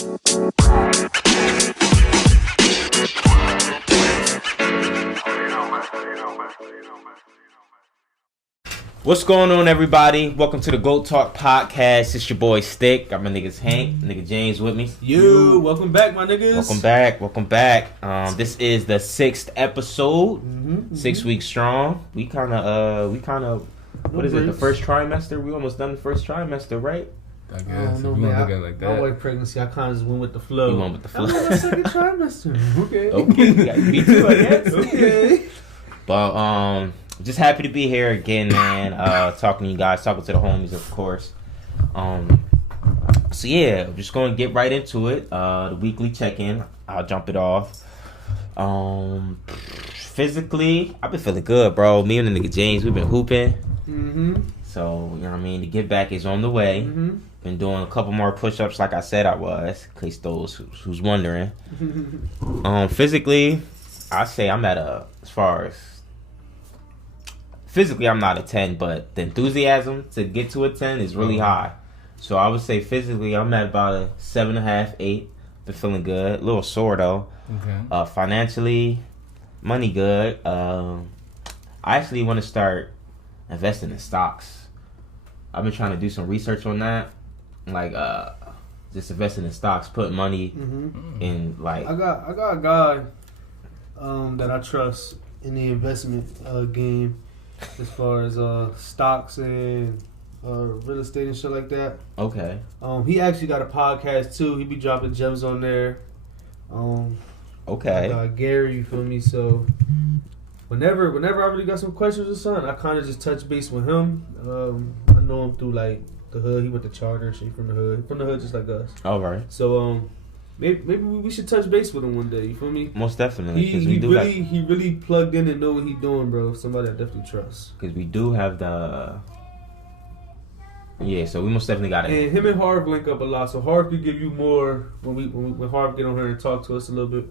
What's going on, everybody? Welcome to the G.O.A.T Talk podcast. It's your boy Stick. Got my niggas Hank, nigga James with me. Welcome back, my niggas. Welcome back. This is the 6th episode. 6 weeks strong. We kind of. What is it? The first trimester. We almost done the first trimester, right? I guess. If you want to look at it like that. My wife pregnancy, I kind of just went with the flow. You went with the flow. I'm on my second trimester. Okay. Me too, I guess. Okay. But just happy to be here again, man. Talking to you guys, talking to the homies, of course. So yeah, I'm just gonna get right into it. The weekly check-in. I'll jump it off. Physically, I've been feeling good, bro. Me and the nigga James, we've been hooping. So, you know what I mean? The get back is on the way. Been doing a couple more push-ups like I said I was, in case those who's wondering. Physically, I say I'm at physically I'm not a 10, but the enthusiasm to get to a 10 is really high. So I would say physically I'm at about a 7.5, 8. Been feeling good. A little sore though. Okay. Financially, money good. I actually want to start investing in stocks. I've been trying to do some research on that. Like just investing in stocks, put money in like I got a guy that I trust in the investment game as far as stocks and real estate and shit like that. Okay. He actually got a podcast too. He be dropping gems on there. Okay. Gary, you feel me? So whenever I really got some questions or something, I kind of just touch base with him. I know him through like the hood. He went to charter and shit from the hood just like us. All right. So maybe we should touch base with him one day. You feel me? Most definitely. He really plugged in and know what he doing, bro. Somebody I definitely trust. Because we do have so we most definitely got it. And him and Harv link up a lot, so Harv could give you more when Harv get on here and talk to us a little bit.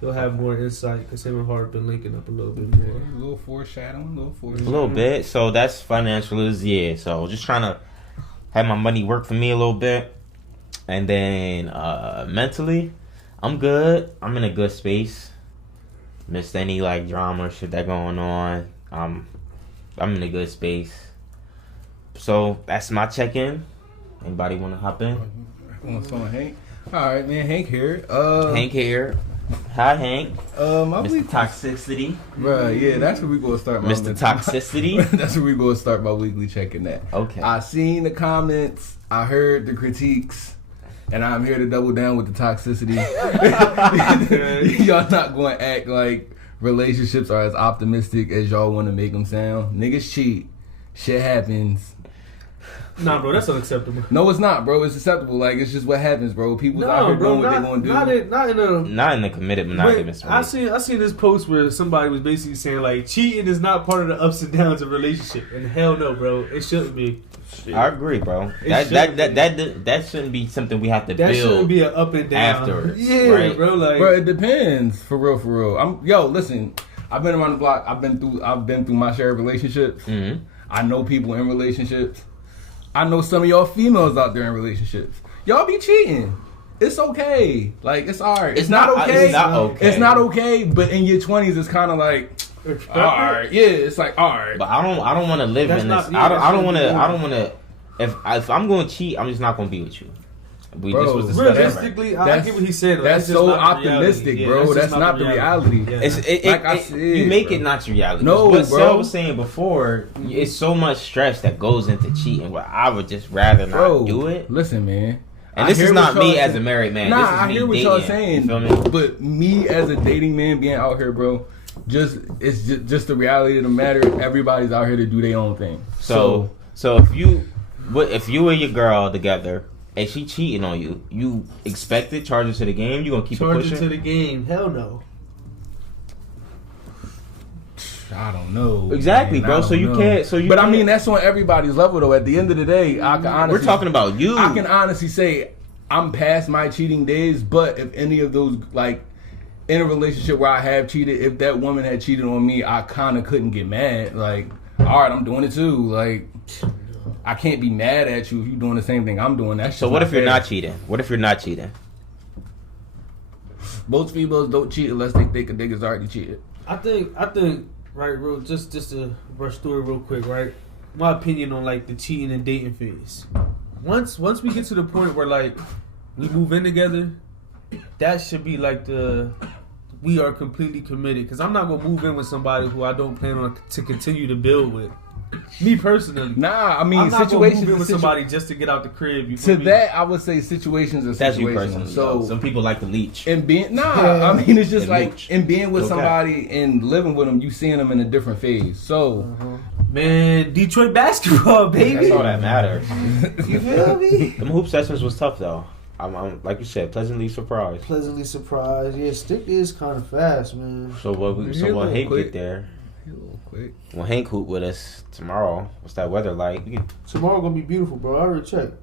He'll have more insight because him and Harv been linking up a little bit more. A little foreshadowing. A little bit. So that's financial So just trying to have my money work for me a little bit. And then mentally, I'm good. I'm in a good space. Missed any like drama or shit that going on. I'm in a good space. So that's my check-in. Anybody want to hop in? Hank. All right, man. Hank here. Hank here. Hi, Hank. Mr. Toxicity. Right, yeah, that's where we gonna start. Mr. Toxicity. That's where we gonna start my weekly check-in at. Okay. I seen the comments. I heard the critiques. And I'm here to double down with the toxicity. Y'all not going to act like relationships are as optimistic as y'all want to make them sound. Niggas cheat. Shit happens. Nah, bro, that's unacceptable. No, it's not, bro. It's acceptable. Like, it's just what happens, bro. People out here doing what they want to do. Not in a committed monogamous relationship. I seen this post where somebody was basically saying, like, cheating is not part of the ups and downs of a relationship. And hell no, bro. It shouldn't be. Shit. I agree, bro. That shouldn't be something we have to build. That shouldn't be an up and down. Afterwards. Yeah, right? Bro. Like, bro, it depends. For real. Listen. I've been around the block. I've been through my share of relationships. I know people in relationships. I know some of y'all females out there in relationships. Y'all be cheating. It's okay. Like, it's alright. It's not okay. It's not okay. But in your 20s, it's kind of like, alright. Yeah, it's like alright. But I don't want to live in this. I don't want to. If I'm going to cheat, I'm just not going to be with you. Realistically, I get what he said. Like, that's so optimistic, bro. That's not the reality. I said, you make it not your reality. No, what bro. Sel was saying before, it's so much stress that goes into cheating. Where I would just rather not do it. Listen, man. And this is not me as a married man. Nah, this is I hear what y'all saying. You feel me? But me as a dating man being out here, bro, it's just the reality of the matter. Everybody's out here to do their own thing. So if you and your girl together and she cheating on you, you expect it, charge her to the game, you gonna keep it pushing? Charge her to the game, hell no. I don't know. Exactly, man, bro. So you can't. But I mean, that's on everybody's level, though. At the end of the day, I can honestly. We're talking about you. I can honestly say I'm past my cheating days. But if any of those, like, in a relationship where I have cheated, if that woman had cheated on me, I kind of couldn't get mad. Like, all right, I'm doing it too. Like, I can't be mad at you if you're doing the same thing I'm doing. That's so. What if you're not cheating? What if you're not cheating? Most females don't cheat unless they think a nigga's already cheated. I think, right, real, just to brush through it real quick, right? My opinion on like the cheating and dating phase. Once we get to the point where like we move in together, that should be like we are completely committed. Because I'm not gonna move in with somebody who I don't plan on to continue to build with. Me personally, Nah, I mean, I'm not situations gonna move in with somebody just to get out the crib. You to feel me? that, I would say situations are That's you situations. personally. So Some people like to leech. and being I mean, it's just And like mooch. in being with Okay. somebody and living with them, you seeing them in a different phase. So Man, Detroit basketball, baby. That's all that matters. You feel me? Them hoop sessions was tough though. I'm like you said, pleasantly surprised. Pleasantly surprised. Yeah, stick is kind of fast, man. So when little Hank quick. get there, a little quick. when Hank hoop with us tomorrow, what's that weather like? Tomorrow gonna be beautiful, bro. I already checked.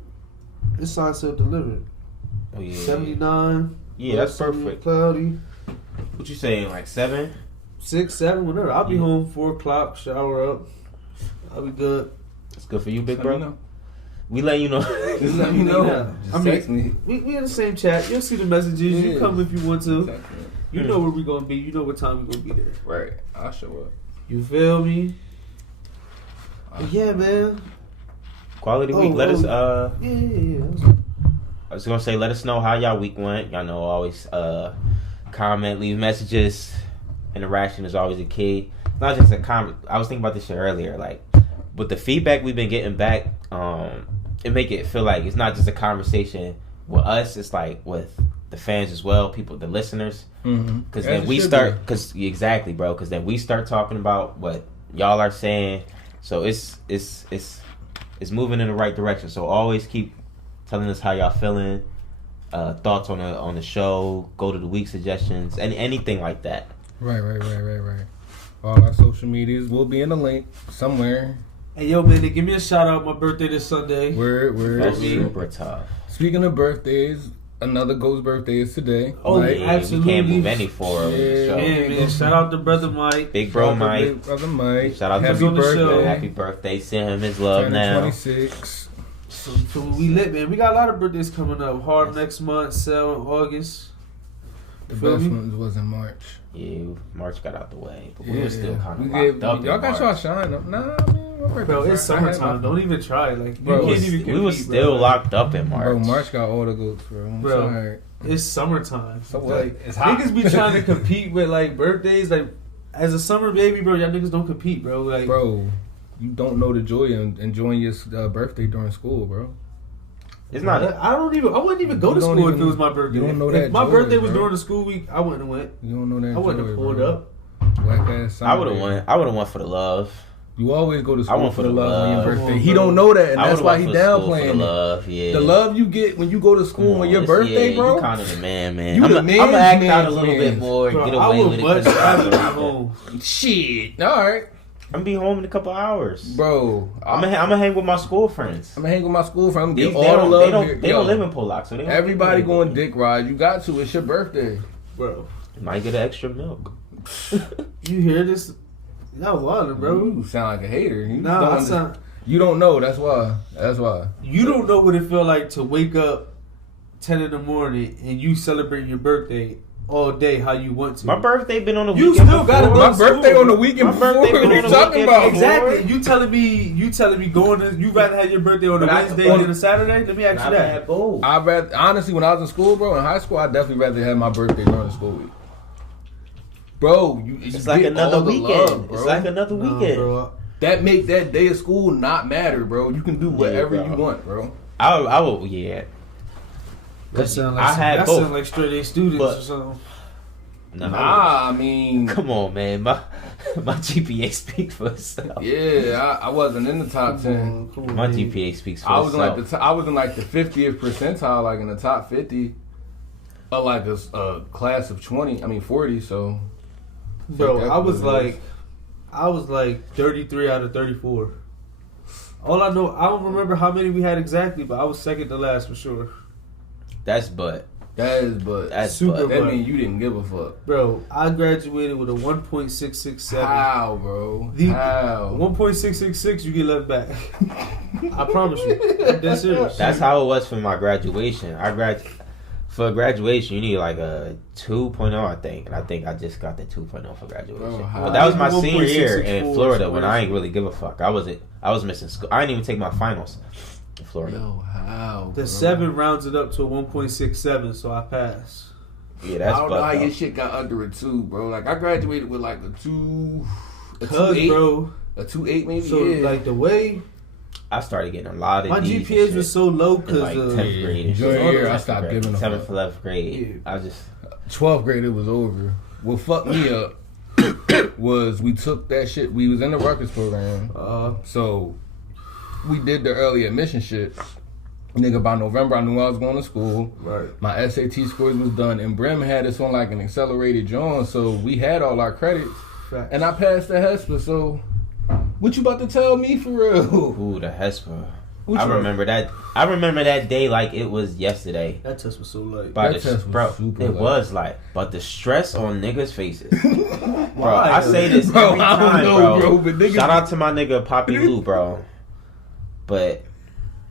This sign said delivered. Oh yeah, 79. Yeah, that's sunny, perfect. Cloudy. What you saying? Like 7? 6, 7, whatever. I'll be Yeah. home 4 o'clock. Shower up. I'll be good. That's good for you, big Let bro. me know. We let you know. Just let me know. Yeah. Just I mean, text me. We in the same chat. You'll see the messages. Yeah. You come if you want to. Text me. You know where we gonna be. You know what time we gonna be there. Right, I'll show up. You feel me? Yeah, man. Quality week. Let us. Yeah. I was gonna say, let us know how y'all week went. Y'all know always comment, leave messages. Interaction is always a key. Not just a comment. I was thinking about this shit earlier. Like, with the feedback we've been getting back, it make it feel like it's not just a conversation with us. It's like with the fans as well, people, the listeners. Because then we start. Because exactly, bro. Because then we start talking about what y'all are saying. So it's moving in the right direction. So always keep telling us how y'all feeling, thoughts on the show, go to the week suggestions, and anything like that. Right. All our social medias will be in the link somewhere. Hey, yo, man, give me a shout out. My birthday this Sunday. That's Word. super tough. Speaking of birthdays, another Ghost birthday is today. Oh, right? yeah. Absolutely. We can't move any forward with the Yeah, show. Yeah, man. Shout out to Brother Mike. Big bro Mike. Big brother Mike. Shout out to Happy on the show. birthday. Happy birthday. Send him his love Turning now. 26. So we lit, man. We got a lot of birthdays coming up. Hard next month, Cell in August. The Feel best me? ones was in March. Yeah, March got out the way, but we were still kind of We locked gave- up. in Y'all got March. y'all shine up. Nah, I mean, my birthday Bro, it's shine. I had summertime. my- Don't even try. Like, you Bro, can't it's- even compete, We were still bro. locked up in March. Bro, March got all the goats, bro. I'm Bro. sorry. It's summertime. So what? Like, It's hot. niggas be trying to compete with, like, birthdays. Like, as a summer baby, bro, y'all niggas don't compete, bro. Like, Bro, you don't know the joy of enjoying your birthday during school, bro. It's not. I wouldn't even go You to don't school if even- it was my birthday. you don't know If that my joy, birthday was bro. during the school week, I wouldn't have went. You don't know that I wouldn't joy, have pulled bro. up. Whack ass summer, I would have baby. won. I would have won for the love. You always go to I school went for the love on your love. birthday. Come on, He bro. don't know that, and I that's would've why won he for school for downplaying the it. love. Yeah, The love you get when you go to school on your birthday, yeah, bro. You kind of the man. You I'm the gonna man's act out a man's little man. bit more and Bro, get I away would with it. much 'cause rather I'm be gonna home. Shit. All right, be home in a couple hours, bro. I'm gonna hang with my school friends. I'm gonna hang with my school friends. I'm These, gonna they get all don't, the they love don't, here. they Yo, don't live in Pollock, so they don't everybody get going no- dick ride. You got to. It's your birthday. Bro, Might get an extra milk. you hear this? Y'all wildin', bro. You sound like a hater. You Nah, don't I sound. You don't know. That's why. That's why. You don't know what it feel like to wake up 10 in the morning and you celebrate your birthday all day how you want to. My birthday been on the You weekend. still gotta before. go My birthday on the weekend My before. birthday What been are on you the talking weekend about? before. Exactly. You telling me going to you rather have your birthday on a But I- Wednesday on- than a Saturday? Let me ask you Not that. bad both. I rather honestly, when I was in school, bro, in high school, I definitely rather have my birthday during the school week. Bro, It's like another weekend. Love, bro. It's like another Nah, weekend. bro. That make that day of school not matter, bro. You can do whatever bro. you want, bro. I will, yeah. That sound like I had that both. sound like straight A students But- or something. Nah, I mean, Come on, man. My GPA speaks for itself. yeah, I wasn't in the top 10. Come on, My baby. GPA speaks for I was in itself. like I was in like the 50th percentile, like in the top 50, of like a class of 40. So, Bro, Fuck, I was that's like 33 out of 34. All I know, I don't remember how many we had exactly, but I was second to last for sure. That's but. that's Super but. That butt. mean you didn't give a fuck. Bro, I graduated with a 1.667. How, bro? The- How? 1.666, you get left back. I promise you. I'm dead serious. That's how it was for my graduation. For graduation, you need like a 2.0, I think. And I think I just got the 2.0 for graduation. But that was my senior year in Florida when I ain't really give a fuck. I was missing school. I didn't even take my finals in Florida. Yo, how? The 7 rounds it up to a 1.67, so I passed. Yeah, that's I don't know how up. your shit got under a 2, bro. Like, I graduated with like a 2.8, bro. A 2.8 maybe. So, like, the way I started getting a lot of my D's GPAs was so low in because like of 10th grade. And Junior shit. year, I stopped giving a 7th, fuck. 11th grade. Yeah. I just 12th grade, it was over. What fucked me up was we took that shit. We was in the Rutgers program. So we did the early admission shit. Nigga, by November, I knew I was going to school. Right. My SAT scores was done. And Brim had us on like an accelerated joint. So we had all our credits. Facts. And I passed the HESPA. So what you about to tell me for real? ooh, the HESPA. What I you- remember that. I remember that day like it was yesterday. That test was so light. By That the test was bro, super it light. was like, but the stress on niggas' faces. Bro, Why? I say this Bro, every I don't time, know, bro, but niggas- Shout out to my nigga Poppy Lou, bro. But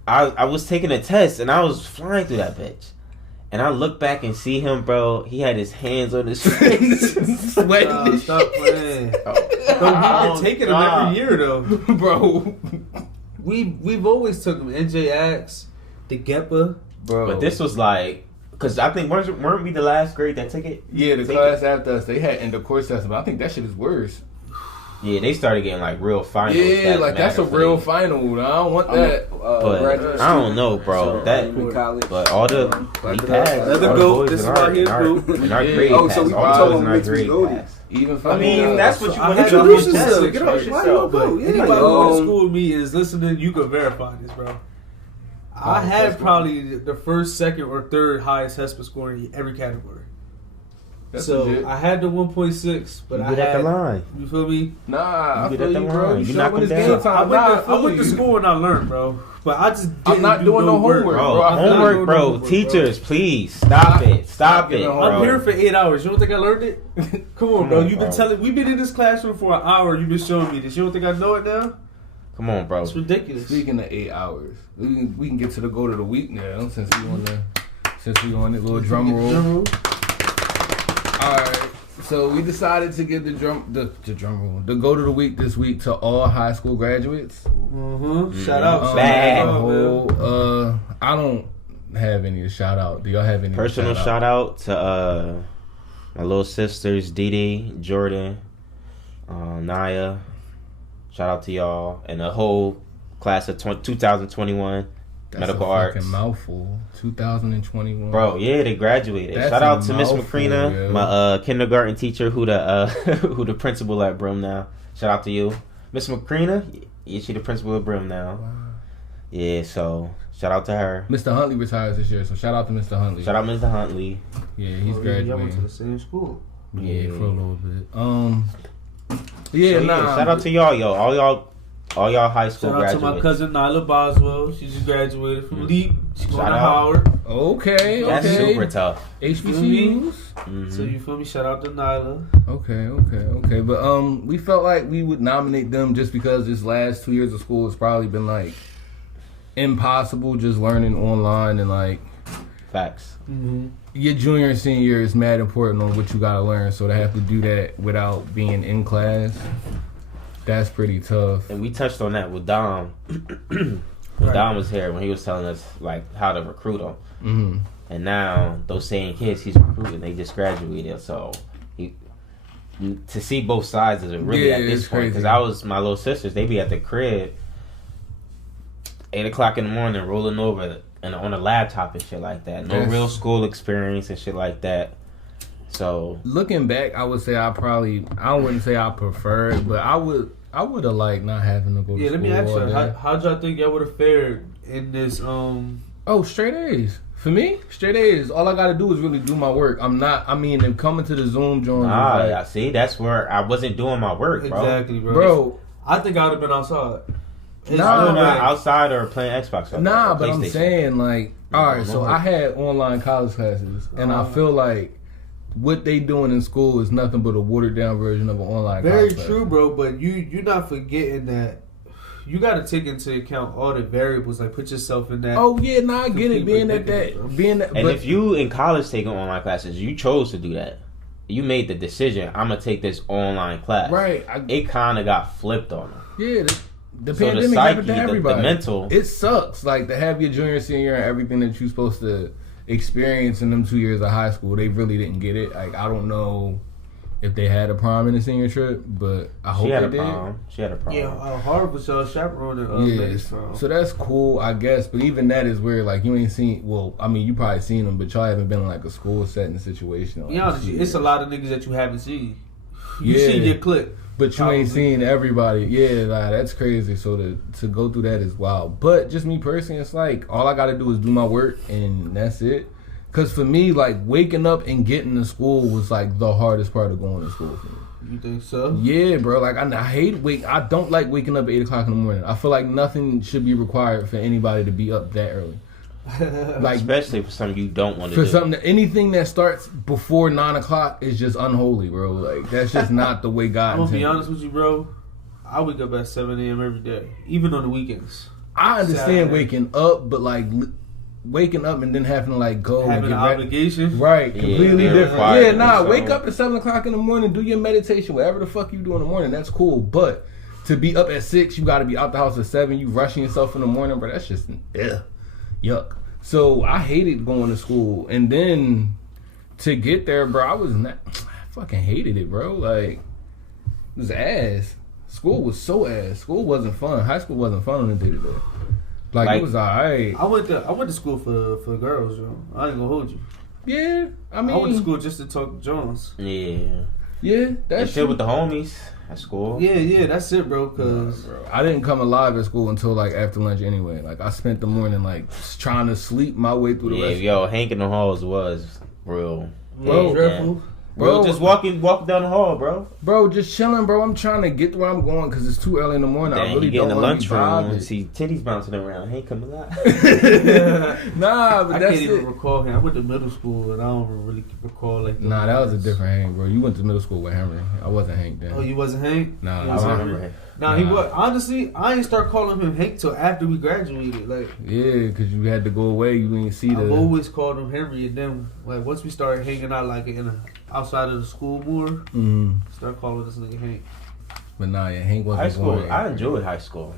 I was taking a test and I was flying through that bitch. And I look back and see him, bro. He had his hands on his face. Sweating Nah, and stop shit. playing. But Oh, we've been taking them God. every year though. Bro. We've always took them. NJX, the GEPA. Bro. But this was like, because I think, weren't we the last grade that took it? Yeah, the Take class after us, they had end of course test, but I think that shit is worse. Yeah, they started getting like real finals. Yeah, like that's a matter real for final. I don't want that. But I don't know, bro. college. But all the we passed. Let them all the go. boys This in is why our- he in is our- cool. in our Yeah. grade Oh, passed. so we All the told boys him in our which we grade go to. passed. Even I fucking mean, that's what you I want had to do. introduce Introduce yourself. Get yourself. up. Why you go? Anybody Um, go to school with me is listening. You can verify this, bro. I had probably the first, second, or third highest HESPA score in every category. That's So legit. I had the 1.6, but You I get at had the line. You feel me? Nah, You I get feel at you, the bro. line. You You show knock when it's them game down. time. I went, Nah, I went to school and I learned, bro. But I just didn't I'm not do doing no work. homework, Bro, bro. I'm not homework, doing bro. no homework, Teachers, please stop it. Stop it, giving bro. I'm here for 8 hours. You don't think I learned it? Come on, bro. on, You've been bro. telling. We've been in this classroom for an hour. You've been showing me this. You don't think I know it now? Come on, bro. It's ridiculous. Speaking of 8 hours, we can get to the go to the week now since we on it little drum roll. All right, so we decided to give the drum roll, the go to the week this week to all high school graduates. Shout out. Bad. Shout out, man. I don't have any to shout out. Do y'all have any Personal to shout out to my little sisters, Dee, Jordan, Naya. Shout out to y'all and the whole class of 2021 That's medical a arts. fucking mouthful. 2021. Bro, yeah, they graduated. That's Shout a out to Miss mouthful, Macrina, yo. my kindergarten teacher, who the who the principal at Brim now. Shout out to you, Miss Macrina. Yeah, she the principal at Brim now. Wow. Yeah, so shout out to her. Mr. Huntley retires this year, so shout out to Mr. Huntley. Shout out Mr. Huntley. Yeah, he's Oh, yeah, y'all went to graduating. the same school. Yeah, for a little bit. So, Nah. shout out to y'all, yo. All y'all high school Shout out to graduates. my cousin Nyla Boswell. She just graduated from Leap. She's going Shout to out. Howard. Okay, That's okay. super tough. HBCUs. Mhm. So you feel me? Shout out to Nyla. Okay. But we felt like we would nominate them just because this last 2 years of school has probably been like impossible, just learning online and like Facts. your junior and senior year is mad important on what you gotta learn. So to have to do that without being in class, that's pretty tough. And we touched on that with Dom. When Dom was here, when he was telling us like how to recruit them. Mm-hmm. And now those same kids he's recruiting, they just graduated. So to see both sides is really Yeah, at this it's point. Because crazy. my little sisters, they be at the crib 8 o'clock in the morning, rolling over and on a laptop and shit like that. No That's- real school experience and shit like that. So Looking back, I would say I wouldn't say I prefer it, but I would have liked not having to go to Yeah, school. let me ask all you, day. how'd y'all think y'all would have fared in this? Oh, straight A's. For me, straight A's. All I gotta do is really do my work. And coming to the Zoom joint. I see, that's where I wasn't doing my work, bro. Exactly, bro. Bro, I think I would have been outside. It's Nah, I no was way. outside or playing Xbox. Or nah, but I'm PlayStation. saying like, all right. So Lord. I had online college classes, and I feel like what they doing in school is nothing but a watered down version of an online Very college class. true, bro. But you're not forgetting that you got to take into account all the variables. Like, put yourself in that. Oh yeah, I get it. Being that, and if you in college taking online classes, you chose to do that. You made the decision. I'm gonna take this online class. Right. It kind of got flipped on them. Yeah. The so pandemic the psyche, happened to everybody. The mental. It sucks. Like to have your junior, senior, and everything that you're supposed to experience in them 2 years of high school. They really didn't get it. Like I don't know if they had a prom in the senior trip, but I hope they did. She had a prom. Yeah, Harvard was chaperoning. Yes. So that's cool, I guess. But even that is where like you ain't seen. Well, I mean, you probably seen them, but y'all haven't been in like a school setting situation. Like, honestly, it's a lot of niggas that you haven't seen. You seen your clique, but you ain't seen everybody. Yeah, like, that's crazy. So to go through that is wild. But just me personally, it's like all I got to do is do my work, and that's it. Because for me, like, waking up and getting to school was, like, the hardest part of going to school for me. You think so? Yeah, bro. Like, I hate I don't like waking up at 8 o'clock in the morning. I feel like nothing should be required for anybody to be up that early. Like, especially for something you don't want to do. Anything that starts before 9 o'clock is just unholy, bro. Like, that's just not the way God intended. I'm going to be honest with you, bro. I wake up at 7 a.m. every day, even on the weekends. I understand waking up, but, like... waking up and then having to like go having and get an obligation, right? Completely different. Wake up at 7 o'clock in the morning, do your meditation, whatever the fuck you do in the morning. That's cool, but to be up at 6, you got to be out the house at 7. You rushing yourself in the morning, bro. That's just yuck. So I hated going to school, and then to get there, bro, I fucking hated it, bro. Like it was ass. School was so ass. School wasn't fun. High school wasn't fun on the day to day. Like it was alright. I went to school for girls, yo. I ain't gonna hold you. Yeah, I mean, I went to school just to talk to Jones. Yeah, that's shit with the homies at school. Yeah, that's it, bro. Cause I didn't come alive at school until like after lunch anyway. Like I spent the morning like trying to sleep my way through the rest. Yo, Hank in the halls was real. Dreadful. Bro, just walking down the hall, bro. Bro, just chilling, bro. I'm trying to get to where I'm going because it's too early in the morning. Dang, I really don't want to be lunchroom and see titties bouncing around. Hank come alive. Nah, but I that's can't even recall him. I went to middle school and I don't really recall like. Nah, that was a different Hank, bro. You went to middle school with Henry. I wasn't Hank then. Oh, you wasn't Hank? Nah, I don't remember Hank. Nah, he was. Honestly, I ain't start calling him Hank till after we graduated. Like, yeah, because you had to go away. You didn't see I've always called him Henry, and then like once we started hanging out like outside of the school more, start calling this nigga Hank. But nah, yeah, Hank wasn't. High school, I enjoyed high school.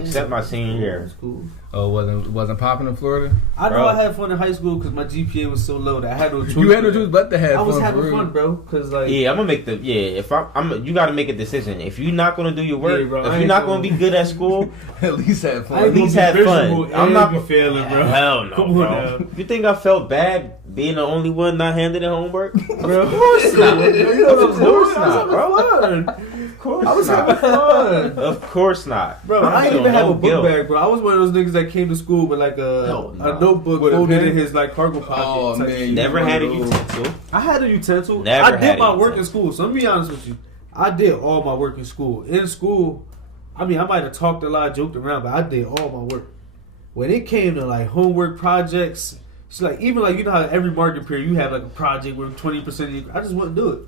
Except my senior year. That's cool. Oh, wasn't popping in Florida? I know I had fun in high school because my GPA was so low that I had no choice. You had no choice but to have fun. I was having fun, bro. Cause like, I'm gonna make if I'm you gotta make a decision. If you're not gonna do your work, bro, if you're not gonna be good at school, at least have fun. At least have fun. I'm not be failing, bro. Hell no, bro. You think I felt bad being the only one not handing in homework? Bro, of course not. Of course not, bro. I was having fun. Of course not. Bro, I didn't even have a book bag, bro. I was one of those niggas that came to school with like a notebook folded in his like cargo pocket. Oh man, never had a utensil. I had a utensil. Never I did my work in school. So let me be honest with you. I did all my work in school. In school, I mean, I might have talked a lot, joked around, but I did all my work. When it came to like homework projects, it's like even like you know how every marking period you have like a project where 20%. I just wouldn't do it.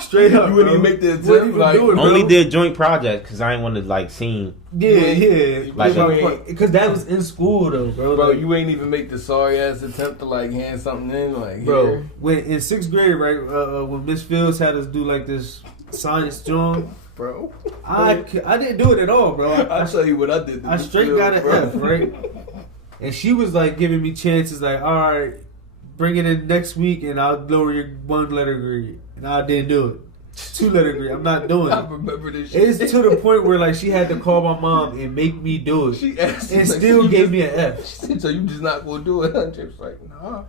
Straight up. You wouldn't even make the attempt. Like, only did joint projects because I ain't want to like see. Yeah. Like because that was in school though, bro. Bro, you ain't even make the sorry ass attempt to like hand something in, like bro. Here. When in 6th grade, right, when Miss Fields had us do like this science joint, bro. I didn't do it at all, bro. I'll tell you what I did. I straight got an F, right? And she was like giving me chances, like, all right, bring it in next week, and I'll lower your 1-letter grade. And I didn't do it. 2-letter grade. I'm not doing it. I remember this shit. It's to the point where like she had to call my mom and make me do it. She asked and still gave me an F. She said, so you just not gonna do it? And Chip's like, nah.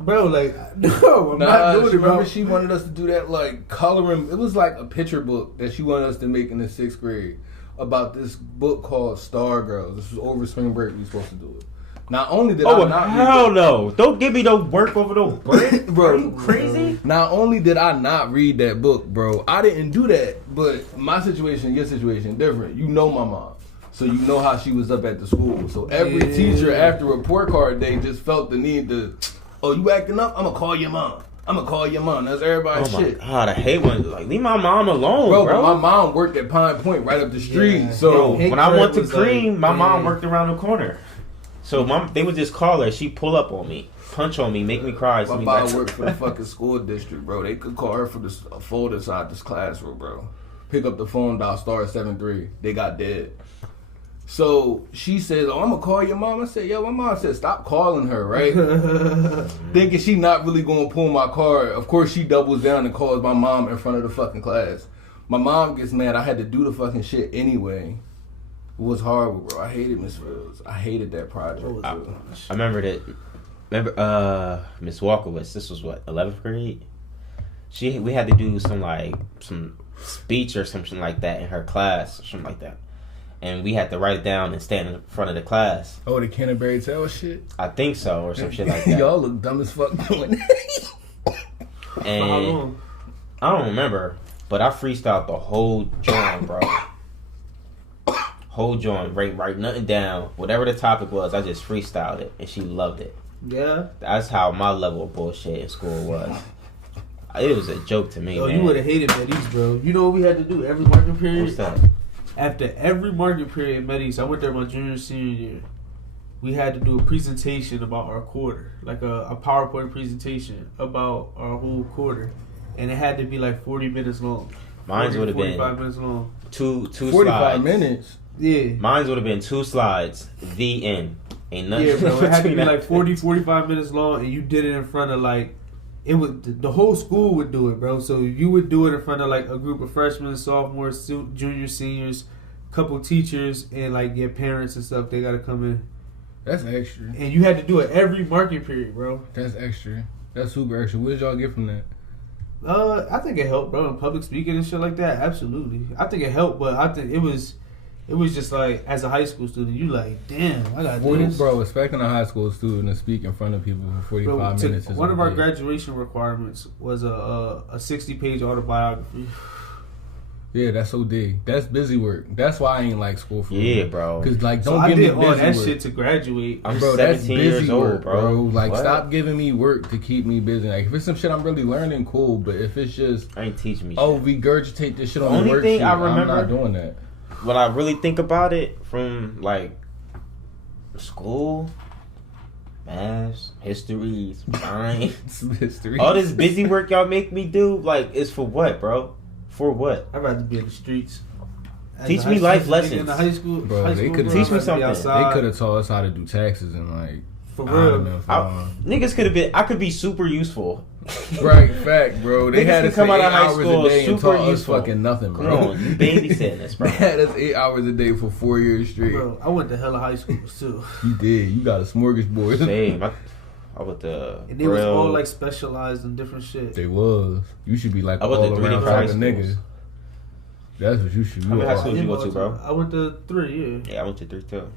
Bro, like, no, I'm not doing it, bro. Remember she wanted us to do that like coloring. It was like a picture book that she wanted us to make in the 6th grade about this book called Star Girls. This was over spring break. We were supposed to do it. Not only did I not hell no! Don't give me no work over no break, bro. Are you crazy? Not only did I not read that book, bro, I didn't do that. But my situation, your situation, different. You know my mom, so you know how she was up at the school. So every teacher after report card day just felt the need to, oh, you acting up? I'm gonna call your mom. I'm gonna call your mom. That's everybody's shit. God, I hate when like leave my mom alone, bro. But my mom worked at Pine Point right up the street. Yeah. So when I went to Cream, like, my mom worked around the corner. So they would just call her. She pull up on me, punch on me, make me cry. My mom worked for the fucking school district, bro. They could call her for the folder inside this classroom, bro. Pick up the phone, dial *73. They got dead. So she says, "Oh, I'm gonna call your mom." I said, "Yo, my mom said stop calling her, right?" Thinking she not really gonna pull my card. Of course, she doubles down and calls my mom in front of the fucking class. My mom gets mad. I had to do the fucking shit anyway. It was horrible, bro. I hated Miss Fields. I hated that project. I remember that. Remember, Miss Walkowitz. This was what 11th grade. We had to do some speech or something like that in her class or something like that, and we had to write it down and stand in front of the class. Oh, the Canterbury Tale shit. I think so, or some shit like that. Y'all look dumb as fuck doing that. And how long? I don't remember, but I freestyled the whole joint, bro. Whole joint, write nothing down. Whatever the topic was, I just freestyled it, and she loved it. Yeah. That's how my level of bullshit in school was. It was a joke to me. Yo, man. you would have hated Medis, bro. You know what we had to do every marking period? What's that? After every marking period at Medis, I went there my junior and senior year. We had to do a presentation about our quarter, like a PowerPoint presentation about our whole quarter, and it had to be like 40 minutes long. Mine would have been 45 minutes long. Two 45 slides. minutes. Yeah. Mine would have been 2 slides. The end. Ain't nothing. Yeah, bro. It had to be between like that. 40, 45 minutes long, and you did it in front of like, it would, the whole school would do it, bro. So you would do it in front of like a group of freshmen, sophomores, juniors, seniors, couple teachers, and like your parents and stuff. They got to come in. That's extra. And you had to do it every marking period, bro. That's extra. That's super extra. What did y'all get from that? I think it helped, bro. In public speaking and shit like that, absolutely. I think it helped, but I think it was just like, as a high school student, you like, damn, I got to do this. Bro, expecting a high school student to speak in front of people for 45 minutes is one of our big. graduation requirements was a 60-page autobiography. Yeah, that's OD. That's busy work. That's why I ain't like school for Yeah, real. bro. Because, like, So don't I give me did all busy that work. shit to graduate. I'm Bro, that's 17 busy years old, work, bro. Like, What? stop giving me work to keep me busy. Like, if it's some shit I'm really learning, cool. But if it's just, I ain't teaching me shit. regurgitate this shit on Only the worksheet, thing I remember- I'm not doing that. When I really think about it, from like school, math, history, science, History. all this busy work y'all make me do, like, is for what, bro? For what? I'd rather be in the streets. As Teach a me high life school nigga lessons. In the high school, Bro, high they school, could bro, teach I'd me rather be something. outside. They could have taught us how to do taxes and, like, For I don't real. know, fun. Niggas could have been. I could be super useful. Right, fact, bro. They Niggas had can us come for out 8 of high hours school a day and super taught us useful. fucking nothing, Come bro. on, you babysitting us, bro. They had us 8 hours a day for 4 years straight. Bro, I went to hella high schools too. You did. You got a smorgasbord. Same. I went to. And they was all like specialized in different shit. They was. You should be like I went all to 3 around different type of high nigga. schools. That's what you should do. How many high schools you go to, bro? I went to 3, yeah. Yeah, I went to 3 too.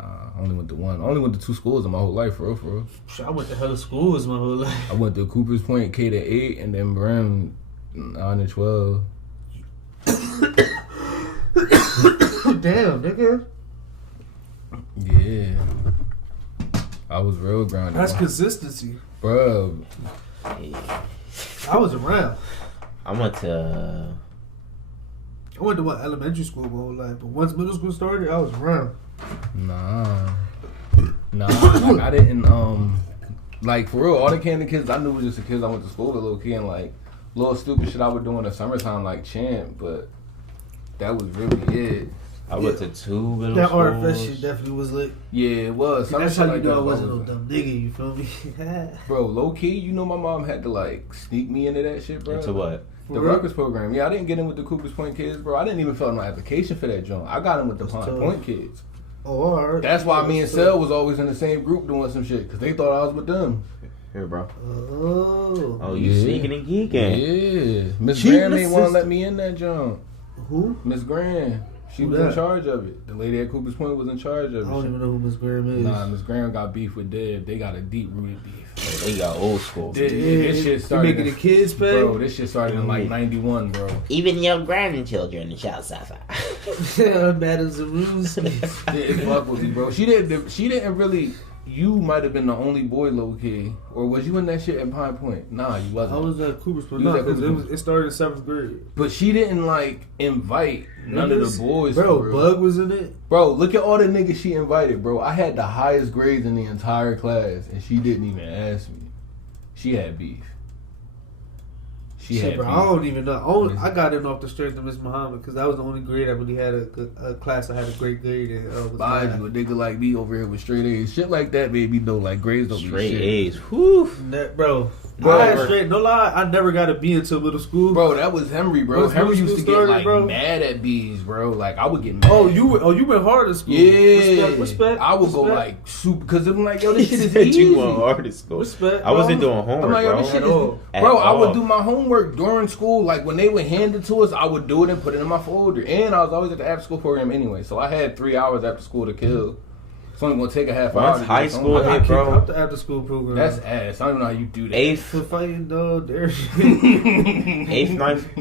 I only went to 1. I only went to 2 schools in my whole life, for real. Shit, I went to hella schools my whole life. I went to Cooper's Point K to 8 and then Brim 9 to 12. Damn, nigga. Yeah. I was real grounded. That's consistency. Bro. Yeah. I was around. I went to. I went to elementary school my whole life, but once middle school started, I was around. Nah, like I didn't like for real. All the Camden kids I knew was just the kids I went to school with, low key, and like little stupid shit I would do in the summertime, like chant. But that was really it. I went to 2 middle That schools. RFS shit definitely was lit. Yeah, it was. Some That's shit how you like know that I wasn't no was- dumb nigga, you feel me? Bro, low key, you know my mom had to like sneak me into that shit, bro. Into what? The Rutgers program. Yeah, I didn't get in with the Coopers Point kids, bro. I didn't even fill out my application for that joint. I got in with the That's Pine tough. Point kids. Oh, alright. That's why me and Sel was always in the same group doing some shit, because they thought I was with them. Here, bro. Oh. Oh, you Yeah. sneaking and geeking. Yeah. Miss Cheap Graham ain't want to assistant. let me in that joint. Who? Miss Graham. She Who was that? in charge of it. The lady at Cooper's Point was in charge I of don't it. even know who Miss Graham is. Nah, Miss Graham got beef with Deb. They got a deep-rooted beef. Oh, they got old school. This shit started. making the kids pay? Bro, this shit started in like 91, bro. Even your grandchildren shall suffer. Madam Zeruski. Didn't fuck with me, bro. She didn't really. you might have been the only boy low key, or was you in that shit at Pine Point? Nah, you wasn't. I was at Cooperstown. You No, was at because it started in 7th grade. But she didn't like invite none of the boys. Bro, for real. Bug was in it. Bro, look at all the niggas she invited, bro. I had the highest grades in the entire class, and she didn't even ask me. She had beef. Shit, bro, I don't even know. I got in off the strength of Miss Muhammad because that was the only grade I really had a class I had a great grade in. Lied you, a nigga like me over here with straight A's. Shit like that, baby, though. Like, grades don't straight be shit. A's. Whew. Bro, I had straight, no lie, I never got a B until middle school. Bro, that was Henry, bro. Once Henry used to get started, like bro. mad at B's, bro. Like, I would get mad. Oh, you went hard at school. Yeah. Respect. I would go like super, because I'm like, yo, this shit is Said easy. you went hard at school. Respect. I wasn't doing homework, I'm like, yo, bro. this shit At all. is, bro, I would do my homework during school. Like, when they would hand it to us, I would do it and put it in my folder. And I was always at the after school program anyway. So I had 3 hours after school to kill. It's only going to take a half hour. Once high school I got hit, kicked bro. out the after school program. That's ass. I don't even know how you do that. Eighth, fighting dog. There.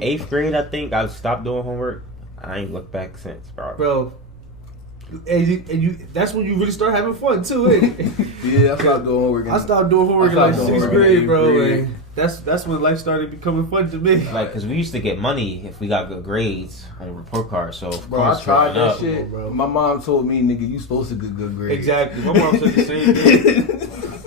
eighth grade, I think I stopped doing homework. I ain't looked back since, bro. And you, that's when you really start having fun too, ain't it? Yeah, I stopped doing homework. I stopped doing homework in like doing 6th homework grade, in bro. 8th grade. And that's when life started becoming fun to me. Like, cause we used to get money if we got good grades on report cards. So, of Bro, course, I tried growing that up, shit. bro. My mom told me, nigga, you supposed to get good grades. Exactly. My mom said the same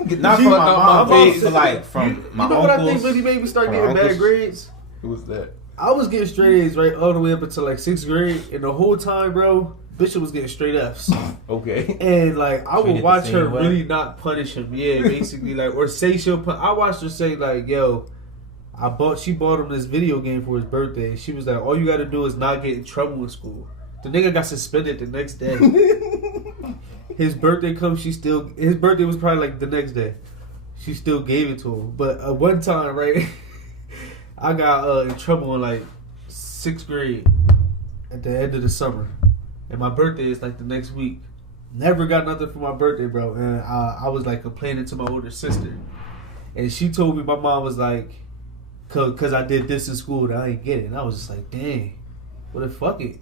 thing. Not She- from my my mom, mom but said- like from my You know what I think uncles. really made me start from getting bad uncles. grades? Who was that? I was getting straight A's right all the way up until like 6th grade, and the whole time, bro, Bishop was getting straight F's. Okay. And like I Treated would the watch same her way. really not punish him, yeah, basically like or say she'll put. I watched her say like, "Yo, she bought him this video game for his birthday." She was like, "All you got to do is not get in trouble in school." The nigga got suspended the next day. His birthday comes, his birthday was probably like the next day. She still gave it to him, but one time, right, I got in trouble in like 6th grade at the end of the summer. And my birthday is like the next week. Never got nothing for my birthday, bro. And I was like complaining to my older sister. And she told me, my mom was like, cause I did this in school that I ain't get it. And I was just like, dang, well then fuck it.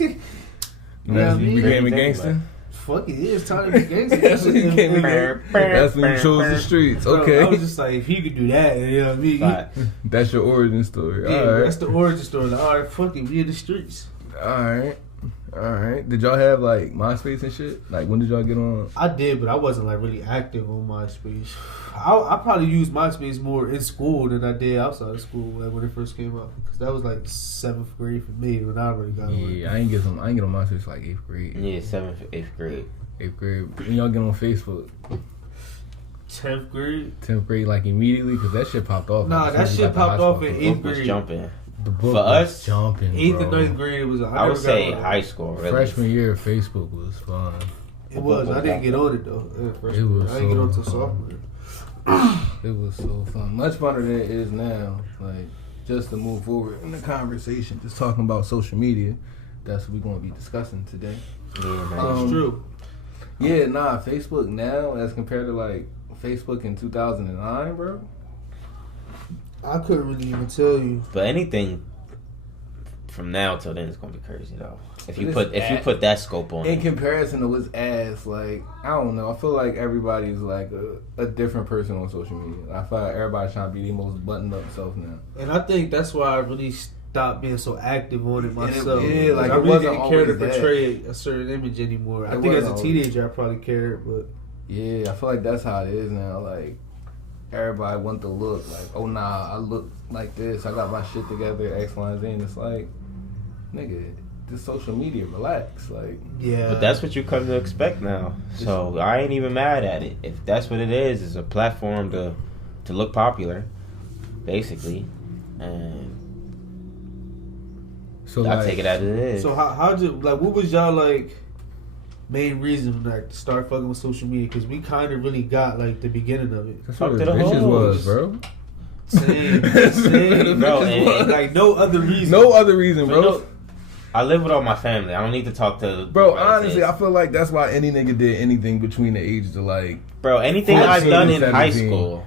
You know what I You mean? became a gangster? Fuck it, it's time to be gangster. That's when you became a gangster. That's when you chose the streets. Bro, Okay. I was just like, if he could do that, you know what I mean? But That's your origin story. Yeah, All right. that's the origin story. Like, all right, fuck it, we in the streets. All right. Did y'all have like MySpace and shit? Like, when did y'all get on? I did, but I wasn't like really active on MySpace. I probably used MySpace more in school than I did outside of school, like when it first came out, because that was like 7th grade for me when I really got on it. Yeah, I ain't get on MySpace like 8th grade. yeah, 7th, 8th grade. 8th grade. When y'all get on Facebook? 10th grade. 10th grade, like immediately, because that shit popped off. Nah, Like, that as soon as shit we got to popped high off school. in The 8th book was grade. jumping. The book For was us, jumping. 8th bro. and 9th grade was. I would say got on it. high school, really. Freshman year of Facebook was fun. It was. I didn't get on it though. It was I didn't get on so until sophomore. It was so fun. Much funner than it is now. Like, just to move forward in the conversation, just talking about social media. That's what we're going to be discussing today. Yeah, man. It's true. Yeah, nah, Facebook now as compared to like Facebook in 2009, bro. I couldn't really even tell you. But anything from now till then is gonna be crazy though. If you But put it's that scope on In it. comparison to what's ass, like, I don't know. I feel like everybody's like a different person on social media. I feel like everybody's trying to be the most buttoned up self now. And I think that's why I really stopped being so active on it myself. Yeah, like, I it really wasn't didn't care to always that. portray a certain image anymore. I It think as wasn't a always. teenager I probably cared, but Yeah, I feel like that's how it is now. Like, everybody want to look like, oh nah, I look like this. I got my shit together, X, Y, and Z. And it's like, nigga, this social media, relax. Like, yeah. But that's what you come to expect now. So I ain't even mad at it. If that's what it is, it's a platform to look popular, basically. And so I like, take it as it is. So how'd you like? What was y'all like? Main reason like to start fucking with social media because we kind of really got like the beginning of it. that's what Fuck the to the bitches hoes. was, bro. Same, Bro, and- like no other reason. No other reason, But bro. no, I live with all my family. I don't need to talk to Bro, relatives. honestly, I feel like that's why any nigga did anything between the ages of like, Bro, anything 14 I've done and in high 17. school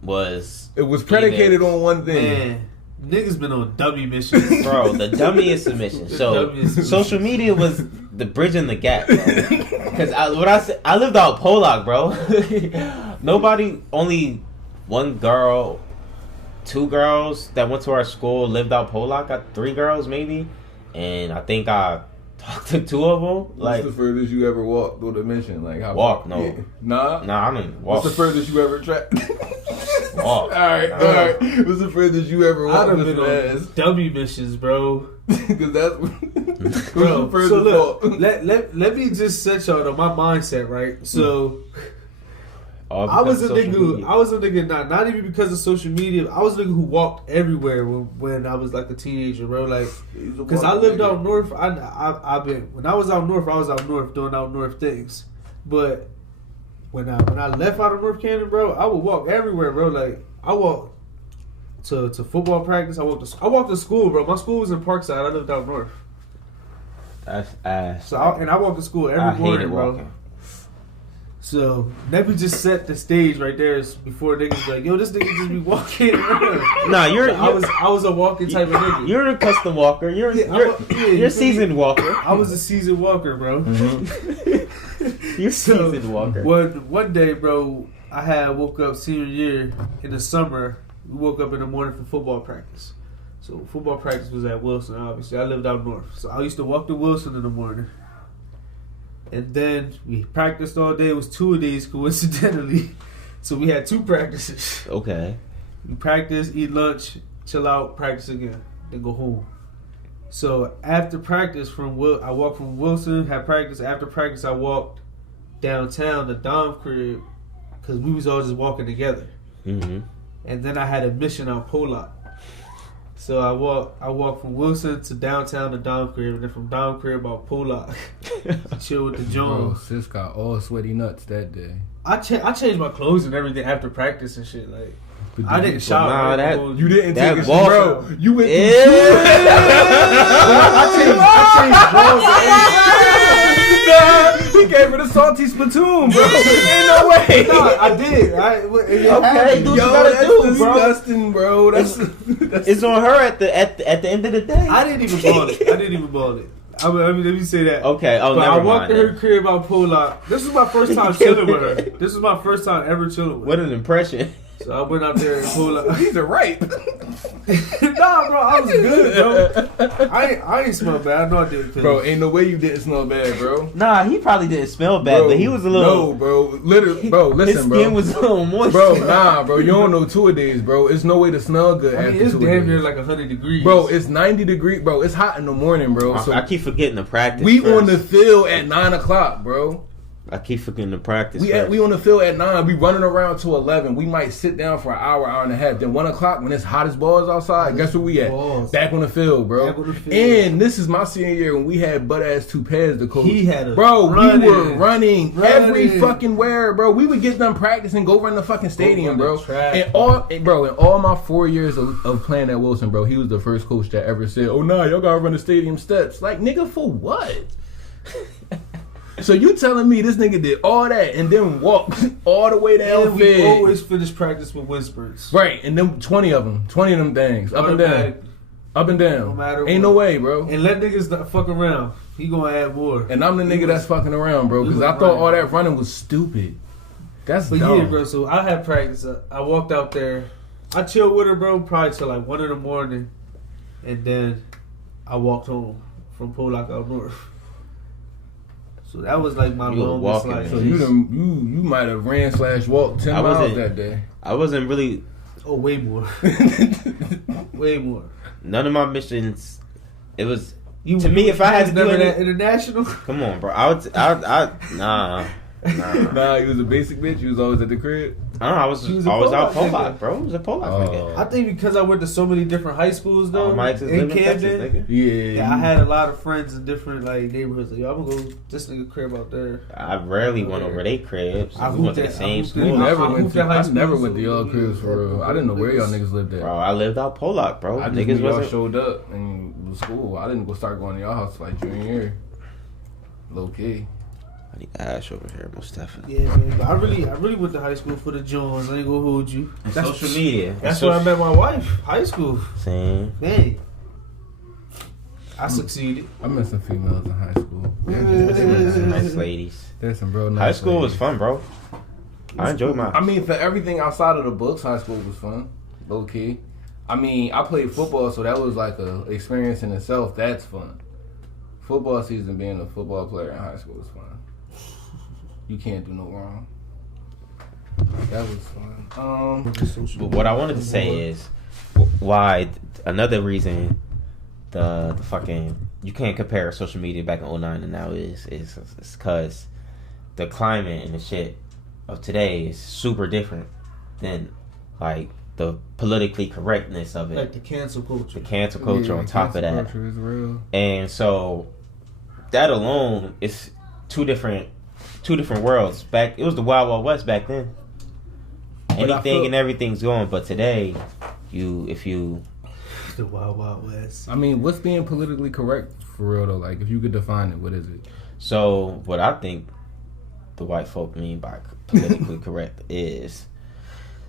was it was predicated on one thing. Man, niggas been on dummy missions. bro, the dummiest submission. The So dummiest submission. social media was the bridge in the gap, bro. Cause I lived out Pollock, bro. Nobody, only one girl, 2 girls that went to our school lived out Pollock. Got 3 girls maybe, and I think I talked to 2 of them. Like, what's the furthest you ever walked or dimension? Like how walk? No, yeah. Nah, I didn't walk. What's the furthest you ever tracked? Walk. All right. What's the furthest you ever walked? I'd have been on dummy missions, bro. Because that's bro. So look, let me just set y'all on my mindset, right? So I was a nigga. Not even because of social media. I was a nigga who walked everywhere when I was like a teenager, bro. Like, because I lived out north. I've been when I was out north doing out north things. But when I left out of North Canton, bro, I would walk everywhere, bro. Like, I walked to football practice. I walked to school, bro. My school was in Parkside. I lived out north. That's ass. So I walked to school every morning, bro. Walking. So let me just set the stage right there before niggas be like, yo, this nigga just be walking around. Nah, I was a walking type of nigga. You're a custom walker. You're a seasoned walker. I was a seasoned walker, bro. Mm-hmm. You're seasoned walker. One day, bro, I woke up senior year in the summer. We woke up in the morning for football practice. So football practice was at Wilson, obviously. I lived out north. So I used to walk to Wilson in the morning. And then we practiced all day. It was 2 of these, coincidentally. So we had 2 practices. Okay. We practice, eat lunch, chill out, practice again, then go home. So after practice, I walked from Wilson, had practice. After practice, I walked downtown to Dom crib because we was all just walking together. Mm-hmm. And then I had a mission on Pollock. So I walked from Wilson to downtown to Dom crib, and then from Dom crib out Pollock. Chill with the Jones. Bro, sis got all sweaty nuts that day. I changed my clothes and everything after practice and shit. Like, I didn't shower. Nah, you didn't that take a ball, bro. You went through I changed he gave her the salty spittoon, bro. Ain't no way. No, I did. Okay, do what you gotta do, bro. Disgusting, bro. That's it's on her at the end of the day. I didn't even ball it. I mean, let me say that. Okay. Oh, but never I walked mind. to her crib out Pollock. This was my first time chilling with her. This was my first time ever chilling with her. What an impression. So I went out there and Pollock. These are ripe. Nah, bro, I was good, bro. I ain't smell bad. I know I did. Bro, ain't no way you didn't smell bad, bro. Nah, he probably didn't smell bad, Bro, but he was a little. No, bro. Literally, bro. Listen, his bro. skin was a little moist. Bro, nah, bro. You don't know 2 days, bro. It's no way to smell good I mean, after it's 2 damn days. near like 100 degrees. Bro, it's 90 degrees. Bro, it's hot in the morning, bro. So I keep forgetting to practice. we first. on the field at 9 o'clock, bro. I keep forgetting to practice. We on the field at 9. We running around to 11. We might sit down for an hour and a half. Then 1 o'clock when it's hot as balls outside. Guess where we at? Balls. Back on the field, bro. Back on the field. And this is my senior year when we had butt ass toupees. The coach. He had a bro. running. We were running every fucking where, bro. We would get done practicing, go run the fucking stadium, bro. And all my 4 years of playing at Wilson, bro, he was the first coach that ever said, "Oh nah, y'all gotta run the stadium steps." Like, nigga, for what? So you telling me this nigga did all that and then walked all the way down? And we always finish practice with wind spurts. Right, and then 20 of them things, up and down, No matter Ain't what. no way, bro. And let niggas not fuck around. He gonna add more. And I'm the nigga that's fucking around, bro, because I thought all that running was stupid. That's dumb. Yeah, bro. So I had practice. I walked out there. I chilled with her, bro, probably till like 1 in the morning, and then I walked home from Pollock out north. So that was like my longest life. So you might have ran / walked 10 miles that day. I wasn't really. Oh, way more. Way more. None of my missions. It was You, to me. If I had to do that international. come on, bro. Nah. Nah, he was a basic bitch. He was always at the crib. I was always out Pollock, bro. I was a Pollock nigga. I think because I went to so many different high schools though. My exes in live in Texas, nigga. Yeah, I had a lot of friends in different like neighborhoods. Like, yo, I'm gonna go this nigga crib out there. I rarely went over their cribs. We went to the same I school. never went to y'all cribs for real. I didn't know where y'all niggas lived at. Bro, I lived out Pollock, bro. I just Niggas knew y'all wasn't showed up in the school. I didn't go start going to y'all house like junior year. Low key. I need Ash over here, most definitely. Yeah, man. But I really went to high school for the Jones. I ain't gonna hold you. That's social media. That's where I met my wife. High school. Same. Man. I succeeded. I met some females in high school. Some nice ladies. There's some real nice High school ladies. was fun, bro. I enjoyed mine. I mean, for everything outside of the books, high school was fun. Low key. I mean, I played football, so that was like a experience in itself. That's fun. Football season, being a football player in high school was fun. You can't do no wrong. That was fun. But what I wanted to say is why another reason the fucking you can't compare social media back in 2009 and now is because the climate and the shit of today is super different than like the politically correctness of it. Like the cancel culture. The cancel culture on top of that. Culture is real. And so that alone is two different worlds. Back it was the Wild Wild West back then. Anything and everything's going, but today if you the Wild Wild West. I mean, what's being politically correct for real though? Like, if you could define it, what is it? So what I think the white folk mean by politically correct is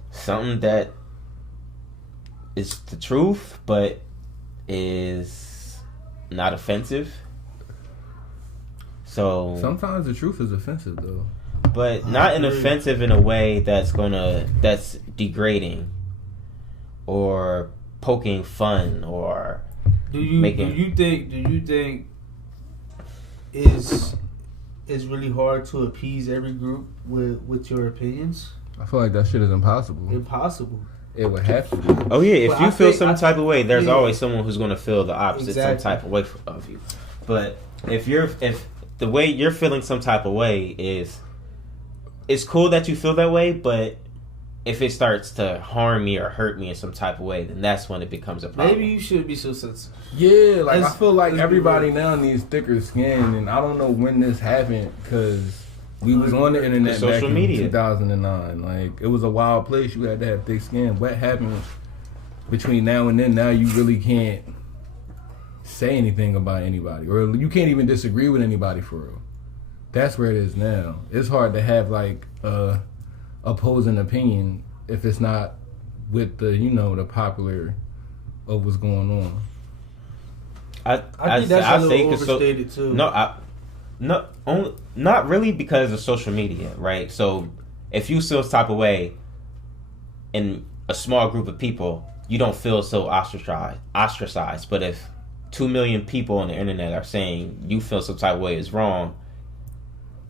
something that is the truth, but is not offensive. So sometimes the truth is offensive though, but not an offensive in a way that's degrading or poking fun or do you think it's really hard to appease every group with your opinions? I feel like that shit is impossible. Impossible. It would have to be. Oh yeah, if you feel some type of way, there's always someone who's going to feel the opposite some type of way of you. But if the way you're feeling some type of way is, it's cool that you feel that way, but if it starts to harm me or hurt me in some type of way, then that's when it becomes a problem. Maybe you should be so sensitive. Yeah, like I feel like everybody now needs thicker skin, and I don't know when this happened because we was on the internet back in 2009. Like, it was a wild place. You had to have thick skin. What happened between now and then? Now you really can't say anything about anybody, or you can't even disagree with anybody for real. That's where it is now. It's hard to have like opposing opinion if it's not with the the popular of what's going on. I think that's a little overstated too. Not really because of social media, right? So if you feel type of way in a small group of people, you don't feel so ostracized. But if 2 million people on the internet are saying you feel some type of way is wrong,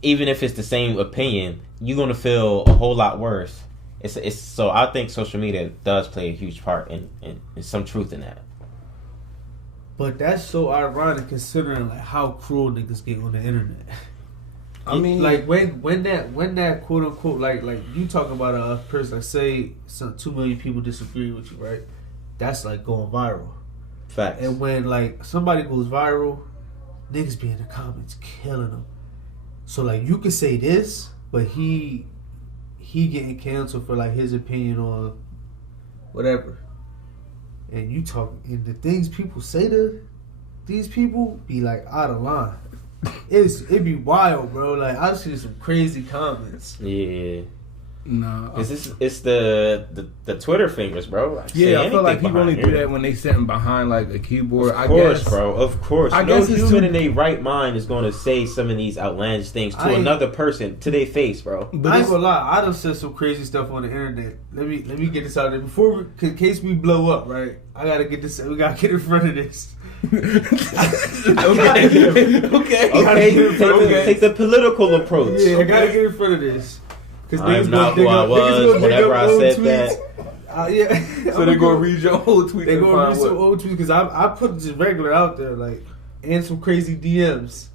even if it's the same opinion, you're gonna feel a whole lot worse. So I think social media does play a huge part in some truth in that. But that's so ironic considering like how cruel niggas get on the internet. I mean, like when that quote unquote like you talking about a person, like say 2 million people disagree with you, right? That's like going viral. Facts. And when like somebody goes viral, niggas be in the comments killing them. So like you could say this, but he getting canceled for like his opinion on whatever. And you talk, and the things people say to these people be like out of line. It be wild, bro. Like I see some crazy comments. Yeah. No, it's the Twitter fingers, bro. Yeah, I feel like people only do that when they sitting behind like a keyboard. Of course, bro. Of course. I no guess human in their right mind is going to say some of these outlandish things to another person to their face, bro. But I ain't gonna lie, I done said some crazy stuff on the internet. Let me get this out there before, in case we blow up. Right, I gotta get this. We gotta get in front of this. Okay. Take the political approach. Yeah, I gotta get in front of this. I'm not who I was whenever I said tweets. that. Yeah. So they're gonna read your old tweets. They're gonna read some old tweets because I put just regular out there, like, and some crazy DMs.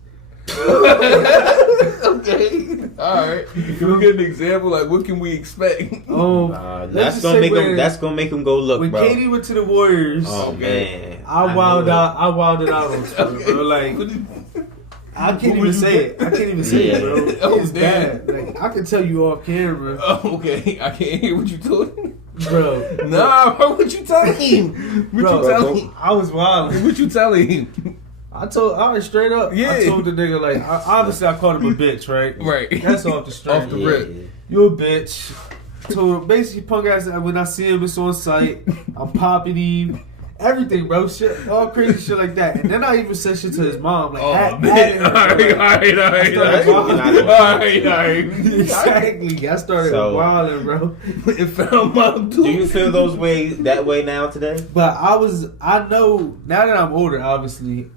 Okay. Alright. Can we get an example? Like, what can we expect? That's gonna make them go look, when bro. When Katie went to the Warriors, man, I wilded out on Twitter, bro. Like, I can't even say it. Bro. It's bad. Like, I can tell you off camera. Oh, okay. I can't hear what you doing. Bro. Nah, bro, what you telling him? I was wild. What you telling him? I was straight up. Yeah. I told the nigga, like, obviously I called him a bitch, right? Right. That's off the straight. Off the rip. You a bitch. So basically, punk ass, when I see him, it's on sight. I'm popping him. everything, bro. Shit, all crazy shit like that. And then I even said shit to his mom. Like, All right. Exactly. I started wilding, bro. It found my dude. Do you feel that way now today? But I know, now that I'm older, obviously,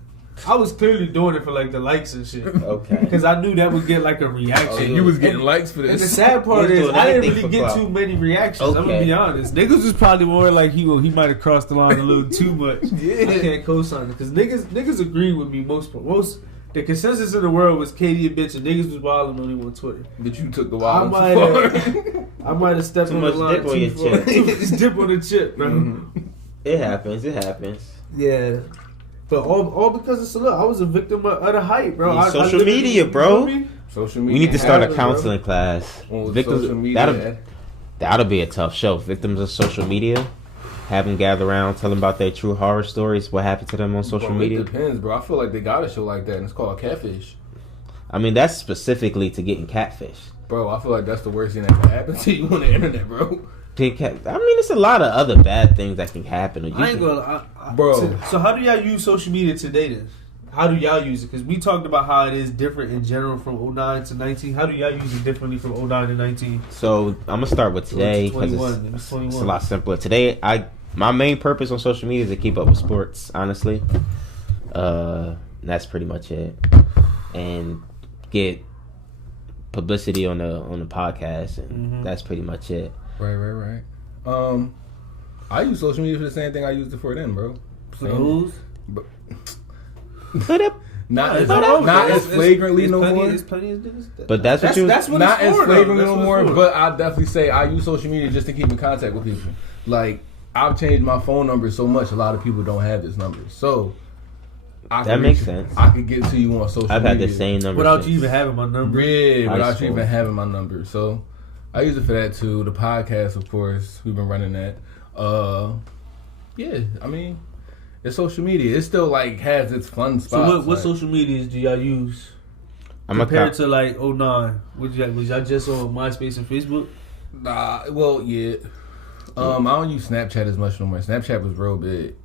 I was clearly doing it for like the likes and shit. Okay. Because I knew that would get like a reaction. Oh, you was getting likes for this. And the sad part is, I didn't really get too many reactions. Okay. I'm gonna be honest. Niggas was probably more like he might have crossed the line a little too much. Yeah. I can't co-sign it because niggas agree with me. Most the consensus in the world was Katie a bitch and niggas was wilding on him on Twitter. But you took the wild too far. I might have stepped Too on the much line dip on too your far. chip. Just dip on the chip, bro. Mm-hmm. It happens. Yeah. But all because of Salute, I was a victim of the hype, bro. Yeah, social media, bro. Social media. We need to start a happens, counseling class. bro. Victims, Social media. that'll be a tough show. Victims of social media. Have them gather around, tell them about their true horror stories, what happened to them on social media. It depends, bro. I feel like they got a show like that, and it's called Catfish. I mean, that's specifically to getting catfish. Bro, I feel like that's the worst thing that can happen to you on the internet, bro. I mean, it's a lot of other bad things that can happen. I ain't gonna, Bro. So how do y'all use social media today then? How do y'all use it? Because we talked about how it is different in general from 09 to 19. How do y'all use it differently from 09 to 19? So I'm gonna start with today because it's a lot simpler. Today, my main purpose on social media is to keep up with sports. Honestly, that's pretty much it, and get publicity on the podcast, and that's pretty much it. Right. I use social media for the same thing I used it for then, bro. Who's? Not as flagrantly no more. But that's what that's what not it's as for, flagrantly though. no more. But I definitely say I use social media just to keep in contact with people. Like I've changed my phone number so much, a lot of people don't have this number. So that makes sense. I could get to you on social media. I've had the same number without you even having my number. Yeah, without you even having my number. So I use it for that too. The podcast, of course, we've been running that. Yeah, I mean, it's social media. It still like has its fun spots. So what social medias do y'all use compared to like 09? Was y'all just on MySpace and Facebook? Nah, well, yeah. I don't use Snapchat as much no more. Snapchat was real big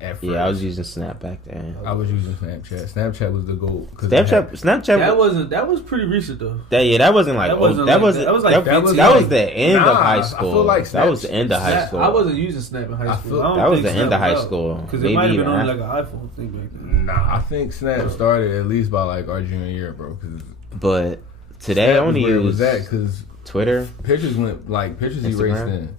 at first. Yeah, I was using Snap back then. I was using Snapchat. Snapchat was the goal. Snapchat. That was pretty recent though. That wasn't like that was the end of high school. I feel like that was the end of high school. I wasn't using Snap in high school. That was the end of high school because it might have been on like an iPhone thing back then. Nah, I think Snap started at least by like our junior year, bro. But today I only use because Twitter. Pictures erased in.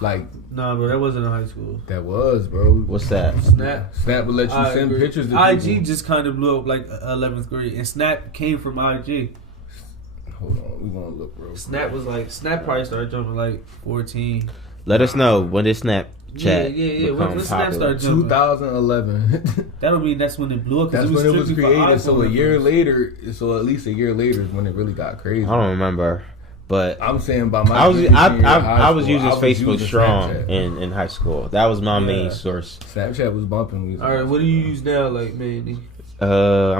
Like, nah, bro, that wasn't in high school. That was, bro. What's that? Snap would let you send pictures to IG people. just kind of blew up like 11th grade, and Snap came from IG. Hold on, we gonna look, bro. Snap probably started jumping like 14. Let us know when this Snapchat Yeah. When Snap started jumping? 2011. That'll mean that's when it blew up. That's when it was created. So at least a year later is when it really got crazy. I don't remember. But I'm saying by my I was using Facebook strong in high school. That was my main source. Snapchat was bumping. All right, what do you use now, like mainly? I'm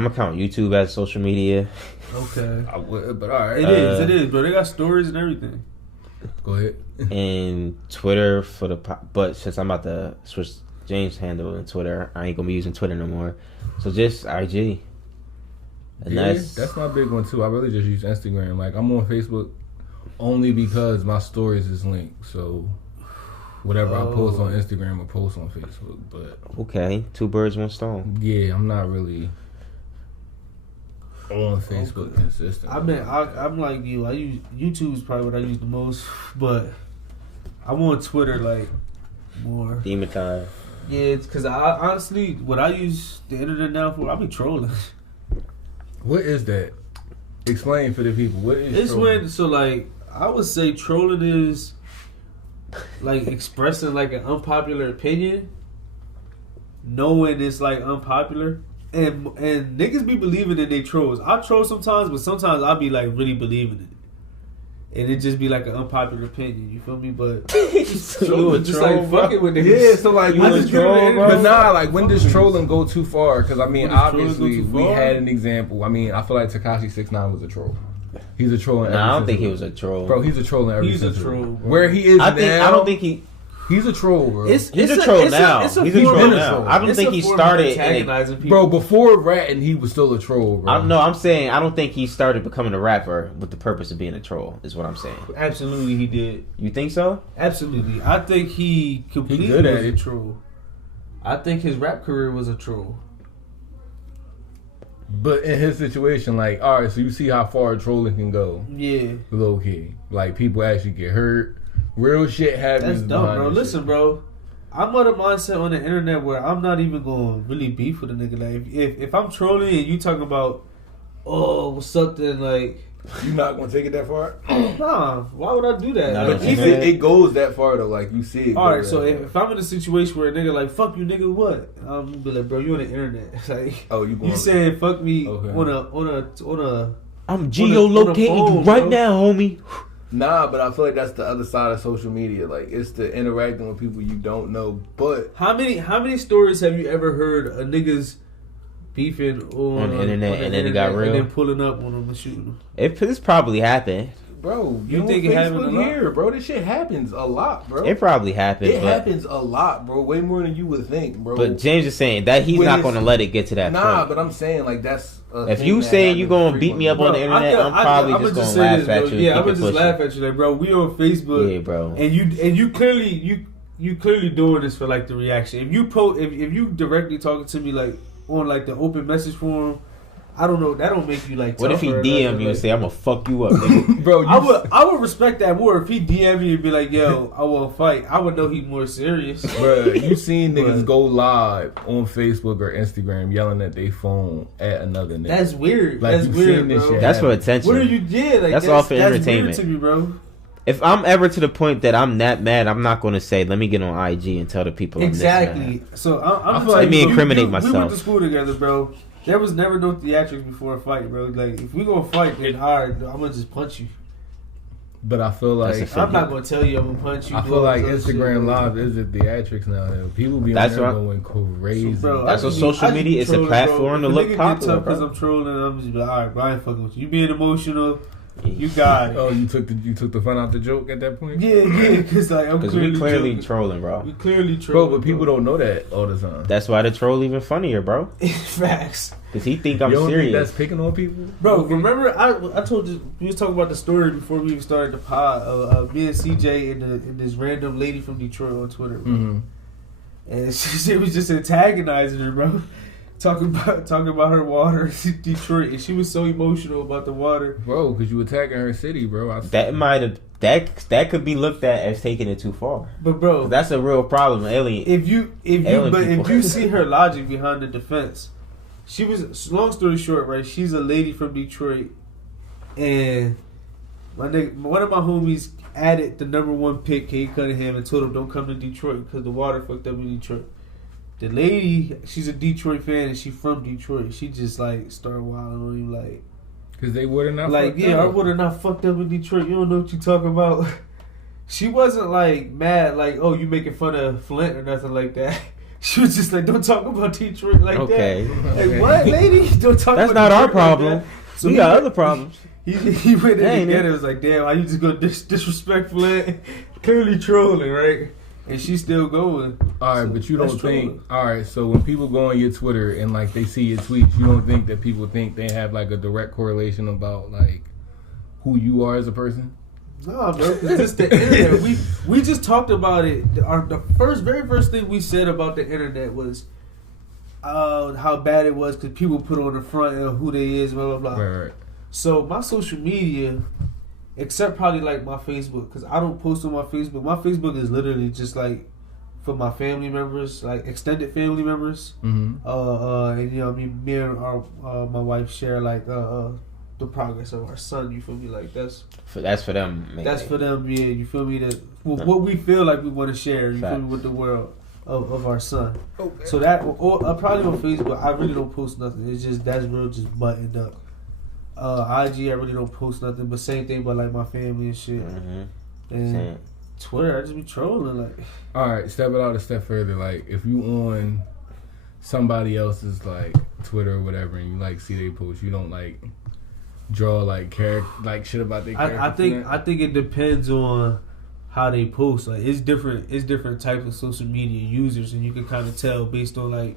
gonna count YouTube as social media. Okay, but all right, it is, bro. They got stories and everything. Go ahead. And Twitter but since I'm about to switch James' handle in Twitter, I ain't gonna be using Twitter no more. So just IG. And that's my big one too. I really just use Instagram. Like I'm on Facebook only because my stories is linked. So whatever I post on Instagram, I post on Facebook. But okay, 2 birds, 1 stone. Yeah, I'm not really on Facebook consistently. I'm like you. I use YouTube is probably what I use the most, but I'm on Twitter like more. Demon time. Yeah, it's because I honestly, what I use the internet now for, I be trolling. What is that? Explain for the people. What is it's trolling? Like I would say trolling is like expressing like an unpopular opinion, knowing it's like unpopular, and niggas be believing in they trolls. I troll sometimes, but sometimes I be like really believing in it, and it just be like an unpopular opinion. You feel me? But you a just troll, like fucking with niggas. Yeah, so like you a troll, bro. But nah, like when does trolling go too far? Because I mean, obviously we had an example. I mean, I feel like Tekashi 6ix9ine was a troll. He's a troll. I don't think he was a troll, bro. He's a troll in every sense. He's a troll. Bro. Where he is now, I don't think he. He's a troll, bro. He's a troll now. He's a troll now. I don't think he started antagonizing people. Bro, before ratting, he was still a troll, bro. I'm saying I don't think he started becoming a rapper with the purpose of being a troll. Is what I'm saying. Absolutely, he did. You think so? Absolutely, I think he completely was a troll. I think his rap career was a troll. But in his situation, like, all right, so you see how far trolling can go. Yeah. Low key, like people actually get hurt. Real shit happens. That's dumb, bro. Listen, bro. I'm on a mindset on the internet where I'm not even going to really beef with a nigga. Like, if I'm trolling and you talking about, oh, what's up then, like... You not going to take it that far? Nah, why would I do that? Nah, like, but even it goes that far, though. Like, you see it. Alright, so if I'm in a situation where a nigga like, fuck you, nigga, what? I'm going to be like, bro, you on the internet. Like, oh, you saying fuck me on a... I'm geolocating you right now, homie. Nah, but I feel like that's the other side of social media. Like, it's the interacting with people you don't know. But how many stories have you ever heard of niggas beefing on the internet and then it got real and then pulling up on them and shooting them? It's probably happened. Bro, you think it happened a lot? Here, bro, this shit happens a lot, bro. It probably happened. It happens a lot, bro. Way more than you would think, bro. But James is saying that he's not going to let it get to that point. Nah, but I'm saying like that's. If you saying you going to beat me up on the internet, I'm probably just going to laugh at you. Yeah, I'm gonna just laugh at you, like, bro. We on Facebook, yeah, bro. And you clearly doing this for like the reaction. If you directly talking to me like on like the open message forum, I don't know. That don't make you like. What if he DM you and say, "I'm gonna fuck you up, nigga"? Bro? I would respect that more if he DM you and be like, "Yo, I want to fight." I would know he's more serious. Bro, you seen niggas go live on Facebook or Instagram yelling at their phone at another nigga. That's weird. Like, that's weird, bro. That's for attention. What are you did? Like, that's all for entertainment. Weird to me, bro. If I'm ever to the point that I'm that mad, I'm not going to say, "Let me get on IG and tell the people." Exactly. I'm this mad. So I'm let me incriminate myself. We went to school together, bro. There was never no theatrics before a fight, bro. Like, if we gonna fight, then alright, I'm gonna just punch you. But I feel like I'm not gonna tell you I'm gonna punch you. I feel like Instagram Live is the theatrics now. People be on there going crazy. So, bro, that's what social media is, a platform to look popular, because I'm trolling. I'm just like, alright, bro, I ain't fucking with you. You being emotional. You got it. Oh, you took the fun out the joke at that point? Yeah, because like we clearly trolling, bro. We clearly trolling, bro. But people don't know that all the time. That's why the troll even funnier, bro. Facts. Because he think I'm you don't serious. Think that's picking on people, bro. Okay. Remember, I told you we was talking about the story before we even started the pod. Me and CJ and this random lady from Detroit on Twitter, and she was just antagonizing her, bro. Talking about her water in Detroit, and she was so emotional about the water, bro. Because you attacking her city, bro. That could be looked at as taking it too far. But bro, that's a real problem. If you see her logic behind the defense, she was. Long story short, right? She's a lady from Detroit, and one of my homies added the #1 pick, Cade Cunningham, and told him don't come to Detroit because the water fucked up in Detroit. The lady, she's a Detroit fan and she from Detroit. She just like started wilding on him like, cause they would have not like I would have not fucked up in Detroit. You don't know what you talking about. She wasn't like mad like, oh, you making fun of Flint or nothing like that. She was just like, don't talk about Detroit like that. Like, what, lady? Don't talk. That's about not Detroit our problem. Like so we got other problems. He went in together. It was like, damn, how you just gonna disrespect Flint? Clearly trolling, right? And she's still going. All right, but you don't think... All right, so when people go on your Twitter and, like, they see your tweets, you don't think that people think they have, like, a direct correlation about, like, who you are as a person? No, bro, it's just the internet. We just talked about it. The very first thing we said about the internet was how bad it was because people put on the front of who they is, blah, blah, blah. Right. So my social media... Except probably like my Facebook, because I don't post on my Facebook. My Facebook is literally just like for my family members, like extended family members. Mm-hmm. And you know, me and my wife share like the progress of our son. You feel me? Like that's for them. Maybe. That's for them. Yeah, you feel me? That what we feel like we want to share. You feel me with the world of our son. Okay. So that probably on Facebook, I really don't post nothing. It's just that's real, just buttoned up. IG, I really don't post nothing, but same thing about like my family and shit. Mm-hmm. And same. Twitter, I just be trolling like. All right, step it out a step further. Like if you on somebody else's like Twitter or whatever, and you like see they post, you don't like draw like character like shit about their character. I think it depends on how they post. Like it's different types of social media users, and you can kind of tell based on like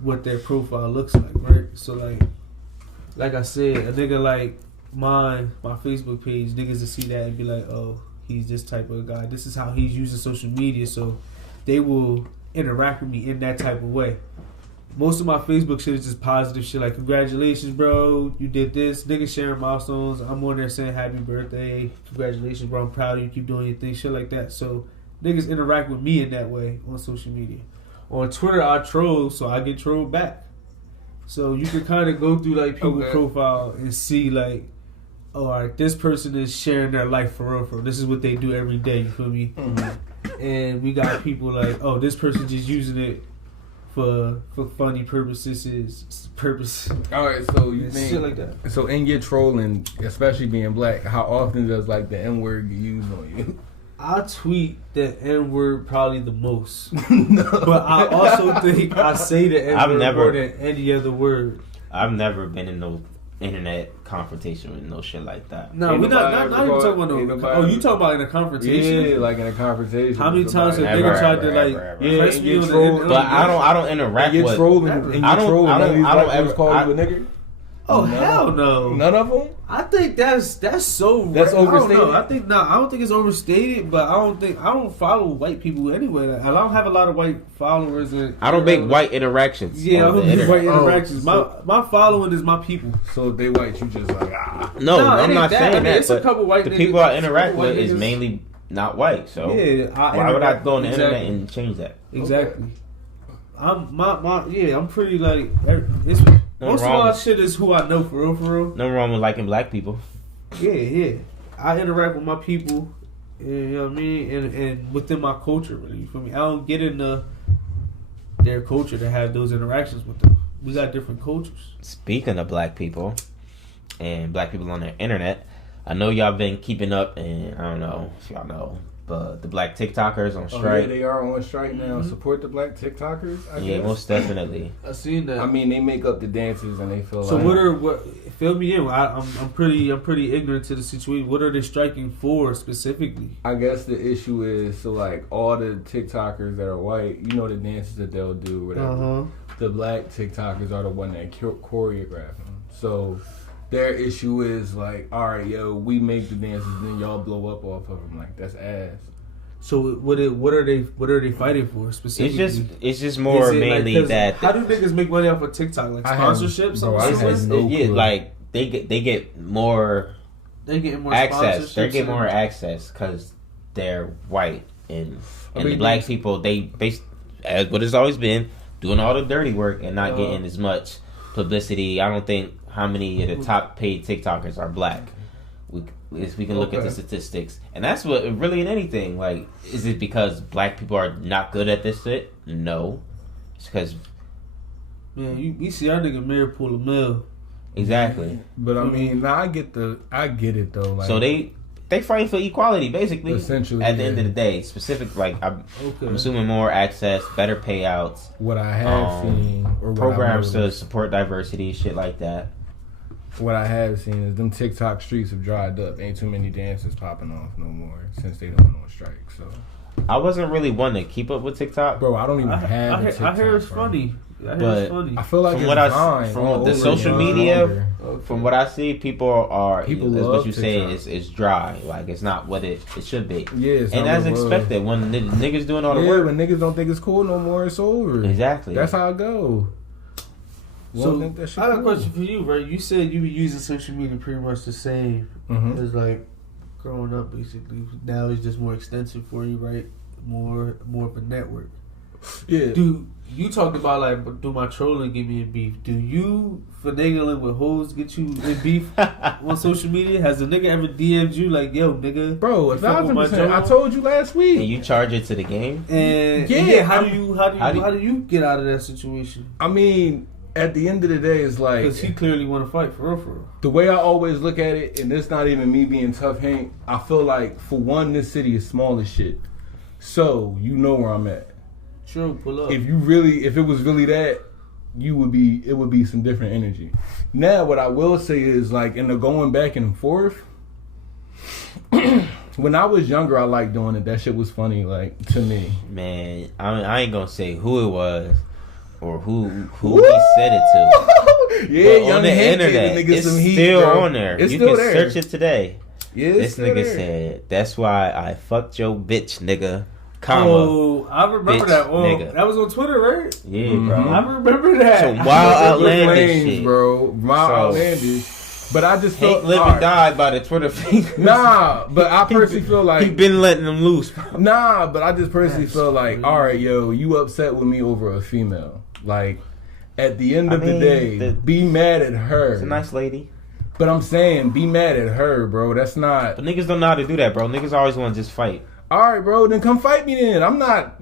what their profile looks like, right? So like I said, a nigga like my Facebook page, niggas will see that and be like, oh, he's this type of guy. This is how he's using social media, so they will interact with me in that type of way. Most of my Facebook shit is just positive shit, like congratulations, bro, you did this. Niggas sharing milestones. I'm on there saying happy birthday, congratulations, bro. I'm proud of you. Keep doing your thing, shit like that. So niggas interact with me in that way on social media. On Twitter, I troll, so I get trolled back. So you can kind of go through like people's profile and see like, oh, all right, this person is sharing their life for real, for real. This is what they do every day. You feel me? Mm-hmm. And we got people like, oh, this person just using it for funny purposes. All right, so you think shit like that. So in your trolling, especially being black, how often does like the N word get used on you? I tweet the N word probably the most, no. But I also think I say the N word more than any other word. I've never been in no internet confrontation with no shit like that. No, we're not even talking about no. Oh, you talking about in a confrontation? Yeah, like in a confrontation. How many times have niggas tried to like press me on the internet? But I don't interact with. I don't ever call you a nigga. Oh hell no! None of them. I think that's so. That's overstated. I don't think it's overstated, but I don't follow white people anyway. I don't have a lot of white followers. I don't make white interactions. Yeah, I don't make white interactions. My following is my people. So if they white, you just like ah. No, I'm not saying that. It's a couple white. The people I interact with is mainly not white. So yeah, why would I go on the internet and change that? Exactly. I'm pretty like it's. Most of my shit is who I know for real. Nothing wrong with liking black people. Yeah. I interact with my people, you know what I mean, and within my culture, really. You feel me? I don't get into their culture to have those interactions with them. We got different cultures. Speaking of black people and black people on the internet, I know y'all been keeping up, and I don't know if y'all know, but the black TikTokers on strike. Yeah, they are on strike now. Mm-hmm. Support the black TikTokers, I guess. Most definitely. I seen that. I mean, they make up the dances and they feel so like. So what fill me in. I'm pretty ignorant to the situation. What are they striking for specifically? I guess the issue is, so like all the TikTokers that are white, you know the dances that they'll do, whatever. Uh-huh. The black TikTokers are the one that choreograph them. So their issue is like, all right, yo, we make the dances, then y'all blow up off of them. Like that's ass. So what are they fighting for specifically? It's just more mainly like, that. How do niggas make money off of TikTok? Like sponsorships? Like they get more. They get more access. They get more access because they're white and the black people they as what it's always been doing all the dirty work and not getting as much publicity. I don't think how many of the top paid TikTokers are black. We can look at the statistics, and that's what really in anything. Like, is it because black people are not good at this shit? No, it's because you see our nigga Mayor pull a mill. Exactly. But I mean, I get it though. Like, so they fighting for equality basically. Essentially, at the end of the day, specific like I'm assuming more access, better payouts. What I have seen, or programs to support diversity, shit like that. What I have seen is them TikTok streets have dried up. Ain't too many dances popping off no more since they don't on strike. So I wasn't really one to keep up with TikTok, bro. I don't even have. I hear it's funny. I feel like from the social media, from what I see, people love what you say is dry. Like it's not what it should be. Yeah, and as expected, when niggas doing all the work, when niggas don't think it's cool no more, it's over. Exactly. That's how it go. So I got a question for you, right? You said you were using social media pretty much the same as like growing up, basically. Now it's just more extensive for you, right? More of a network. Yeah. You talked about like, do my trolling get me in beef? Do you finagling with hoes get you in beef on social media? Has a nigga ever DM'd you like, yo, nigga? Bro, 1,000%. I told you last week. And you charge it to the game? And how do you get out of that situation? I mean, at the end of the day, it's like, because he clearly want to fight for real. The way I always look at it, and it's not even me being tough, Hank. I feel like for one, this city is small as shit, so you know where I'm at. True, pull up. If it was really that, it would be some different energy. Now, what I will say is like in the going back and forth, When I was younger, I liked doing it. That shit was funny, like, to me. Man, I ain't gonna say who it was or who he said it to. Yeah, but on the internet, it's still on there. It's you still can there. search it today. Yeah, this nigga said, "That's why I fucked your bitch, nigga." Comma. Oh, I remember that. Oh, nigga. That was on Twitter, right? Yeah, bro. I remember that. So wild outlandish shit, bro. Wild outlandish. But I just felt Hank live and died by the Twitter fingers. Nah, but I personally feel like he been letting them loose, bro. Nah, but I just personally feel like, all right, yo, you upset with me over a female. Like, at the end of the day, be mad at her. She's a nice lady. But I'm saying, be mad at her, bro. That's not. But niggas don't know how to do that, bro. Niggas always want to just fight. All right, bro. Then come fight me. Then I'm not.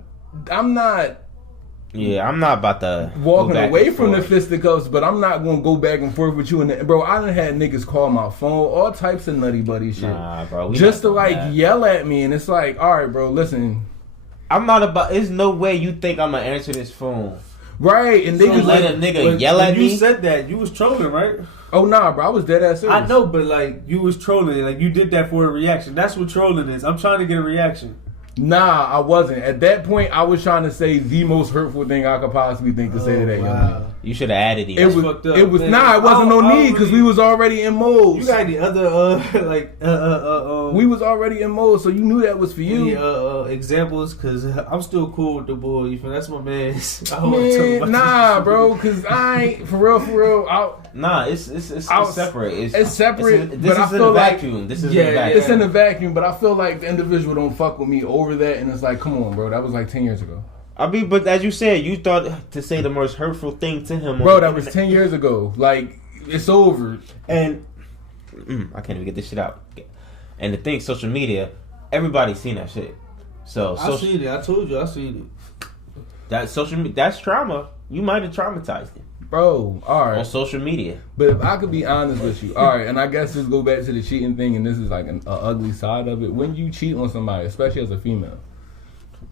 Yeah, I'm not about to walking away from the fisticuffs, but I'm not gonna go back and forth with you. And bro, I done had niggas call my phone, all types of nutty buddy shit, bro, just to like yell at me. And it's like, all right, bro, listen. I'm not about. There's no way you think I'm gonna answer this phone. Right, and niggas let a nigga yell at me. You said that you was trolling, right? Oh nah, bro, I was dead ass serious. I know, but like you was trolling, like you did that for a reaction. That's what trolling is. I'm trying to get a reaction. Nah, I wasn't. At that point, I was trying to say the most hurtful thing I could possibly think to say to that young man. You should have added it. It was nah. It wasn't no need because we was already in mode. You got any other we was already in mode, so you knew that was for you. Any examples? Because I'm still cool with the boy. You feel that's my man. Nah, bro. Because I ain't for real. Nah, it's separate. It's separate. This is in a vacuum. This is in a vacuum. It's in a vacuum. But I feel like the individual don't fuck with me over that, and it's like, come on, bro. That was like 10 years ago. I mean, but as you said, you thought to say the most hurtful thing to him. Bro, that was 10 years ago. Like, it's over. And I can't even get this shit out. And the thing, social media, everybody's seen that shit. So I seen it. I told you, I seen it. That social media, that's trauma. You might have traumatized him. Bro, all right. On social media. But if I could be honest with you, all right, and I guess just go back to the cheating thing, and this is like an ugly side of it. When you cheat on somebody, especially as a female,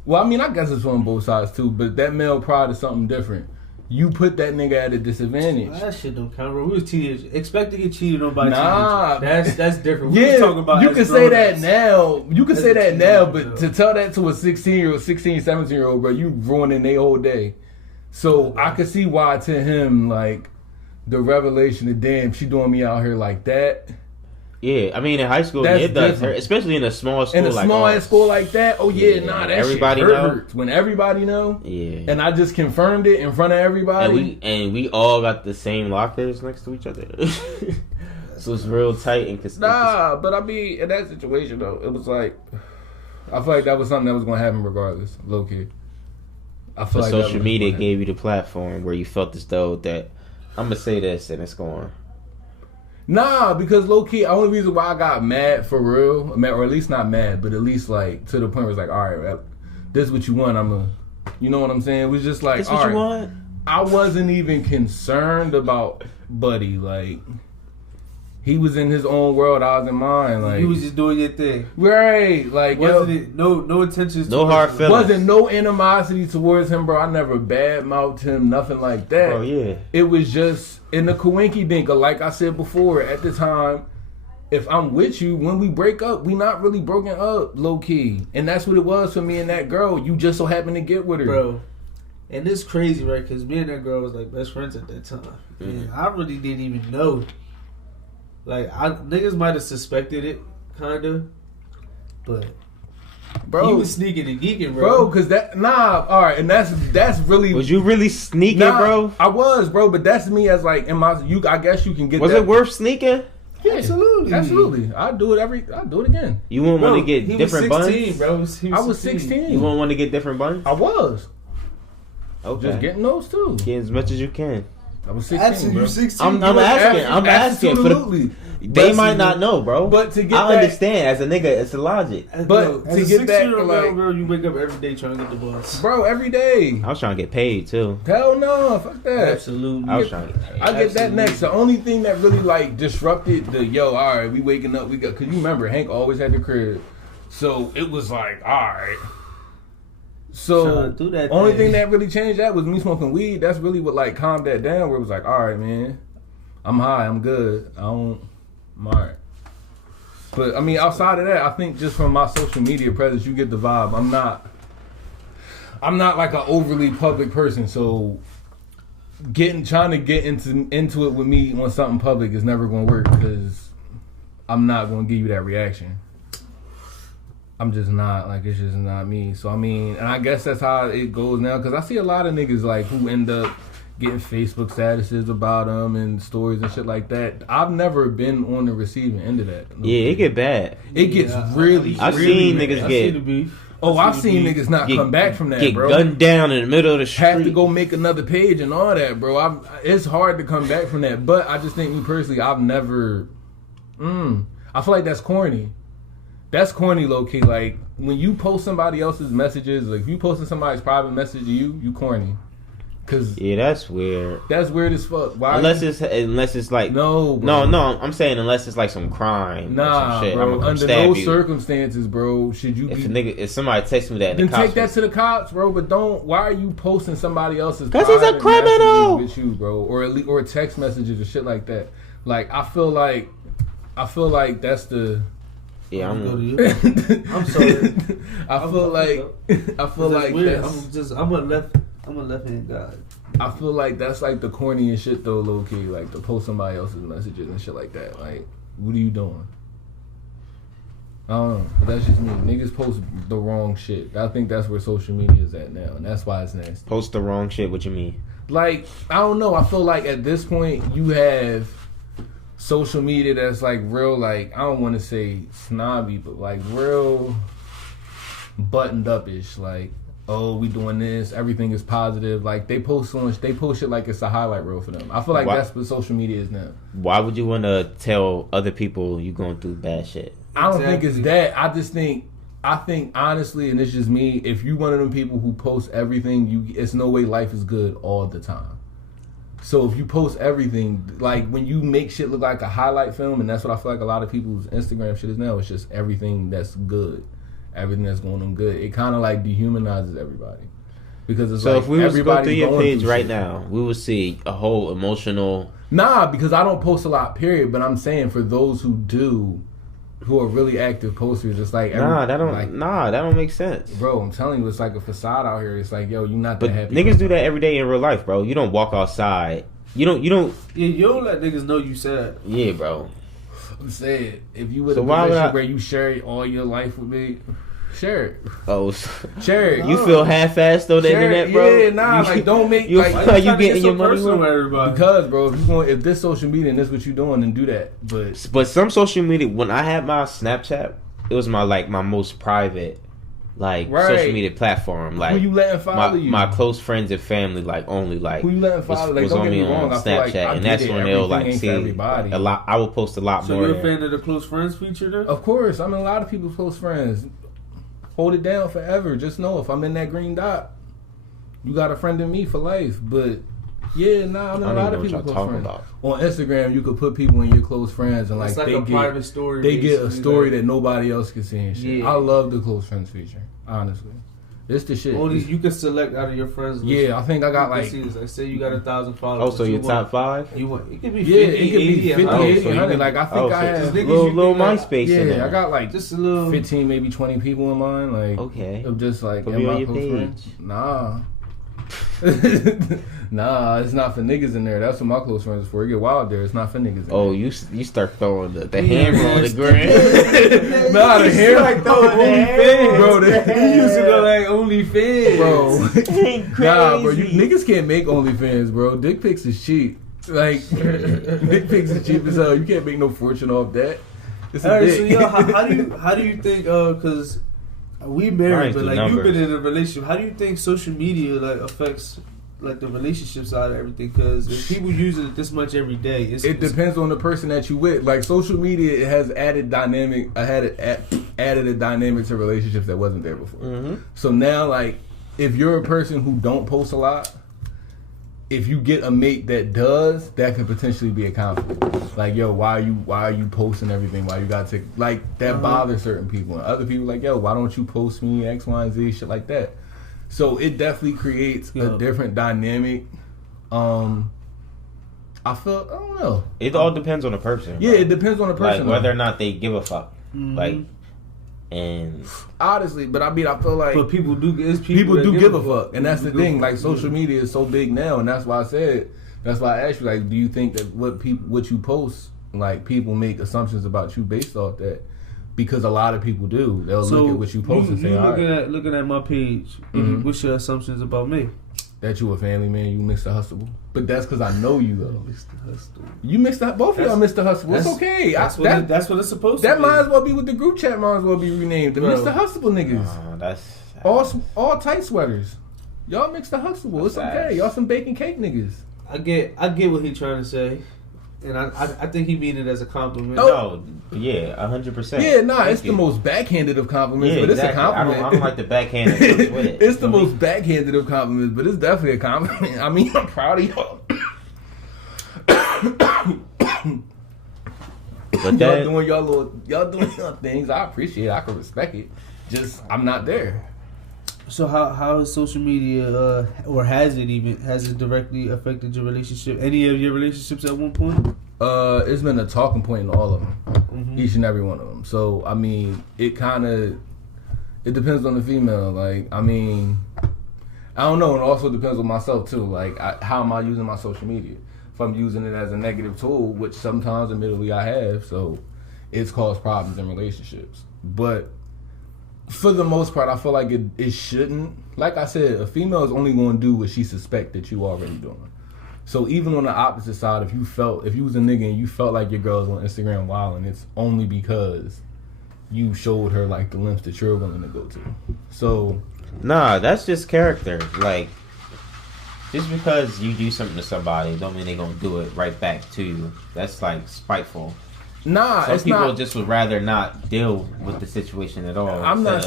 well, I mean, I guess it's on both sides too, but that male pride is something different. You put that nigga at a disadvantage. That shit don't count, bro. We was teenagers. Expect to get cheated on by teenagers. That's different. We was talking about you can say that now. You can say that now, but to tell that to a 16-year-old, 16, 17-year-old, bro, you ruining their whole day. So I could see why to him, like, the revelation of, damn, she doing me out here like that. Yeah, I mean, in high school, it does hurt, especially in a small school like ass school like that. Oh yeah, nah, that everybody shit hurts when everybody know. Yeah, and I just confirmed it in front of everybody. And we all got the same lockers next to each other, so it's real tight and nah. But I mean, in that situation though, it was like I feel like that was something that was gonna happen regardless, low key. I feel like social media gave you the platform where you felt as though that I'm gonna say this and it's going. Nah, because low key, the only reason why I got mad for real, or at least not mad, but at least like to the point where it's like, all right, this is what you want. You know what I'm saying? It was just like, this what you want. I wasn't even concerned about Buddy. Like, he was in his own world, I was in mine. Like, you was just doing your thing, right? Like, wasn't it? No intentions. No hard feelings. Wasn't no animosity towards him, bro. I never badmouthed him, nothing like that. Oh yeah. It was just in the coinky dinker, like I said before. At the time, if I'm with you, when we break up, we not really broken up, low key, and that's what it was for me and that girl. You just so happened to get with her, bro. And it's crazy, right? Because me and that girl was like best friends at that time, and I really didn't even know. Like, niggas might have suspected it, kind of, but bro, he was sneaking and geeking, bro. Because all right, and that's really. Was you really sneaking, bro? I was, bro, but that's me as like I guess you can get. Was it worth sneaking? Yeah, absolutely. I'd do it again. You wouldn't want to get different buns, bro. I was 16. You wouldn't want to get different buns? I was. Okay. Just getting those too. Get as much as you can. I was 16, bro. 16. I'm asking. Absolutely. They might not know, bro. But to get I understand. As a nigga, it's a logic. But to get back to like, girl, you wake up every day trying to get the bus. Bro, every day. I was trying to get paid too. Hell no, fuck that. Absolutely. I was trying to get paid. I get that next. The only thing that really like disrupted the all right, we waking up, because you remember Hank always had the crib, so it was like, all right. So only thing that really changed that was me smoking weed. That's really what like calmed that down. Where it was like, all right, man, I'm high, I'm good. I'm all right. But I mean, outside of that, I think just from my social media presence, you get the vibe. I'm not like an overly public person, so trying to get into it with me on something public is never gonna work because I'm not gonna give you that reaction. I'm just not, like, it's just not me. So I mean, and I guess that's how it goes now because I see a lot of niggas like who end up getting Facebook statuses about them and stories and shit like that. I've never been on the receiving end of that. Yeah, it get bad. It gets really. I've really seen bad. niggas I get. see the beef. I've seen niggas not come back from that, get bro. gunned down in the middle of the street. Have to go make another page and all that, bro. It's hard to come back from that. But I just think, me personally, I've never. I feel like that's corny. That's corny, low key. Like when you post somebody else's messages, like if you posting somebody's private message to you corny. Cause yeah, that's weird. That's weird as fuck. Why? Unless it's like no. I'm saying unless it's like some crime. Nah, or some shit. bro. Under no circumstances, bro, should you. If somebody texts me that, then take that to the cops, bro. But don't. Why are you posting somebody else's? Because he's a criminal. With you, bro, or text messages or shit like that. Like I feel like that's the. Yeah, I'm sorry. I feel like weird. I'm a left-handed guy. I feel like that's like the corniest shit though, low key. Like to post somebody else's messages and shit like that. Like, what are you doing? I don't know, but that's just me. Niggas post the wrong shit. I think that's where social media is at now, and that's why it's nasty. Post the wrong shit. What you mean? Like, I don't know. I feel like at this point you have social media that's like real, like, I don't want to say snobby, but like real buttoned up-ish. Like, oh, we doing this, everything is positive. Like they post shit like it's a highlight reel for them. I feel like that's what social media is now. Why would you want to tell other people you going through bad shit? I don't think it's that. I think honestly, and it's just me, if you one of them people who post everything, it's no way life is good all the time. So if you post everything, like when you make shit look like a highlight film, and that's what I feel like a lot of people's Instagram shit is now, it's just everything that's good. Everything that's going on good. It kind of like dehumanizes everybody. Because it's so like if we was to go through your page right shit. now, we would see a whole emotional... Nah, because I don't post a lot, period. But I'm saying for those who do, who are really active posters, it's like... that don't make sense. Bro, I'm telling you, it's like a facade out here. It's like, yo, you're not that happy. Niggas do that every day in real life, bro. You don't walk outside. You don't... Yeah, you don't let niggas know you sad. Yeah, bro. I'm saying, if you would have position where you share all your life with me, share it. Oh, share it. You feel half-assed on the internet, bro? Yeah, nah, like don't make you feel like you getting your money from everybody. Because, bro, if this social media and this what you doing, then do that. But some social media, when I had my Snapchat, it was my most private social media platform. Like, who you letting follow you? My close friends and family, only who you letting follow? Like, don't get me wrong, Snapchat, and that's when they'll see everybody. A lot. I will post a lot more. So you're a fan of the close friends feature, then? Of course, I'm in a lot of people's close friends. Hold it down forever. Just know if I'm in that green dot, you got a friend in me for life. But yeah, I'm in a lot of people's close friends. On Instagram, you could put people in your close friends and like they get private story. They get a story that nobody else can see and shit. Yeah. I love the close friends feature. Honestly, it's the shit. Only you can select out of your friends. Yeah, I think I got like. Say you got 1,000 followers. Oh, so your top 5? You want? It could be 50, it could be 50, 80, 100. Like I think I have had little MySpace. Yeah, I got like just a little 15, maybe 20 people in mine. Like okay, of just like in my close friends. Nah. Nah, it's not for niggas in there. That's what my close friends is for. It get wild there. It's not for niggas in there. You start throwing the hammer on the ground. Nah, the hammer. Bro, you used to go like OnlyFans. Bro. Nah, bro, you niggas can't make OnlyFans, bro. Dick pics is cheap. Like, dick pics is cheap as hell. You can't make no fortune off that. It's a dick. So yo, how do you think, because we married, but like you've been in a relationship, how do you think social media like affects like the relationship side of everything? Because if people use it this much every day, it depends on the person that you with. Like social media has added dynamic. Added a dynamic to relationships that wasn't there before. Mm-hmm. So now, like, if you're a person who don't post a lot, if you get a mate that does, that could potentially be a conflict. Like, yo, why are you posting everything? Why you got to like that bothers certain people, and other people like, yo, why don't you post me X, Y, and Z, shit like that. So it definitely creates a different dynamic. I don't know. It all depends on the person. Yeah, it depends on the person. Like whether or not they give a fuck. Like, and honestly, but I mean, I feel like, but people do. People do give a fuck, and that's the thing. Like, social media is so big now, and that's why I asked you, like, do you think that what you post, like, people make assumptions about you based off that? Because a lot of people do. They'll look at what you post and say, looking at my page, what's your assumptions about me? That you a family man, you Mr. Hustable. But that's because I know you, though. Mr. Hustable. You Mr. Both of y'all Mr. Hustable. It's okay. That's what it's supposed to be. That might as well be with the group chat. Might as well be renamed the Mr. Hustable niggas. That's all tight sweaters. Y'all Mr. Hustable. It's okay. Y'all some bacon cake niggas. I get what he trying to say. And I think he mean it as a compliment. No, yeah, 100%. Yeah, it's the most backhanded of compliments, but it's a compliment. I don't like the backhanded with it. It's the most backhanded of compliments, but it's definitely a compliment. I mean, I'm proud of y'all. But y'all doing your things. I appreciate it. I can respect it. Just, I'm not there. So how has social media, or has it directly affected your relationship? Any of your relationships at one point? It's been a talking point in all of them, each and every one of them. So I mean, it depends on the female. Like, I mean, I don't know, and it also depends on myself too. Like, how am I using my social media? If I'm using it as a negative tool, which sometimes, admittedly, I have, so it's caused problems in relationships, but. For the most part, I feel like it shouldn't. Like I said, a female is only going to do what she suspect that you already doing. So even on the opposite side, if you was a nigga and you felt like your girl's on Instagram wilding, it's only because you showed her like the lengths that you're willing to go to. So nah, that's just character. Like, just because you do something to somebody don't mean they're gonna do it right back to you. That's like spiteful. Nah, some people just would rather not deal with the situation at all. I'm not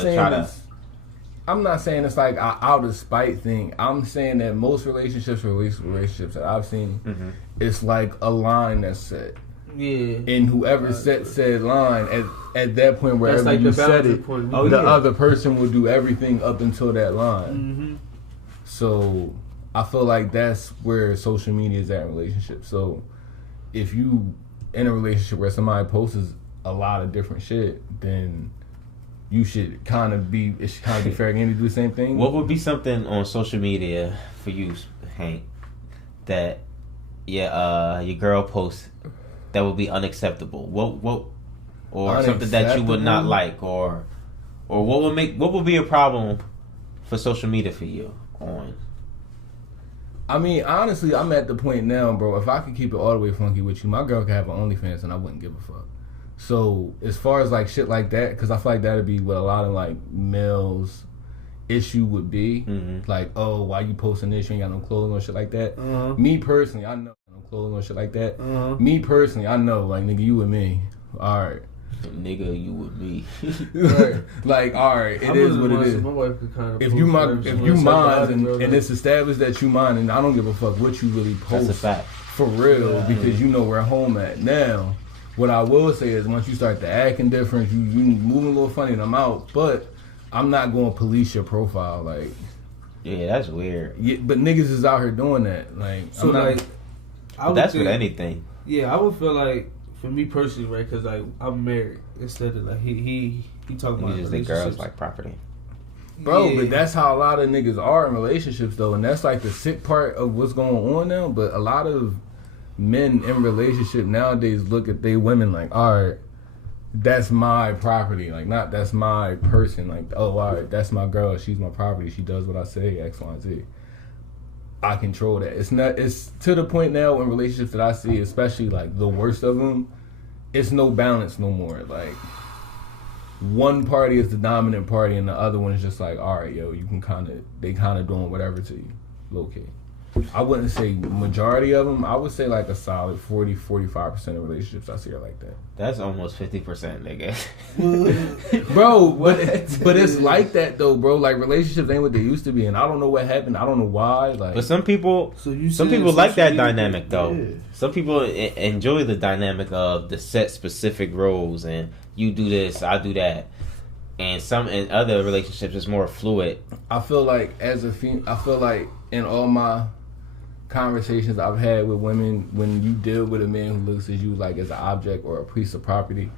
saying it's like an out of spite thing. I'm saying that most relationships that I've seen, it's like a line that's set. Yeah. And whoever set said line at that point, wherever like you set it, the other person will do everything up until that line. So I feel like that's where social media is at in relationships. So if you in a relationship where somebody posts a lot of different shit, then it should kind of be fair game to do the same thing. What would be something on social media for you, Hank, that your girl posts that would be unacceptable? What or something that you would not like, or what would be a problem for social media for you on? I mean, honestly, I'm at the point now, bro. If I could keep it all the way funky with you, my girl could have an OnlyFans and I wouldn't give a fuck. So, as far as like shit like that, because I feel like that'd be what a lot of like males' issue would be. Like, oh, why you posting this? You ain't got no clothes or shit like that. Me personally, I know no clothes or shit like that. Me personally, I know, like, nigga, you with me. All right. Nigga, you with me. Right. Like, all right, it is what it is. My wife could kind of if you mind and it's established that you mind, and I don't give a fuck what you really post. That's a fact. For real, because you know where home at. Now, what I will say is once you start to acting different, you moving a little funny and I'm out, but I'm not going to police your profile. Like, yeah, that's weird. Yeah, but niggas is out here doing that. Like, so that's with anything. Yeah, I would feel like, for me personally, right, because like I'm married, instead of like he talking about just think girls like property, bro. But that's how a lot of niggas are in relationships, though, and that's like the sick part of what's going on now. But a lot of men in relationship nowadays look at they women like, all right, that's my property, like not that's my person, like, oh, all right, that's my girl, she's my property, she does what I say, X, Y, and Z. I control that. It's to the point now in relationships that I see, especially like the worst of them, it's no balance no more. Like, one party is the dominant party and the other one is just like, all right, yo, you can they kind of doing whatever to you, low key. I wouldn't say majority of them. I would say like a solid 40-45% of relationships I see are like that. That's almost 50%, nigga. Bro, but it's like that though, bro. Like, relationships ain't what they used to be, and I don't know what happened. I don't know why. Like, but some people like that dynamic though. Yeah. Some people enjoy the dynamic of the set specific roles, and you do this, I do that. And some in other relationships, it's more fluid. I feel like in all my conversations I've had with women, when you deal with a man who looks at you like as an object or a piece of property,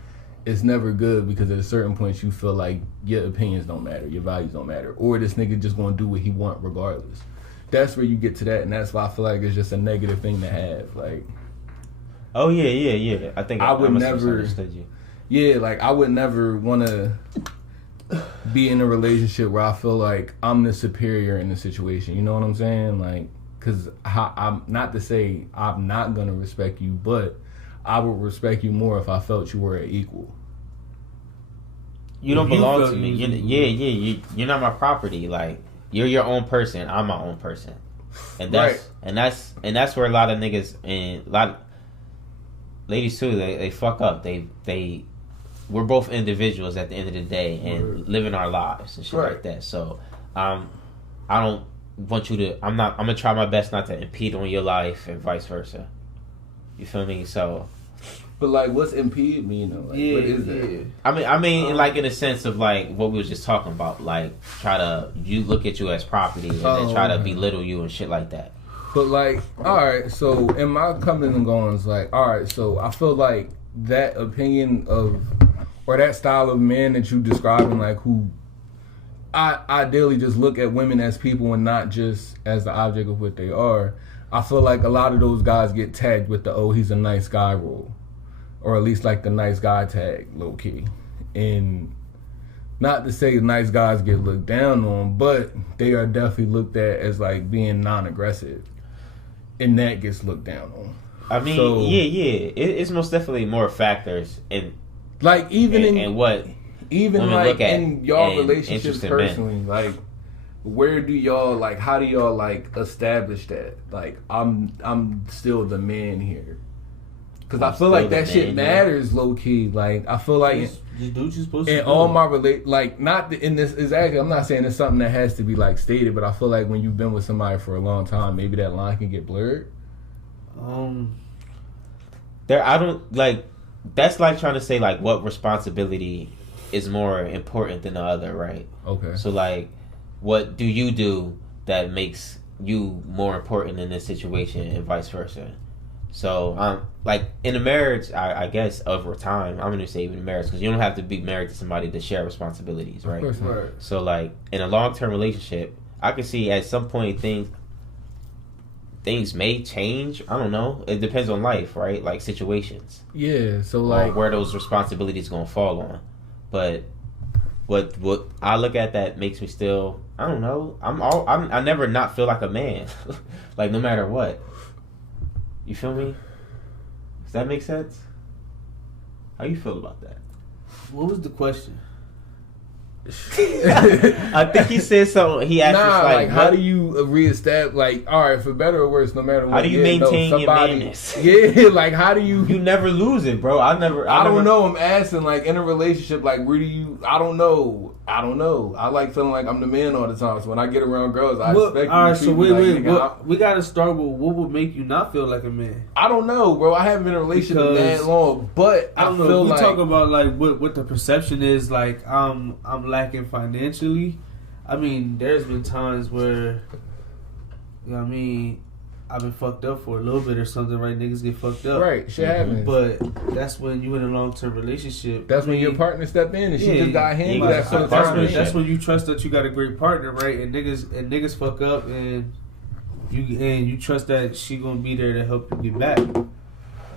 it's never good because at a certain point you feel like your opinions don't matter, your values don't matter, or this nigga just gonna do what he want regardless. That's where you get to that, and that's why I feel like it's just a negative thing to have. Like, oh yeah. I think I would never understood you. Yeah, like I would never want to be in a relationship where I feel like I'm the superior in the situation. You know what I'm saying? Like, because I'm not to say I'm not gonna respect you, but I would respect you more if I felt you were an equal. You don't belong to me. You're not my property. Like, you're your own person. I'm my own person, and that's right. and that's where a lot of niggas and a lot of ladies too. They fuck up. We're both individuals at the end of the day and living our lives and shit like that. So, I don't want you to. I'm gonna try my best not to impede on your life and vice versa. You feel me? So. But like, what's impede mean? Like, what is it? I mean, like in a sense of like what we was just talking about, like you look at you as property and then try to belittle you and shit like that. But like, all right, so in my coming and goings, like, all right, so I feel like that opinion of or that style of man that you describing, like who I ideally just look at women as people and not just as the object of what they are. I feel like a lot of those guys get tagged with the he's a nice guy role. Or at least like the nice guy tag, low key. And not to say nice guys get looked down on, but they are definitely looked at as like being non-aggressive. And that gets looked down on. I mean, it's most definitely more factors in like even in what even like in y'all relationships personally, like where do y'all like how do y'all like establish that? Like I'm still the man here. Cause I feel like that shit matters low key. Like I feel like just do what you're supposed to do. In all my like not in this exactly. I'm not saying it's something that has to be like stated, but I feel like when you've been with somebody for a long time, maybe that line can get blurred. I don't like. That's like trying to say like what responsibility is more important than the other, right? Okay. So like, what do you do that makes you more important in this situation, and vice versa? So, like in a marriage, I guess over time, I'm gonna say even in marriage because you don't have to be married to somebody to share responsibilities, right? Of course. Right. So, like in a long-term relationship, I can see at some point things may change. I don't know. It depends on life, right? Like situations. Yeah. So like where those responsibilities gonna fall on, but what I look at that makes me still. I don't know. I never not feel like a man, like no matter what. You feel me? Does that make sense? How you feel about that? What was the question? I think he said something. He asked us like how do you reestablish? Like, all right, for better or worse, no matter what. How do you maintain your manness? Yeah, like how do you? You never lose it, bro. I don't know. I'm asking, like in a relationship, like where do you? I don't know. I like feeling like I'm the man all the time. So when I get around girls, I expect. All right, so wait. We gotta start with what would make you not feel like a man. I don't know, bro. I haven't been in a relationship that long, but I don't know. Feel we talk about like what the perception is. Like I'm lacking financially. I mean, there's been times where, you know what I mean, I've been fucked up for a little bit or something, right? Niggas get fucked up. Right, shit happens. But that's when you in a long-term relationship. That's when your partner stepped in and she just got handled that for the time. That's when you trust that you got a great partner, right? And niggas fuck up and you trust that she gonna be there to help you get back.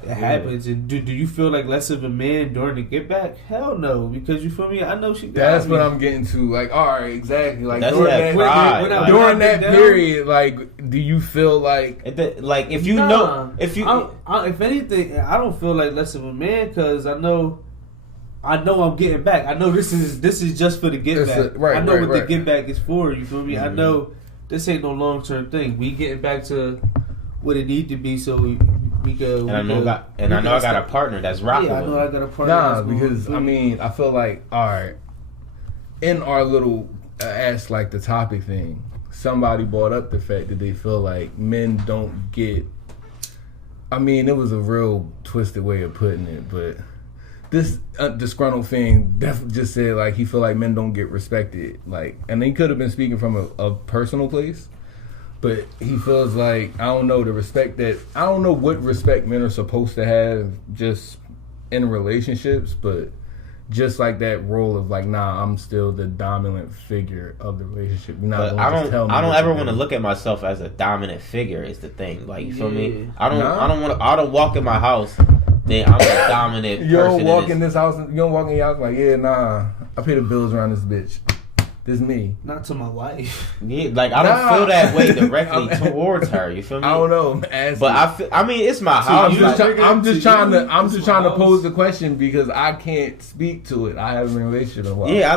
It happens. And do you feel like less of a man during the get back? Hell no, because you feel me. I know she. That's what I'm getting to. Like, all right, exactly. Like that's during that period, like, do you feel like if you know if anything, I don't feel like less of a man because I know I'm getting back. I know this is just for the get back. I know what the get back is for. You feel me? Mm-hmm. I know this ain't no long term thing. We getting back to what it need to be. So. I know I got a partner that's rocking. Yeah, I know I got a partner. Because I mean, I feel like all right. In our little ask like the topic thing, somebody brought up the fact that they feel like men don't get. I mean, it was a real twisted way of putting it, but this disgruntled thing definitely just said like he feel like men don't get respected. Like, and he could have been speaking from a personal place. But he feels like, I don't know what respect men are supposed to have just in relationships, but just like that role of like, nah, I'm still the dominant figure of the relationship. You're not But gonna just tell me I don't what ever to want to do. look at myself as a dominant figure. Is the thing, like you feel me? Yeah. I don't walk in my house. Then I'm a dominant You person. don't walk in this house. You don't walk in your house like, yeah, nah, I pay the bills around this bitch. This me. Not to my wife. Yeah, like I don't feel that way directly towards her. You feel me? I don't know, But I mean, it's my house. I'm just trying to pose the question because I can't speak to it. I haven't been in a relationship in a while. Yeah,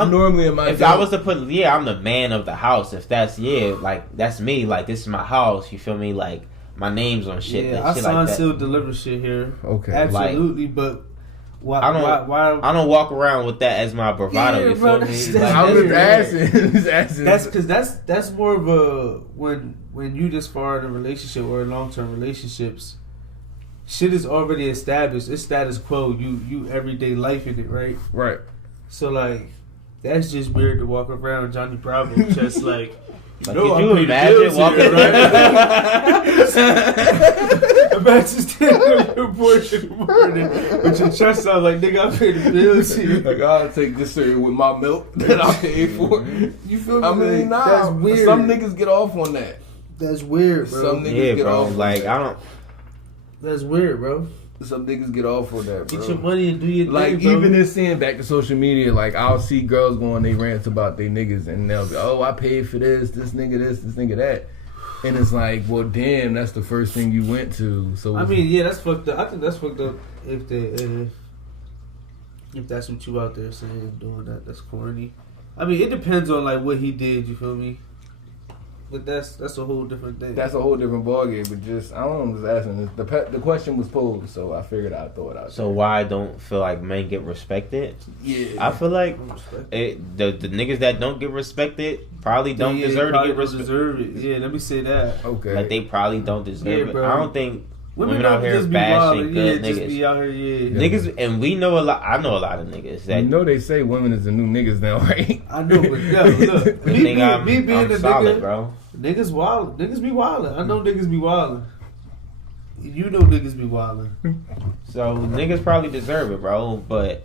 I'm normally in my. If I was to put, I'm the man of the house. If that's like that's me. Like this is my house. You feel me? Like my name's on shit. Yeah, I shit sign, like that. seal, deliver shit here. Okay, absolutely, but. Why, I don't walk around with that as my bravado. Yeah, you bro, feel me? that's- Like, I'm just asking. That's because that's more of a when you this far in a relationship or in long-term relationships, shit is already established. It's status quo. You everyday life in it, right? Right. So like, that's just weird to walk around Johnny Bravo just like. Like, No, could you imagine walking Imagine standing up your porch in the morning with your chest out like, nigga, I paid the bills here. Like, I'll take this cereal with my milk that I paid for. You feel me? I mean, nah. That's weird. Some niggas get off on that. That's weird, bro. Some niggas get off on like that. I don't. That's weird, bro. Some niggas get off on that, bro. Get your money and do your like, thing, bro. even in seeing back to social media, like, I'll see girls go on they rants about they niggas, and they'll be, oh, I paid for this nigga that. And it's like, well, damn, that's the first thing you went to. So I mean, yeah, that's fucked up. I think that's fucked up if that's what you out there saying, doing that. That's corny. I mean, it depends on, like, what he did, you feel me? But that's a whole different thing. that's a whole different ballgame. But just, I don't know, I'm just asking. The question was posed, so I figured I'd throw it out. So why I don't feel like men get respected? Yeah. I feel like the niggas that don't get respected probably don't deserve to get respected. Deserve it. Yeah, let me say that. Okay. Like they probably don't deserve it. bro. I don't think women don't out here just be bashing wild. good Just niggas. be out here, yeah. Niggas, and we know a lot. I know a lot of niggas that you know they say women is the new niggas now, right? I know, but yeah, look, me being I'm the solid, nigga, bro. niggas wild. Niggas be wildin'. I know niggas be wildin'. You know niggas be wildin'. So niggas probably deserve it, bro. But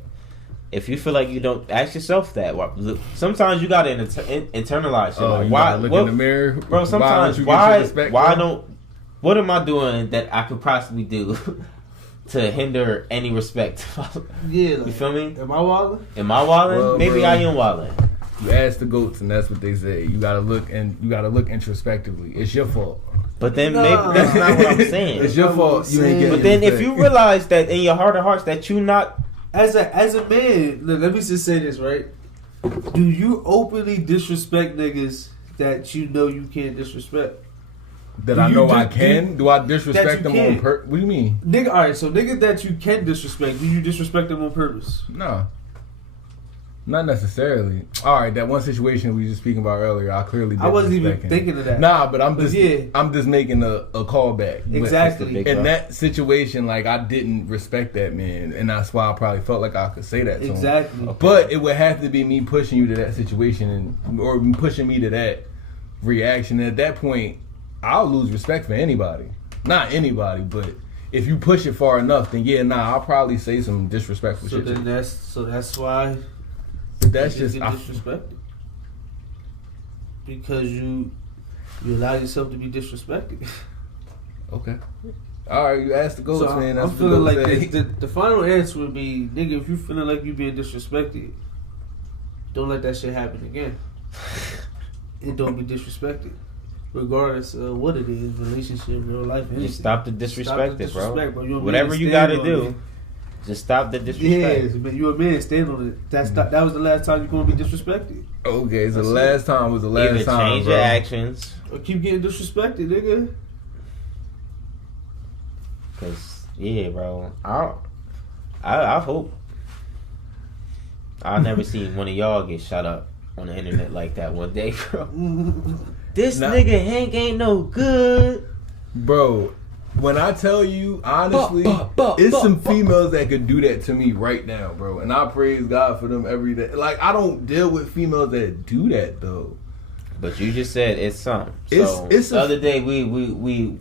if you feel like you don't, ask yourself that. Look, sometimes you gotta internalize shit. Like, you why gotta look in the mirror, bro? Sometimes why don't? What am I doing that I could possibly do to hinder any respect? Yeah, like, You feel me? Am I wildin'? Am I wilding? Well, Maybe bro. I am wilding. You ask the goats, and that's what they say. You gotta look introspectively. It's your fault. But then Nah. maybe that's not what I'm saying. It's your That's fault. what You I'm ain't saying. getting But then if respect. you realize that in your heart of hearts that you not, As a man, look, let me just say this, right? Do you openly disrespect niggas that you know you can't disrespect? that do I you know do- I can. Do I disrespect that them you on can. purpose? What do you mean? Nigga, alright, so niggas that you can disrespect, do you disrespect them on purpose? No. Not necessarily. All right, that one situation we were just speaking about earlier, I clearly did I wasn't even respect him. thinking of that. Nah, but I'm But just yeah. I'm just making a callback. But Exactly. big- in that situation, like, I didn't respect that man, and that's why I probably felt like I could say that to him. Exactly. But it would have to be me pushing you to that situation, or pushing me to that reaction. And at that point, I'll lose respect for anybody. Not anybody, but if you push it far enough, then yeah, I'll probably say some disrespectful So shit. then that's why That's you just get disrespected. Because you allow yourself to be disrespected. okay. All right, you asked the goats, So man. That's I'm what feeling the like goats say. the final answer would be, nigga, if you feeling like you being disrespected, don't let that shit happen again. And don't be disrespected. Regardless of what it is, relationship, real life, anything. just stop the disrespect, bro. You want me Whatever to you stand gotta on do, it. just stop the disrespect. Yes, but you a man, stand on it. That was the last time you're gonna be disrespected. Okay, so That's the last time was the last Either time, change bro. your actions, Or keep getting disrespected, nigga. cause yeah, bro. I hope I'll never see one of y'all get shut up on the internet like that one day, bro. This Nah. nigga Hank ain't no good. Bro, when I tell you, honestly, it's some females that could do that to me right now, bro. And I praise God for them every day. Like, I don't deal with females that do that, though. But you just said it's some. It's So the other day we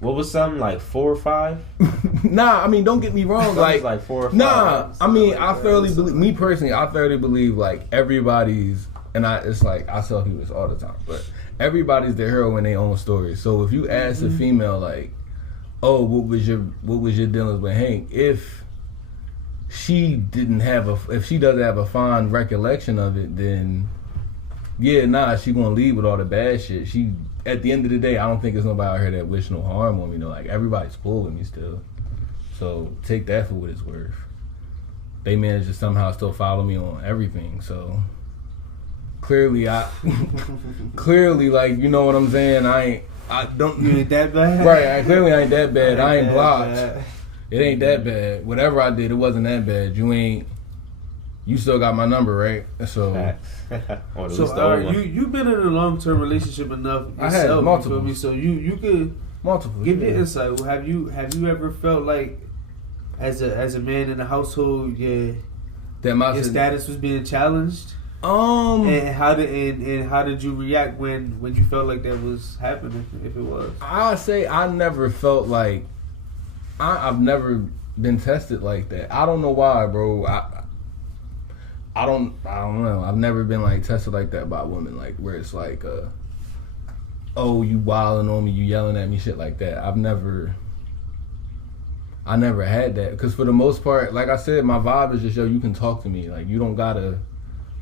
What was something like 4 or 5? Nah, I mean, don't get me wrong. Like 4 or 5. Nah, I mean, I thoroughly believe. Me personally, I thoroughly believe like everybody's, and it's like I tell people this all the time, but everybody's their hero in their own story. So if you ask a female like, "Oh, what was your dealings with Hank?" If she doesn't have a fond recollection of it, then yeah, nah, she gonna leave with all the bad shit. She, at the end of the day, I don't think there's nobody out here that wish no harm on me. Like everybody's cool with me still. So take that for what it's worth. They managed to somehow still follow me on everything. So clearly, clearly, like, you know what I'm saying. I don't. You ain't that bad. Right. I ain't that bad. I ain't blocked. It ain't that bad. Whatever I did, it wasn't that bad. You still got my number, right? So. You've been in a long-term relationship enough yourself, I had multiple. You feel me? So you could multiple. Give me insight. Have you ever felt like, as a man in the household, your status was being challenged? And how did you react when you felt like that was happening? If it was, I say I never felt like I've never been tested like that. I don't know why, bro. I don't know. I've never been like tested like that by women, like where it's like, oh, you wilding on me, you yelling at me, shit like that. I never had that, because for the most part, like I said, my vibe is just, yo, you can talk to me, like you don't gotta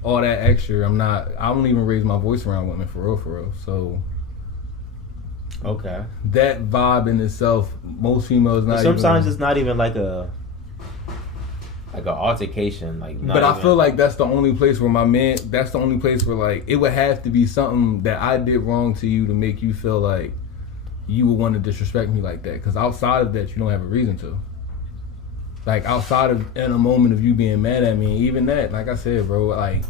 all that extra. I don't even raise my voice around women for real. So okay, that vibe in itself, most females not. Sometimes it's not even like an altercation, like. But I feel like that's the only place where that's the only place where like it would have to be something that I did wrong to you to make you feel like you would want to disrespect me like that. Because outside of that, you don't have a reason to. Like outside of in a moment of you being mad at me, even that, like I said, bro, like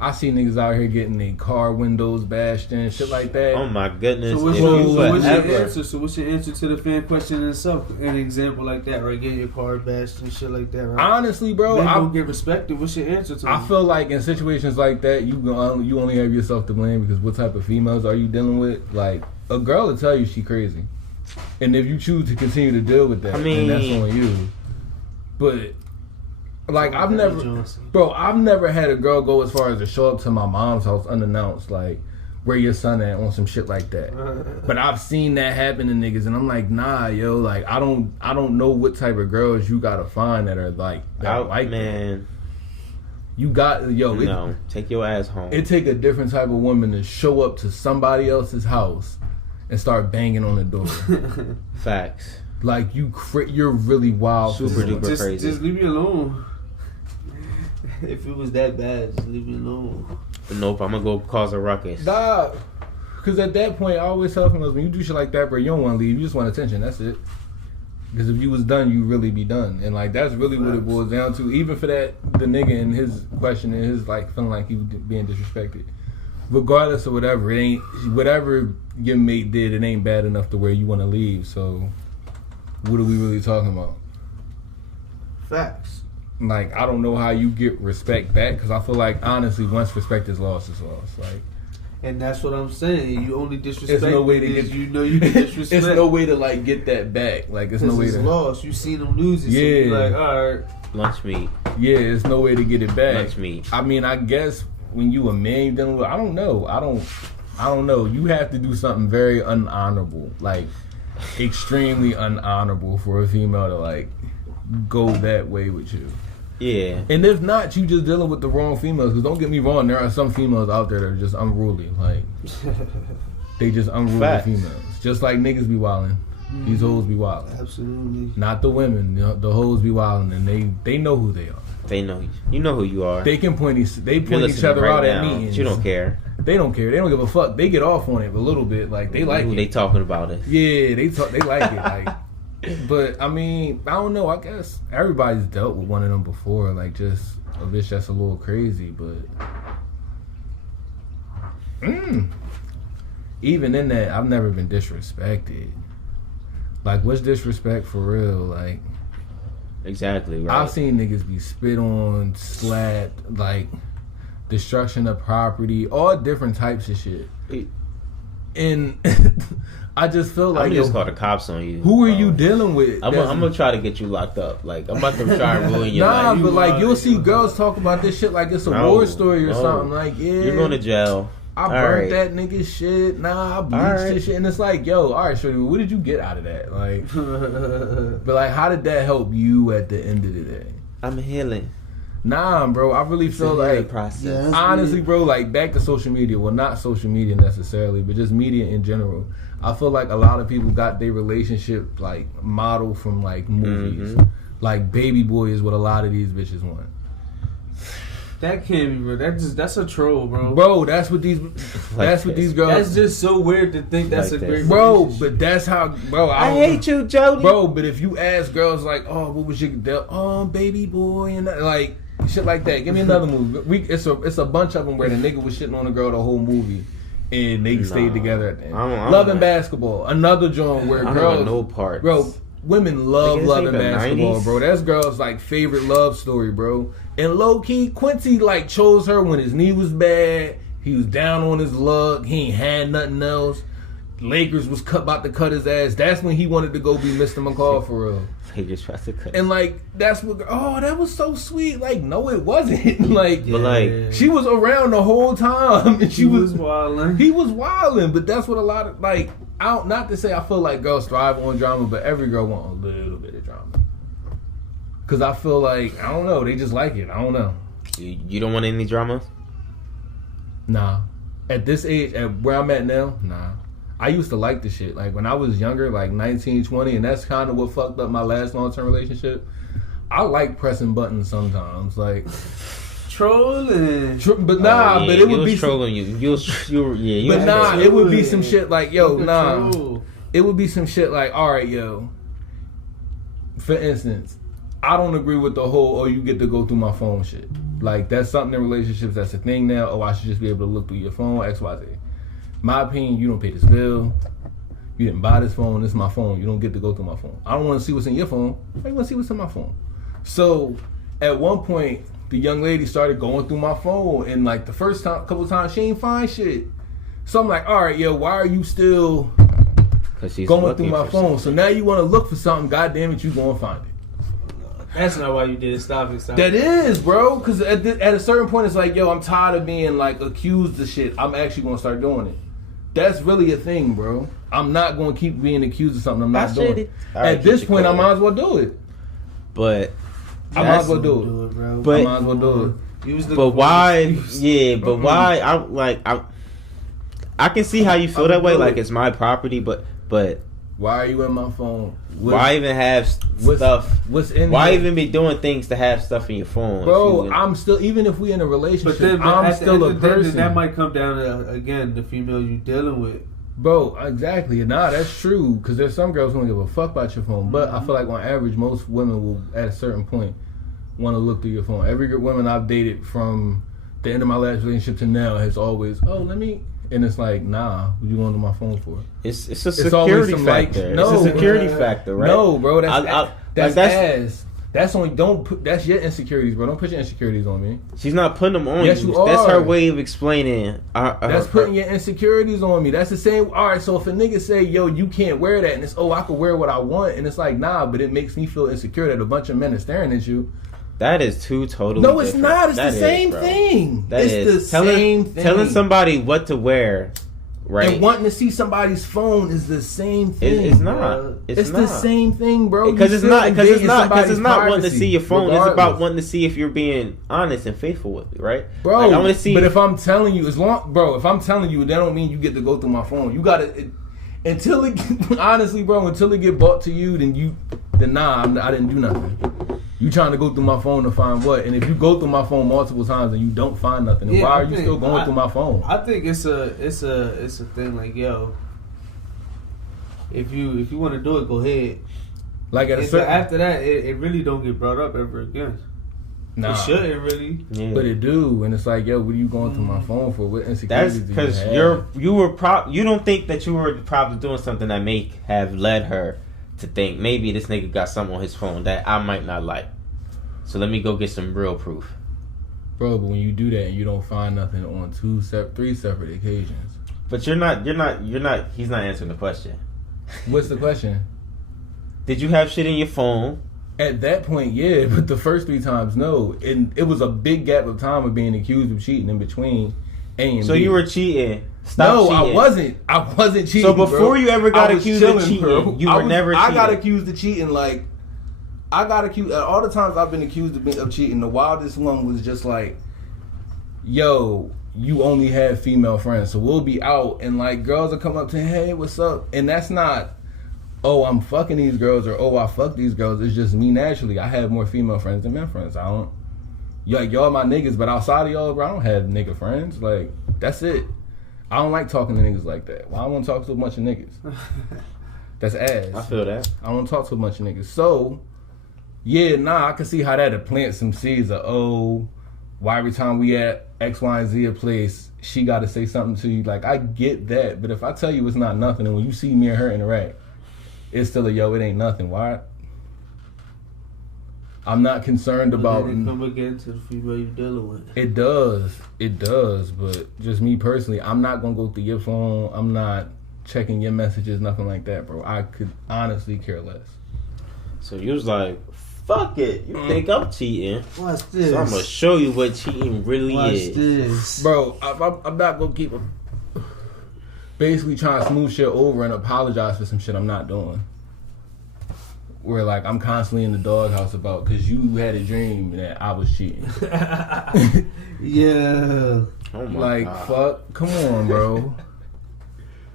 I see niggas out here getting their car windows bashed in, shit like that. Oh my goodness! So what's your answer? So what's your answer to the fan question in itself? An example like that, right? Getting your car bashed and shit like that, right? Honestly, bro, I don't get respected. What's your answer to? I feel like in situations like that, you only have yourself to blame, because what type of females are you dealing with? Like a girl will tell you she crazy, and if you choose to continue to deal with that, then that's on you. But like I've never had a girl go as far as to show up to my mom's house unannounced, like, where your son at, on some shit like that. But I've seen that happen to niggas, and I'm like, nah, yo, like I don't know what type of girls you gotta find that are like that. Man, that. You got take your ass home. It take a different type of woman to show up to somebody else's house and start banging on the door. Facts. Like you're really wild. Super duper crazy. Just leave me alone. If it was that bad, just leave me alone. Nope, I'm gonna go cause a ruckus. Nah, because at that point, I always tell females, when you do shit like that, bro, you don't want to leave. You just want attention. That's it. Because if you was done, you really be done. And like that's really what it boils down to. Even for the nigga in his question and his like feeling like he was being disrespected. Regardless of whatever, it ain't whatever your mate did. It ain't bad enough to where you want to leave. So. What are we really talking about? Facts. Like, I don't know how you get respect back, because I feel like, honestly, once respect is lost, it's lost. Like, and that's what I'm saying. You only disrespect. There's no way to get. You know you can disrespect. It's no way to like get that back. Like, it's no way to. Lost. You see them lose it. Yeah. So you're like, all right. Lunch meat. Yeah, it's no way to get it back. Lunch meat. I mean, I guess when you a man dealing with, I don't know. I don't know. You have to do something very unhonorable, like. Extremely unhonorable for a female to like go that way with you. Yeah. And if not, you just dealing with the wrong females. Because don't get me wrong, there are some females out there that are just unruly. Like they just unruly females. Just like niggas be wildin'. These hoes be wildin'. Absolutely. Not the women. The hoes be wildin', and they know who they are. They know you know who you are. They can point each other out at meetings. You don't care. They don't care. They don't give a fuck. They get off on it a little bit. Like they like it. They talking about it. Yeah, they like it. Like, but I mean, I don't know. I guess everybody's dealt with one of them before. Like just a bitch that's a little crazy, but even in that, I've never been disrespected. Like, what's disrespect for real? Like, exactly. Right. I've seen niggas be spit on, slapped, like. Destruction of property, all different types of shit. And I just feel like, I'm just call the cops on you. Who are you dealing with? I'm gonna try to get you locked up. Like, I'm about to try and ruin your life. Nah, but like, you'll see girls talk about this shit like it's a war story or something. Like, yeah, you're going to jail. I burnt that nigga shit. Nah, I bleached this shit. And it's like, yo, all right, shorty, what did you get out of that? Like, but like, how did that help you at the end of the day? I'm healing. Nah, bro, I really feel like, process. Honestly, bro, like, back to social media. Well, not social media necessarily, but just media in general. I feel like a lot of people got their relationship, like, modeled from, like, movies. Like, Baby Boy is what a lot of these bitches want. That can't be real. That's a troll, bro. Bro, that's what these what these girls. That's just so weird to think that's like a great bro. But that's how, bro. I hate you, Jody. Bro, but if you ask girls like, oh, what was your Baby Boy and that, like shit like that. Give me another movie. It's a bunch of them where the nigga was shitting on the girl the whole movie. And they stayed together at the end. Love and Basketball. Another joint where girls no parts. Bro, women love Love and Basketball, 90s? bro. That's girls like favorite love story, bro. And low key, Quincy like chose her when his knee was bad. He was down on his luck. He ain't had nothing else. Lakers was about to cut his ass. That's when he wanted to go be Mr. McCall for real. Lakers tried to cut. And like that's what. Oh, that was so sweet. Like no, it wasn't. Like, but like she was around the whole time, and she was wilding. He was wilding, but that's what a lot of like. Not to say I feel like girls thrive on drama, but every girl wants a little bit of drama. Cause I feel like I don't know, they just like it. I don't know. You don't want any drama? Nah. At this age, at where I'm at now, nah. I used to like the shit. Like when I was younger, like 19, 20, and that's kind of what fucked up my last long-term relationship. I like pressing buttons sometimes, like trolling. But nah, but it would be trolling you. You. But nah, it would be some shit like, yo, nah. Troll. It would be some shit like, all right, yo. For instance, I don't agree with the whole, you get to go through my phone shit. Like, that's something in relationships that's a thing now. I should just be able to look through your phone, X, Y, Z. My opinion, you don't pay this bill. You didn't buy this phone. This is my phone. You don't get to go through my phone. I don't want to see what's in your phone. I want to see what's in my phone. So, at one point, the young lady started going through my phone. And, like, the first couple times, she ain't find shit. So, I'm like, all right, yo, why are you still going through my phone? So, now you want to look for something. God damn it, you going to find it. That's not why you did it. Stop it. That is, bro. Because at a certain point, it's like, yo, I'm tired of being, like, accused of shit. I'm actually going to start doing it. That's really a thing, bro. I'm not going to keep being accused of something I'm not doing. At this point, I might as well do it. But I might as well do it, bro. But I might as well do it. But why? Yeah, but why? I can see how you feel that way. Like it's my property, but why are you in my phone? Why even have stuff? What's in? Why even be doing things to have stuff in your phone, bro? I'm still, even if we in a relationship, but I'm still a person. That might come down to again the female you dealing with. Bro, exactly. Nah, that's true. Because there's some girls who don't give a fuck about your phone. But I feel like on average, most women will, at a certain point, want to look through your phone. Every woman I've dated from the end of my last relationship to now has always, let me. And it's like, nah, what you going to my phone for? It's a security factor. No, it's a security factor, right? No, bro, that's ass. That's your insecurities, bro. Don't put your insecurities on me. She's not putting them on you. You are. That's her way of explaining. That's putting your insecurities on me. That's the same. All right, so if a nigga say, yo, you can't wear that, and it's, I could wear what I want, and it's like, nah, but it makes me feel insecure that a bunch of men are staring at you. That is two totally No, it's different. not. It's the same thing. It's the same thing. Telling somebody what to wear, right? And wanting to see somebody's phone is the same thing. It's not. It's not the same thing, bro. Because it's not wanting to see your phone. Regardless. It's about wanting to see if you're being honest and faithful with me, right? Bro, like, I want to see. But if I'm telling you, if I'm telling you, that don't mean you get to go through my phone. You gotta until it get bought to you, then nah, I didn't do nothing. You trying to go through my phone to find what? And if you go through my phone multiple times and you don't find nothing, then why are you still going through my phone? I think it's a thing like, yo, if you want to do it, go ahead. Like after that, it really don't get brought up ever again. Nah. It shouldn't really, but it do, and it's like, yo, what are you going through my phone for? What insecurities? That's because you don't think that you were probably doing something that may have led her to think maybe this nigga got something on his phone that I might not like. So let me go get some real proof. Bro, but when you do that and you don't find nothing on 3 separate occasions. But you're not. He's not answering the question. What's the question? Did you have shit in your phone? At that point, yeah, but the first 3 times, no. And it was a big gap of time of being accused of cheating in between A and So B. you were cheating. Stop cheating. I wasn't cheating. So before you ever got accused of cheating, you were never cheating. I got accused of cheating. Like, I got accused all the times I've been accused of cheating. The wildest one was just like, yo, you only have female friends, so we'll be out and like girls will come up to, hey, what's up? And that's not, oh, I'm fucking these girls, or oh, I fuck these girls. It's just me naturally. I have more female friends than men friends. I don't, like, y'all my niggas, but outside of y'all, bro, I don't have nigga friends. Like, that's it. I don't like talking to niggas like that. Why I want to talk to a bunch of niggas? That's ass. I feel that. I don't want to talk to a bunch of niggas. So, yeah, I can see how that'd plant some seeds of, oh, why every time we at X, Y, and Z a place, she got to say something to you. Like, I get that, but if I tell you it's not nothing, and when you see me and her interact, it's still a, yo, it ain't nothing. Why? I'm not concerned about. It come again to the female you're dealing with. It does. But just me personally, I'm not gonna go through your phone. I'm not checking your messages, nothing like that, bro. I could honestly care less. So you was like, fuck it. You think I'm cheating? Watch this. So I'm gonna show you what cheating really is. Watch this, bro. I'm not gonna keep basically trying to smooth shit over and apologize for some shit I'm not doing. Where like I'm constantly in the doghouse about because you had a dream that I was cheating. Yeah. Oh my like God. fuck, come on, bro.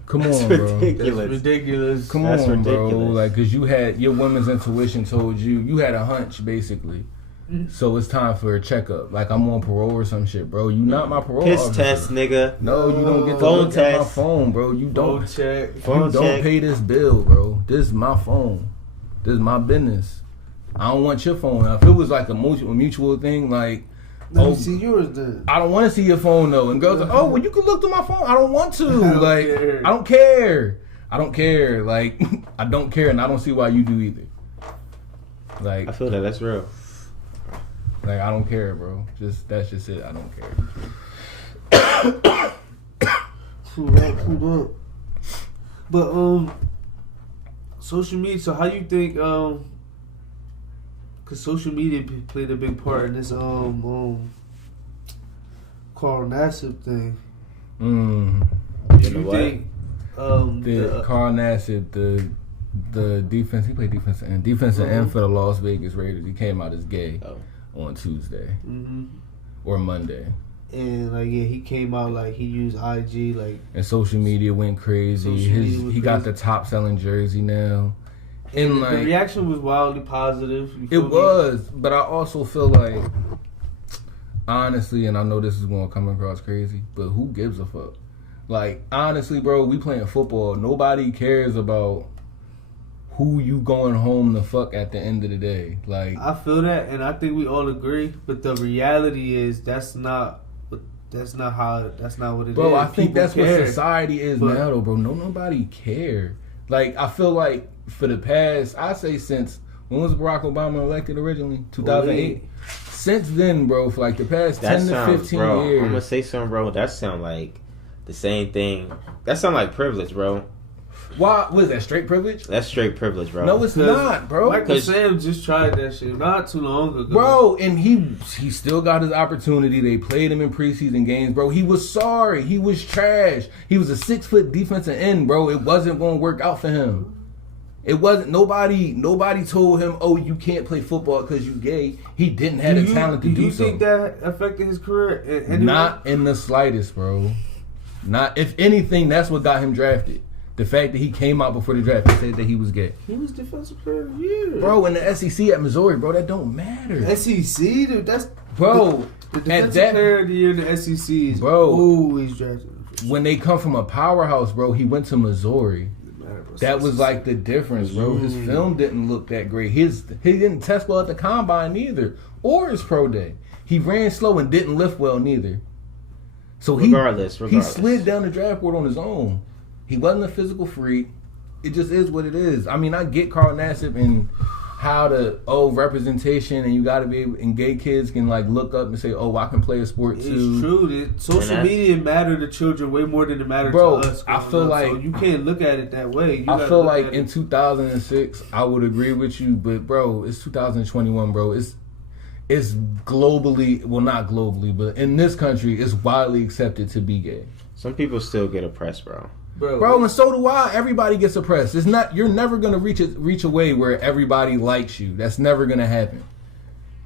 Come That's on, bro. ridiculous. That's ridiculous. Come That's on, ridiculous. bro. Like, cause you had your women's intuition told you had a hunch basically. So it's time for a checkup. Like I'm on parole or some shit, bro. You not my parole Piss officer. test, nigga. No, you don't get to Phone look at my test. phone, bro. You don't. Phone check. Phone You don't check. pay this bill, bro. This is my phone. This is my business. I don't want your phone. If it was like a mutual thing, like, Let me see yours then. I don't want to see your phone though. And girls are like, oh, well, you can look through my phone. I don't want to. Like, care. I don't care. I don't care. Like, I don't care, and I don't see why you do either. Like, I feel that. That's real. I don't care, bro. That's just it. I don't care. True that. But social media. So how you think because social media played a big part in this Carl Nassib thing. Do you what? think Carl Nassib, the defense, he played defensive end for the Las Vegas Raiders. He came out as gay on Tuesday or Monday. And like he came out like he used IG like and social media went crazy. He got the top selling jersey now. And like the reaction was wildly positive. It was, but I also feel like honestly, and I know this is going to come across crazy, but who gives a fuck? Like honestly, bro, we playing football. Nobody cares about who you going home to fuck at the end of the day. Like I feel that, and I think we all agree. But the reality is that's not what it is. Bro, I think People that's care. what society is now, though, bro. Nobody care. Like I feel like for the past, I say since when was Barack Obama elected originally? 2008. Since then, bro, for like the past 10 to 15 years. I'm gonna say something, bro. That sound like the same thing. That sound like privilege, bro. Why? What is that, straight privilege? That's straight privilege, bro. No, it's not, bro. Michael Sam just tried that shit not too long ago. Bro, and he still got his opportunity. They played him in preseason games, bro. He was sorry. He was trash. He was a 6-foot defensive end, bro. It wasn't going to work out for him. It wasn't. Nobody told him, oh, you can't play football because you gay. He didn't have the talent to do so. Do you think that affected his career? Anyway? Not in the slightest, bro. Not. If anything, that's what got him drafted. The fact that he came out before the draft and said that he was gay. He was defensive player of the year. Bro, in the SEC at Missouri, bro, that don't matter. SEC, dude, that's... Bro, the defensive player of the year in the SEC is always drafted. When they come from a powerhouse, bro, he went to Missouri. That was like the difference, bro. His film didn't look that great. He didn't test well at the combine neither, or his pro day. He ran slow and didn't lift well neither. So regardless. He slid down the draft board on his own. He wasn't a physical freak. It just is what it is. I mean, I get Carl Nassib and how the representation and you got to be able, and gay kids can like look up and say, oh, I can play a sport too. It's true. Social media matter to children way more than it matters to us. I feel like so you can't look at it that way. I feel like in 2006, I would agree with you, but bro, it's 2021, bro. It's globally, well, not globally, but in this country, it's widely accepted to be gay. Some people still get oppressed, bro. Bro, and so do I. Everybody gets oppressed. It's not. You're never gonna reach a way where everybody likes you. That's never gonna happen,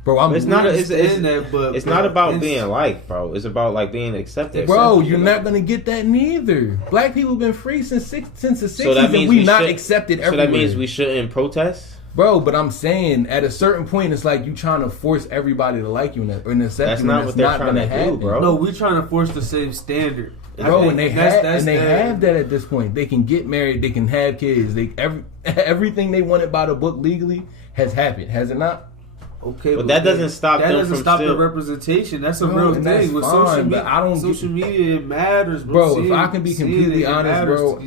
bro. It's not about being liked, bro. It's about like being accepted. Bro, you're not gonna get that neither. Black people have been free since the 60s, so that means and we not accepted everywhere. So that means we shouldn't protest. Bro, but I'm saying at a certain point, it's like you trying to force everybody to like you or accept you. That's not what they're trying to do, bro. No, we're trying to force the same standard. Bro, and they have that at this point. They can get married. They can have kids. Everything they wanted by the book legally has happened, has it not? Okay, but that doesn't stop. That doesn't stop the representation. That's a real thing with social media. Social media, it matters, bro. If I can be completely honest, bro,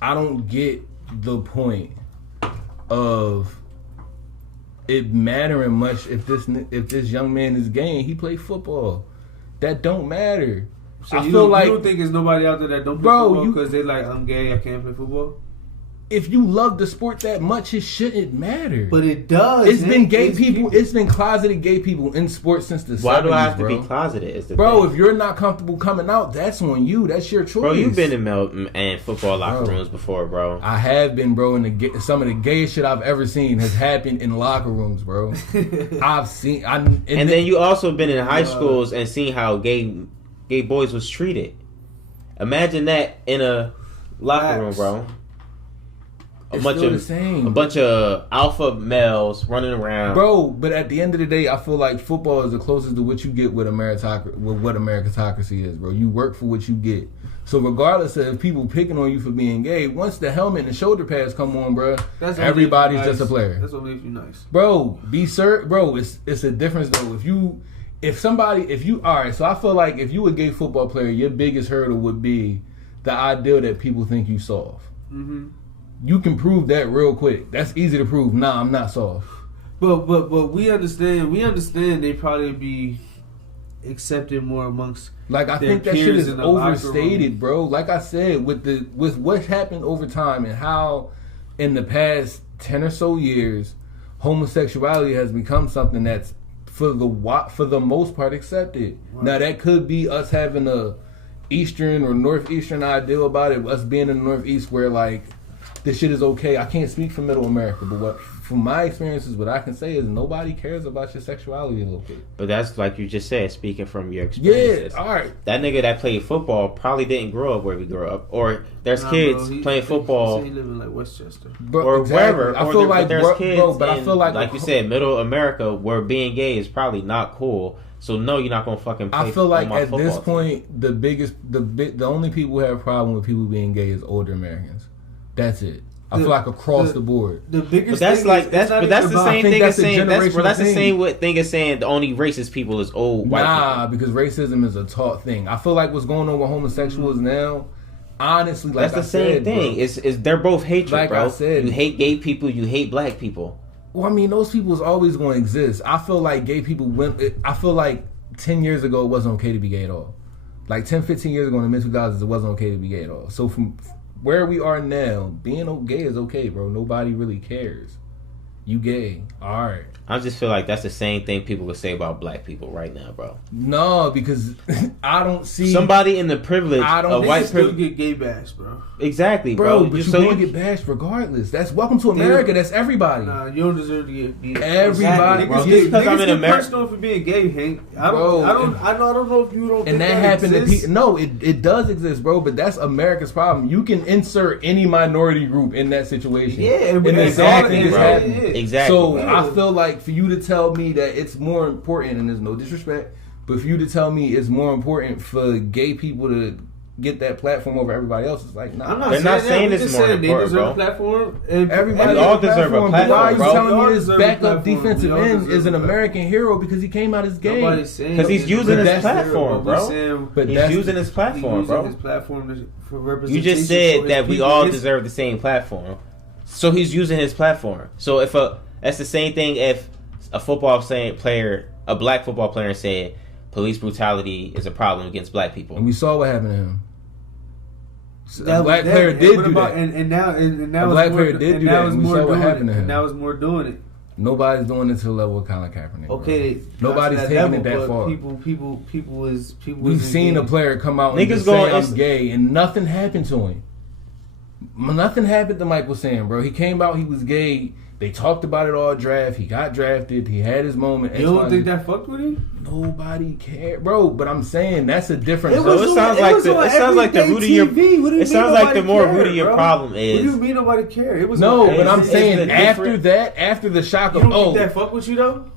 I don't get the point of it mattering much if this young man is gay and he play football. That don't matter. So you don't think there's nobody out there that don't play football because they're like, I'm gay, I can't play football? If you love the sport that much, it shouldn't matter. But it does. It's been gay people. It's been closeted gay people in sports since the 70s, Why do I have to be closeted? Bro, if you're not comfortable coming out, that's on you. That's your choice. Bro, you've been in football locker rooms before, bro. I have been, bro. And some of the gayest shit I've ever seen has happened in locker rooms, bro. I've seen. And then you also been in high schools and seen how gay boys was treated. Imagine that in a locker room, bro. A bunch of alpha males running around, bro. But at the end of the day, I feel like football is the closest to what you get with what meritocracy is, bro. You work for what you get. So regardless of people picking on you for being gay, once the helmet and the shoulder pads come on, bro, everybody's just a player. That's what makes you nice, bro. Bro, it's a difference though. All right. So I feel like if you a gay football player, your biggest hurdle would be the ideal that people think you soft. Mm-hmm. You can prove that real quick. That's easy to prove. Nah, I'm not soft. But we understand. We understand they probably be accepted more amongst. Like I think that shit is overstated, bro. Like I said, with what happened over time and how in the past 10 or so years, homosexuality has become something that's for the most part accepted. Right. Now that could be us having a eastern or northeastern ideal about it. Us being in the northeast where like. This shit is okay. I can't speak for Middle America, but from my experiences, what I can say is nobody cares about your sexuality a little bit. But that's like you just said, speaking from your experiences. Yeah, all right. That nigga that played football probably didn't grow up where we grew up, or there's kids playing football. He living like Westchester, or wherever. I feel like there's kids, but I feel like you said, Middle America, where being gay is probably not cool. So no, you're not gonna fucking play. I feel like at this point, the only people who have a problem with people being gay is older Americans. That's it. I feel like across the board. The biggest. But that's the same thing as saying that's the same thing as saying the only racist people is old white people. Because racism is a taught thing. I feel like what's going on with homosexuals now, honestly, like that's the same thing. Bro, it's they're both hatred, like bro. I said, you hate gay people, you hate black people. Well, I mean, those people is always going to exist. I feel like gay people I feel like 10 years ago it wasn't okay to be gay at all. Like 10, 15 years ago in the mid-2000s, it wasn't okay to be gay at all. So from where we are now, being gay is okay, bro. Nobody really cares. You gay. All right. I just feel like that's the same thing people would say about black people right now, bro. No, because I don't see somebody in the privilege of white privilege get gay bashed, bro. Exactly, bro. But you're going to get bashed regardless. That's welcome to America. That's everybody. Nah, you don't deserve to get beat. Everybody. Bro. Just because I'm in America, personal for being gay, Hank. I don't know if you don't. And that happened to people. No, it does exist, bro. But that's America's problem. You can insert any minority group in that situation. Yeah, and the same thing is happening. Exactly. So I feel like for you to tell me that it's more important, and there's no disrespect, but for you to tell me it's more important for gay people to get that platform over everybody else, it's like, nah. They're not saying it's more important, they deserve a platform. Everybody all deserve a platform, why are you bro? telling me this backup defensive end is an American hero because he came out as gay? Because he's using his platform, bro. But he's using his platform, bro. His platform for representation. You just said that we all deserve the same platform. So he's using his platform. So if That's the same thing if a black football player said police brutality is a problem against black people. And we saw what happened to him. A black player did do that. And now a black player did do that. And we saw what happened to him. And now it's more doing it. Nobody's doing it to the level of Colin Kaepernick. Okay, bro. Nobody's taking it that far. People. We've seen a player come out and just say I'm gay, and nothing happened to him. Nothing happened to Mike was saying, bro. He came out, he was gay. They talked about it all draft. He got drafted. He had his moment. You don't think that fucked with him? Nobody cared, bro. But I'm saying that's a different. It sounds like the root of your. It sounds like the more root of your problem is. What do you mean nobody cared? It was but I'm saying after the shock of you don't think that fuck with you though,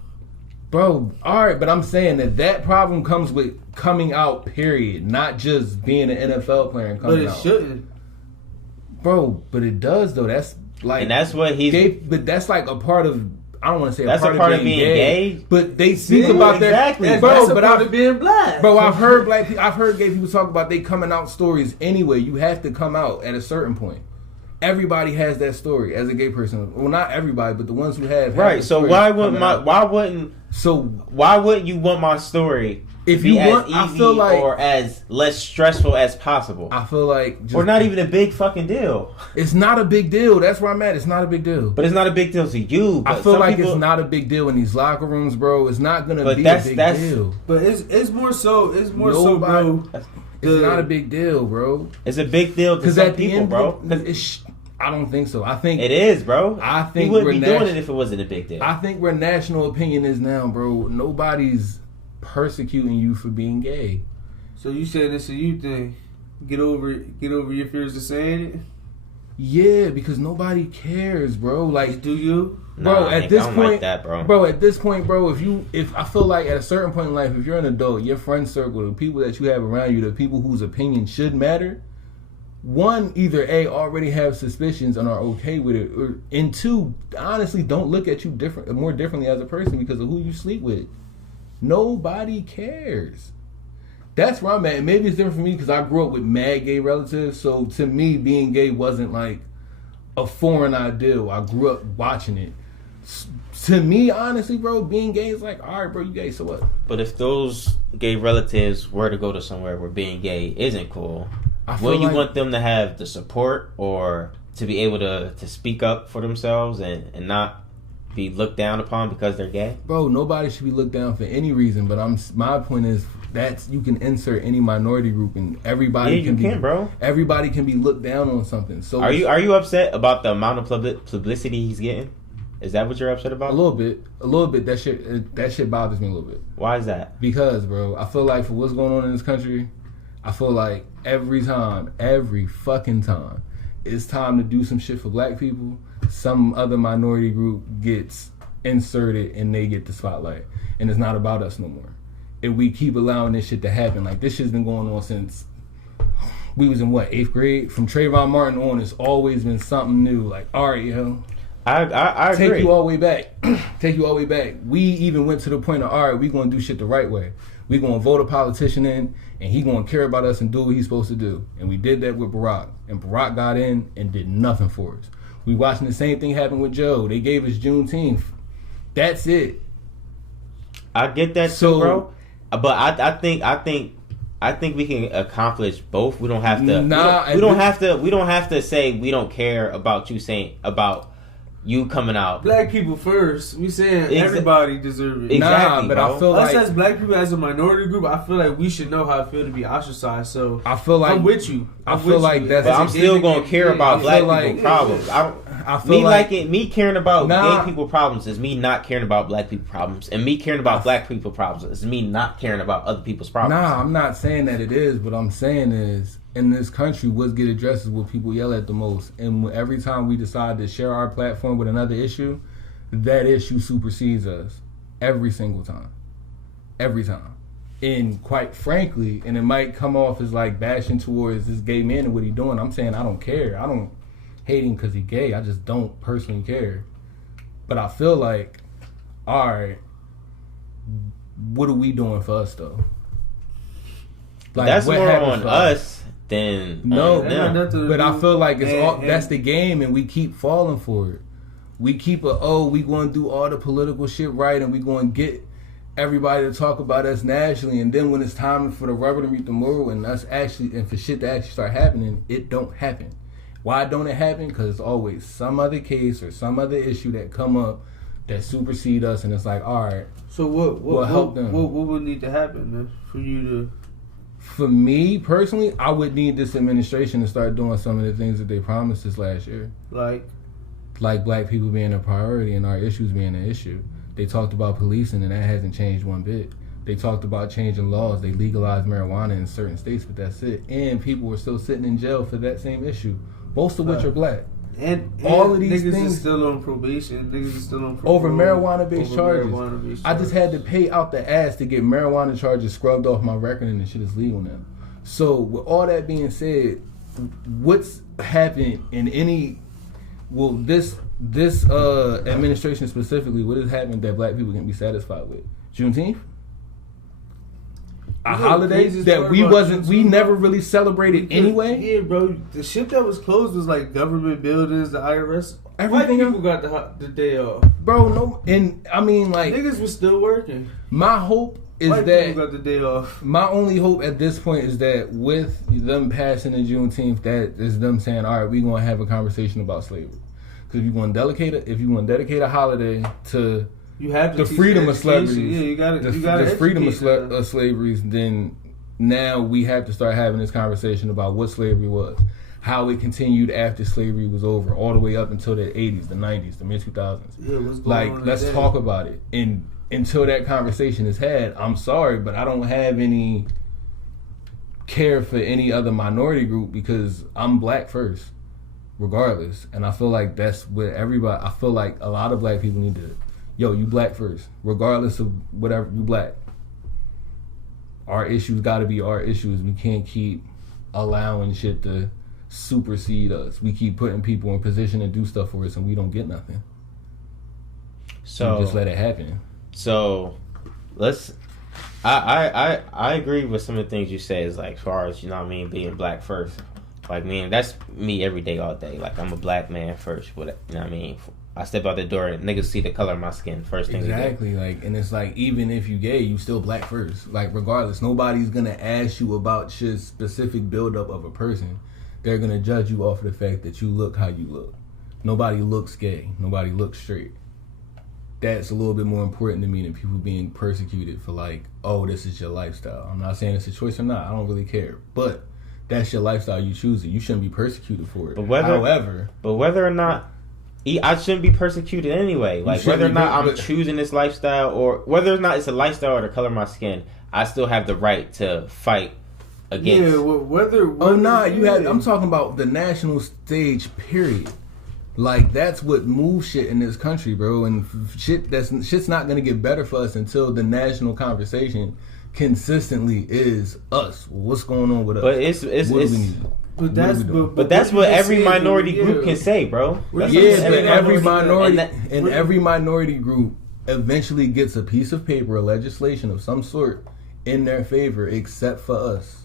bro. All right, but I'm saying that problem comes with coming out. Period, not just being an NFL player and coming out. But it shouldn't, bro. But it does though. That's like, and that's what he's. But that's like a part of. I don't want to say that's a part of being gay. But they speak about that, bro. But part of being black, bro. I've heard gay people talk about they coming out stories anyway. You have to come out at a certain point. Everybody has that story as a gay person. Well, not everybody, but the ones who have. Right. So why wouldn't you want my story? If be you as want, easy I feel like, or as less stressful as possible. I feel like, or not even a big fucking deal. It's not a big deal. That's where I'm at. It's not a big deal. But it's not a big deal to you. I feel like it's not a big deal in these locker rooms, bro. It's not gonna be a big deal. But it's more so. It's more so, bro. It's not a big deal, bro. It's a big deal to some people, bro. I don't think so. I think it is, bro. I think we wouldn't be doing it if it wasn't a big deal. I think where national opinion is now, bro. Nobody's persecuting you for being gay. So you said it's a you thing. Get over your fears of saying it. Yeah, because nobody cares, bro. Like, do you, bro? At this point, like that, bro. Bro, at this point, bro, if I feel like at a certain point in life, if you're an adult, your friend circle, the people that you have around you, the people whose opinion should matter. One, either A, already have suspicions and are okay with it, and two, honestly, don't look at you more differently as a person because of who you sleep with. Nobody cares. That's where I'm at. Maybe it's different for me because I grew up with mad gay relatives. So to me, being gay wasn't like a foreign ideal. I grew up watching it. To me, honestly, bro, being gay is like, all right, bro, you gay, so what? But if those gay relatives were to go to somewhere where being gay isn't cool, will you want them to have the support or to be able to speak up for themselves and not be looked down upon because they're gay? Bro, nobody should be looked down for any reason. But my point is that you can insert any minority group and everybody bro. Everybody can be looked down on something. So are you upset about the amount of publicity he's getting? Is that what you're upset about? A little bit. That shit bothers me a little bit. Why is that? Because, bro, I feel like for what's going on in this country, I feel like every fucking time, it's time to do some shit for black people. Some other minority group gets inserted and they get the spotlight. And it's not about us no more. And we keep allowing this shit to happen. Like, this shit's been going on since we was in, 8th grade? From Trayvon Martin on, it's always been something new. Like, all right, yo. I agree. Take you all the way back. Take you all the way back. We even went to the point of, all right, we're going to do shit the right way. We're going to vote a politician in, and he going to care about us and do what he's supposed to do. And we did that with Barack. And Barack got in and did nothing for us. We watching the same thing happen with Joe. They gave us Juneteenth. That's it. I get that too, bro. But I think we can accomplish both. We don't have to. We don't have to say we don't care about you saying about you coming out. Black people first. We saying everybody deserves it. Exactly, but bro. I feel like us as black people, as a minority group, I feel like we should know how it feels to be ostracized. So I feel like I'm with you. I feel like that's. But I'm still gonna care about black people's problems. I feel me caring about gay people problems is me not caring about black people problems, and me caring about black people problems is me not caring about other people's problems. Nah, I'm not saying that it is. What I'm saying is, in this country, what get addressed is what people yell at the most. And every time we decide to share our platform with another issue, that issue supersedes us every single time. Every time. And quite frankly, and it might come off as like bashing towards this gay man and what he doing. I'm saying I don't care. I don't hate him because he gay. I just don't personally care. But I feel like, all right, what are we doing for us though? Like, that's more on us. Then no, but I feel like it's all that's the game, and we keep falling for it. We keep we going to do all the political shit right, and we going to get everybody to talk about us nationally, and then when it's time for the rubber to meet the road and for shit to actually start happening, it don't happen. Why don't it happen? Because it's always some other case or some other issue that come up that supersede us, and it's like, all right. So what help them? What would need to happen then for you to? For me personally, I would need this administration to start doing some of the things that they promised us last year. Like black people being a priority and our issues being an issue. They talked about policing, and that hasn't changed one bit. They talked about changing laws. They legalized marijuana in certain states, but that's it. And people were still sitting in jail for that same issue, most of which are black. And all of these niggas things is still on probation. Niggas is still on parole, over marijuana-based charges. I just had to pay out the ass to get marijuana charges scrubbed off my record, and the shit is legal now. So with all that being said, what's happened in any this administration specifically, what has happened that black people can be satisfied with? Juneteenth? A holiday that we never really celebrated anyway. Yeah, bro. The shit that was closed was like government buildings, the IRS. Everything White people got the day off. Bro, no, and I mean like niggas was still working. My hope is White that people got the day off. My only hope at this point is that with them passing the Juneteenth, that is them saying, all right, we're gonna have a conversation about slavery. Because if you're gonna dedicate a holiday to the freedom of slavery, you gotta the freedom of slavery, then now we have to start having this conversation about what slavery was, how it continued after slavery was over, all the way up until the 80s, the 90s, the mid 2000s. Yeah, what's going on let's talk about it. And until that conversation is had, I'm sorry, but I don't have any care for any other minority group because I'm black first, regardless. And I feel like that's what everybody. I feel like a lot of black people need to. Yo, you black first, regardless of whatever, you black. Our issues got to be our issues. We can't keep allowing shit to supersede us. We keep putting people in position to do stuff for us, and we don't get nothing. So we just let it happen. So I agree with some of the things you say. Is like as far as, you know what I mean, being black first. Like, man, that's me every day, all day. Like, I'm a black man first. You know what I mean? I step out the door, niggas see the color of my skin first thing. Exactly, like, and it's like, even if you gay, you still black first. Like, regardless, nobody's gonna ask you about shit specific buildup of a person. They're gonna judge you off of the fact that you look how you look. Nobody looks gay. Nobody looks straight. That's a little bit more important to me than people being persecuted for like, oh, this is your lifestyle. I'm not saying it's a choice or not. I don't really care, but that's your lifestyle. You choose it. You shouldn't be persecuted for it. But whether or not. I shouldn't be persecuted anyway. Like, whether or not I'm choosing this lifestyle, or whether or not it's a lifestyle or the color of my skin, I still have the right to fight against. Yeah, whether I'm talking about the national stage, period. Like, that's what moves shit in this country, bro. And shit's not gonna get better for us until the national conversation consistently is us. What's going on with us? But it's But that's what every minority group can say, bro. But every minority group eventually gets a piece of paper, a legislation of some sort in their favor, except for us.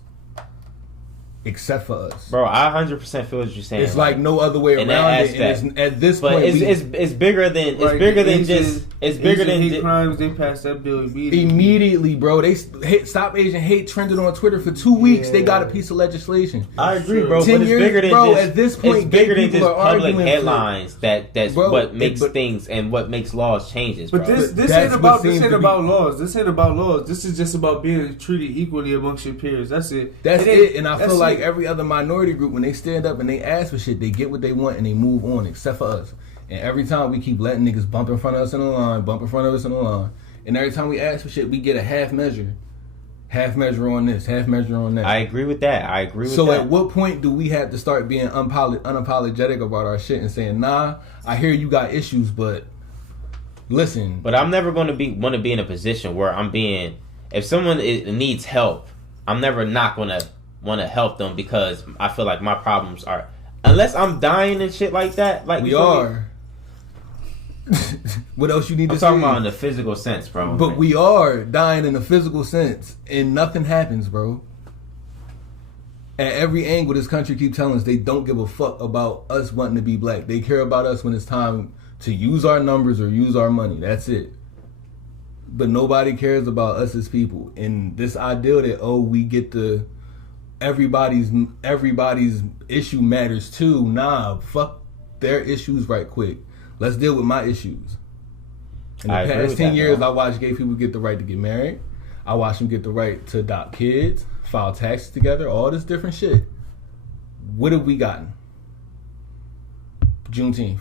Bro, I 100% feel what you're saying. It's like no other way around it. And at this point, it's bigger than crimes. They passed that bill immediately, bro. They Stop Asian Hate trended on Twitter for 2 weeks. They got a piece of legislation. I agree, bro. 10 but years, it's bigger than bro. Just, at this point, it's bigger than just public headlines. That's bro, what makes things and what makes laws changes. Bro. But this ain't about laws. This ain't about laws. This is just about being treated equally amongst your peers. That's it. That's it. And I feel like every other minority group, when they stand up and they ask for shit, they get what they want and they move on, except for us. And every time we keep letting niggas bump in front of us in the line, and every time we ask for shit, we get a half measure on this, half measure on that. I agree with that. So at what point do we have to start being unapologetic about our shit and saying, nah, I hear you got issues, but listen. But I'm never going to want to be in a position where if someone needs help, I'm never not going to want to help them because I feel like my problems are, unless I'm dying and shit like that. Like we are. What else you need to say? I'm talking about in the physical sense, bro. But we are dying in the physical sense, and nothing happens, bro. At every angle, this country keep telling us they don't give a fuck about us wanting to be black. They care about us when it's time to use our numbers or use our money. That's it. But nobody cares about us as people. And this ideal that, we get the everybody's issue matters too. Nah, fuck their issues right quick. Let's deal with my issues. In the past 10 years, I watched gay people get the right to get married. I watched them get the right to adopt kids, file taxes together, all this different shit. What have we gotten? Juneteenth.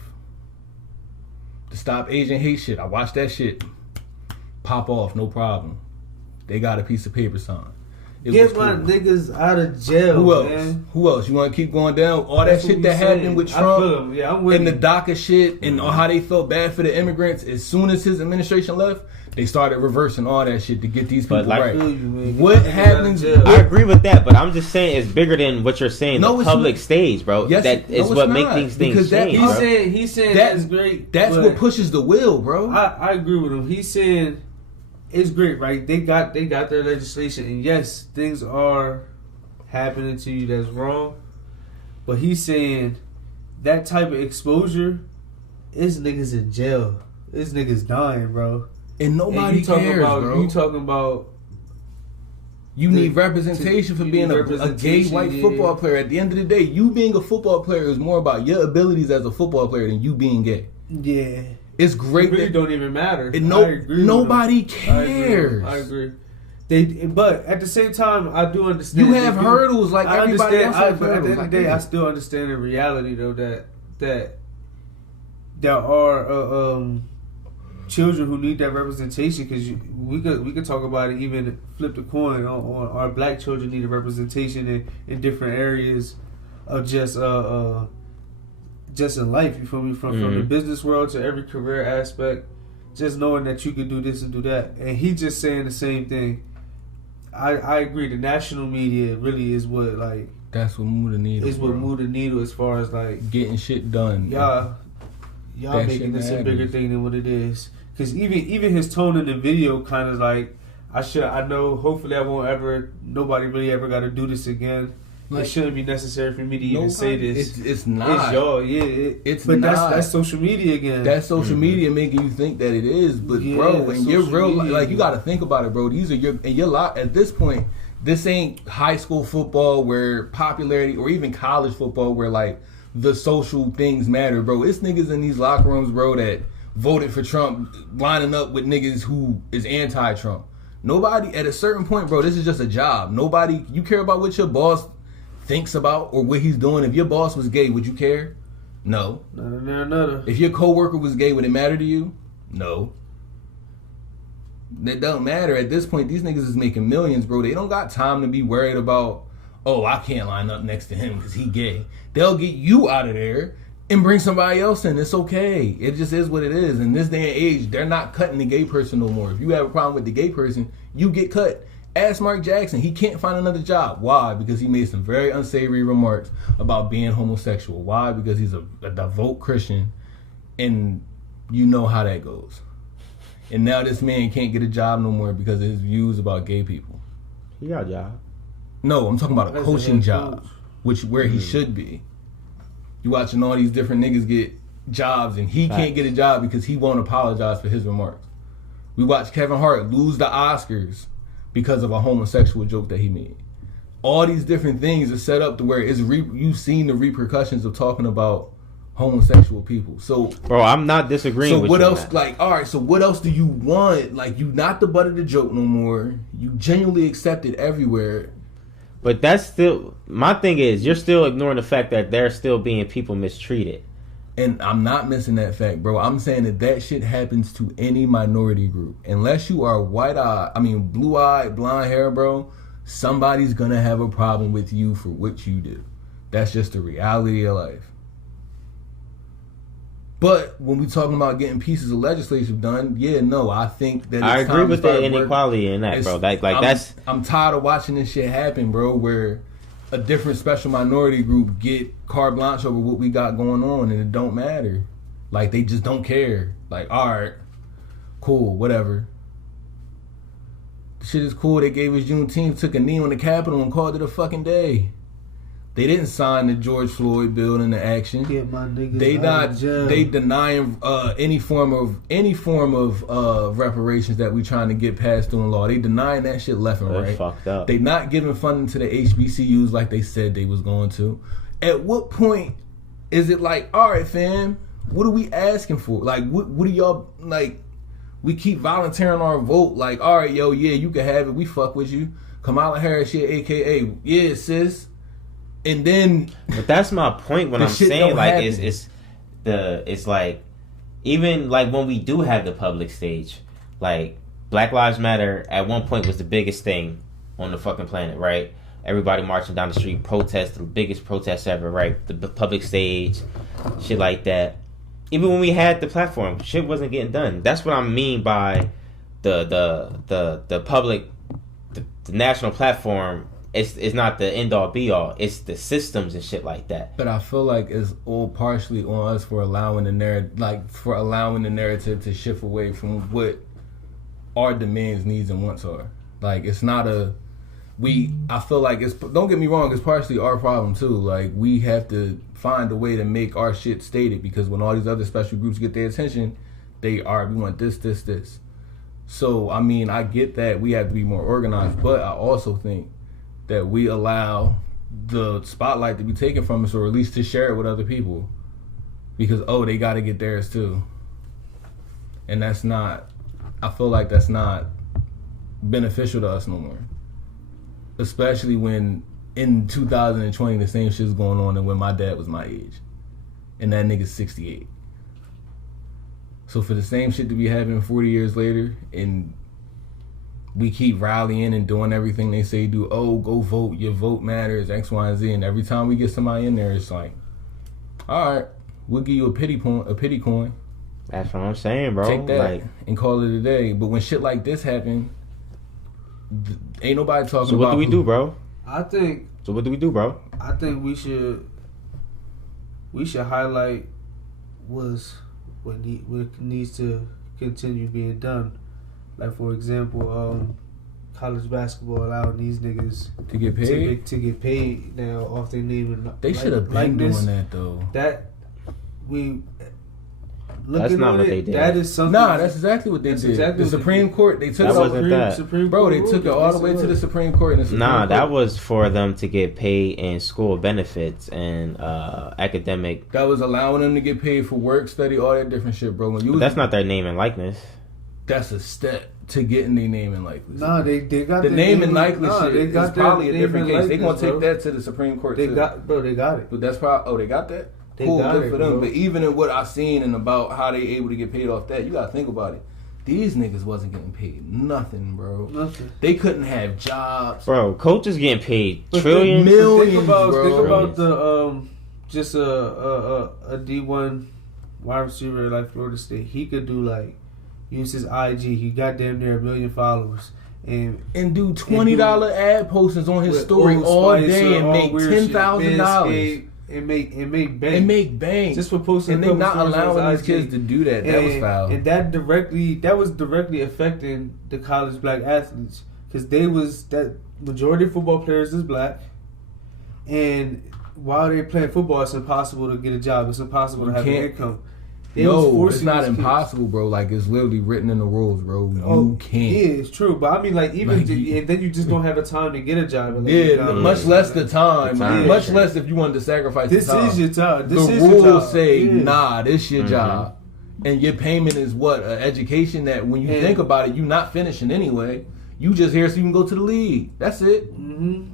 To stop Asian hate shit. I watched that shit pop off, no problem. They got a piece of paper signed. Get my niggas out of jail. Who else? Man. Who else? You want to keep going down? All that shit that happened with Trump and the DACA shit and how they felt bad for the immigrants. As soon as his administration left, they started reversing all that shit to get these people right. What happens? I agree with that, but I'm just saying it's bigger than what you're saying. The public stage, bro. Yes, that is what makes these things change. He's saying that's great. That's what pushes the wheel, bro. I agree with him. He's saying it's great, right? They got their legislation, and yes, things are happening to you that's wrong. But he's saying that type of exposure is niggas in jail. This niggas dying, bro. And nobody cares, bro. You talking about you need representation for being a gay white football player. At the end of the day, you being a football player is more about your abilities as a football player than you being gay. Yeah. It's great. It really don't even matter. Nobody cares. I agree. But at the same time, I do understand. You have hurdles like everybody else. But at the end of the day, I still understand the reality, though, that there are children who need that representation. Because we could talk about it, even flip the coin on our black children need a representation in different areas of just in life, you feel me? From the business world to every career aspect, just knowing that you can do this and do that. And he just saying the same thing. I agree. The national media really is what, like... That's what moved the needle. Is what moved the needle as far as, like... Getting shit done. Y'all making this a bigger thing than what it is. Because even his tone in the video kind of like... I know, hopefully nobody really ever got to do this again. Like, it shouldn't be necessary for me to even say this. It's not. It's y'all, yeah. But not. That's social media again. That's social media making you think that it is. But bro, in your real life, like, you got to think about it, bro. These are your lot at this point. This ain't high school football where popularity, or even college football where like the social things matter, bro. It's niggas in these locker rooms, bro, that voted for Trump, lining up with niggas who is anti-Trump. Nobody at a certain point, bro. This is just a job. Nobody. You care about what your boss thinks about or what he's doing. If your boss was gay, would you care? No. No. If your coworker was gay, would it matter to you? No. That don't matter. At this point, these niggas is making millions, bro. They don't got time to be worried about, I can't line up next to him because he gay. They'll get you out of there and bring somebody else in. It's okay. It just is what it is. In this day and age, they're not cutting the gay person no more. If you have a problem with the gay person, you get cut. Ask Mark Jackson. He can't find another job. Why? Because he made some very unsavory remarks about being homosexual. Why? Because he's a devout Christian, and you know how that goes. And now this man can't get a job no more because of his views about gay people. He got a job. No, I'm talking about a coaching job, where he should be. You watching all these different niggas get jobs, and he can't get a job because he won't apologize for his remarks. We watched Kevin Hart lose the Oscars because of a homosexual joke that he made. All these different things are set up to where you've seen the repercussions of talking about homosexual people. So, bro, I'm not disagreeing with you. So what else? Like, all right. So what else do you want? Like, you not the butt of the joke no more. You genuinely accepted everywhere. But that's still my thing. Is you're still ignoring the fact that there's still being people mistreated. And I'm not missing that fact, bro. I'm saying that shit happens to any minority group. Unless you are blue-eyed, blonde hair, bro, somebody's gonna have a problem with you for what you do. That's just the reality of life. But when we talking about getting pieces of legislation done, I think that I agree with the inequality in that, bro. I'm tired of watching this shit happen, bro, where a different special minority group get carte blanche over what we got going on, and it don't matter. Like, they just don't care. Like, all right, cool, whatever. The shit is cool. They gave us Juneteenth, took a knee on the Capitol, and called it a fucking day. They didn't sign the George Floyd bill into action. Get my niggas They out of not. jail. They denying any form of reparations that we trying to get passed through in law. They denying that shit left and right. Fucked up. They not giving funding to the HBCUs like they said they was going to. At what point is it like, all right, fam, what are we asking for? Like, what do y'all like? We keep volunteering our vote. Like, all right, yo, yeah, you can have it. We fuck with you. Kamala Harris, yeah, AKA, yeah, sis. And then, but that's my point when I'm saying like it's like even like when we do have the public stage, like Black Lives Matter at one point was the biggest thing on the fucking planet, right? Everybody marching down the street, protest, the biggest protest ever, right? The public stage, shit like that. Even when we had the platform, shit wasn't getting done. That's what I mean by the public, the national platform. It's not the end all be all. It's the systems and shit like that. But I feel like it's all partially on us for allowing the narrative to shift away from what our demands, needs, and wants are. Like, it's not I feel like it's. Don't get me wrong. It's partially our problem too. Like, we have to find a way to make our shit stated, because when all these other special groups get their attention, we want this. So I mean, I get that we have to be more organized, but I also think that we allow the spotlight to be taken from us, or at least to share it with other people, because they got to get theirs too, and I feel like that's not beneficial to us no more, especially when in 2020 the same shit's going on and when my dad was my age, and that nigga's 68. So for the same shit to be happening 40 years later, and we keep rallying and doing everything they say do. Oh, go vote. Your vote matters. X, Y, and Z. And every time we get somebody in there, it's like, all right, we'll give you a pity coin. That's what I'm saying, bro. Take that and call it a day. But when shit like this happen, ain't nobody talking about. So what do we do, bro? I think we should highlight what needs to continue being done. Like, for example, college basketball allowing these niggas to get paid to get paid now off their name. And they should have been doing that though. That's not what they did. That is something. Nah, that's exactly what they did. Exactly the Supreme Court, they took Supreme Court. They took it all the way to the Supreme Court. And that was for them to get paid in school benefits and academic. That was allowing them to get paid for work, study, all that different shit, bro. That's not their name and likeness. That's a step to getting their name and likeness. Nah, they got the name and likeness shit. They got probably a different case. They gonna take that to the Supreme Court too. They got it. But that's probably they got that. Cool, good for them. Bro. But even in what I've seen and about how they able to get paid off that, you gotta think about it. These niggas wasn't getting paid nothing, bro. Nothing. They couldn't have jobs, bro. Coaches getting paid trillions, millions. Think about the just a D1 wide receiver like Florida State. He could do use his IG. He got damn near 1 million followers. And do $20 ad postings on his story all day and make $10,000. And make bank. And make bank. Just for posting. And they not allowing these kids to do that. That was foul. And that was directly affecting the college black athletes, because that majority of football players is black, and while they're playing football, it's impossible to get a job. It's impossible to have an income. It's not impossible, bro. Like, it's literally written in the rules, bro. You can't. Yeah, it's true. But I mean, and then you just don't have the time to get a job. Much less the time. Much less if you wanted to sacrifice the time. This is your time. The rules say, nah, this your job. And your payment is what? An education that, when you think about it, you're not finishing anyway. You just here so you can go to the league. That's it. Mm-hmm.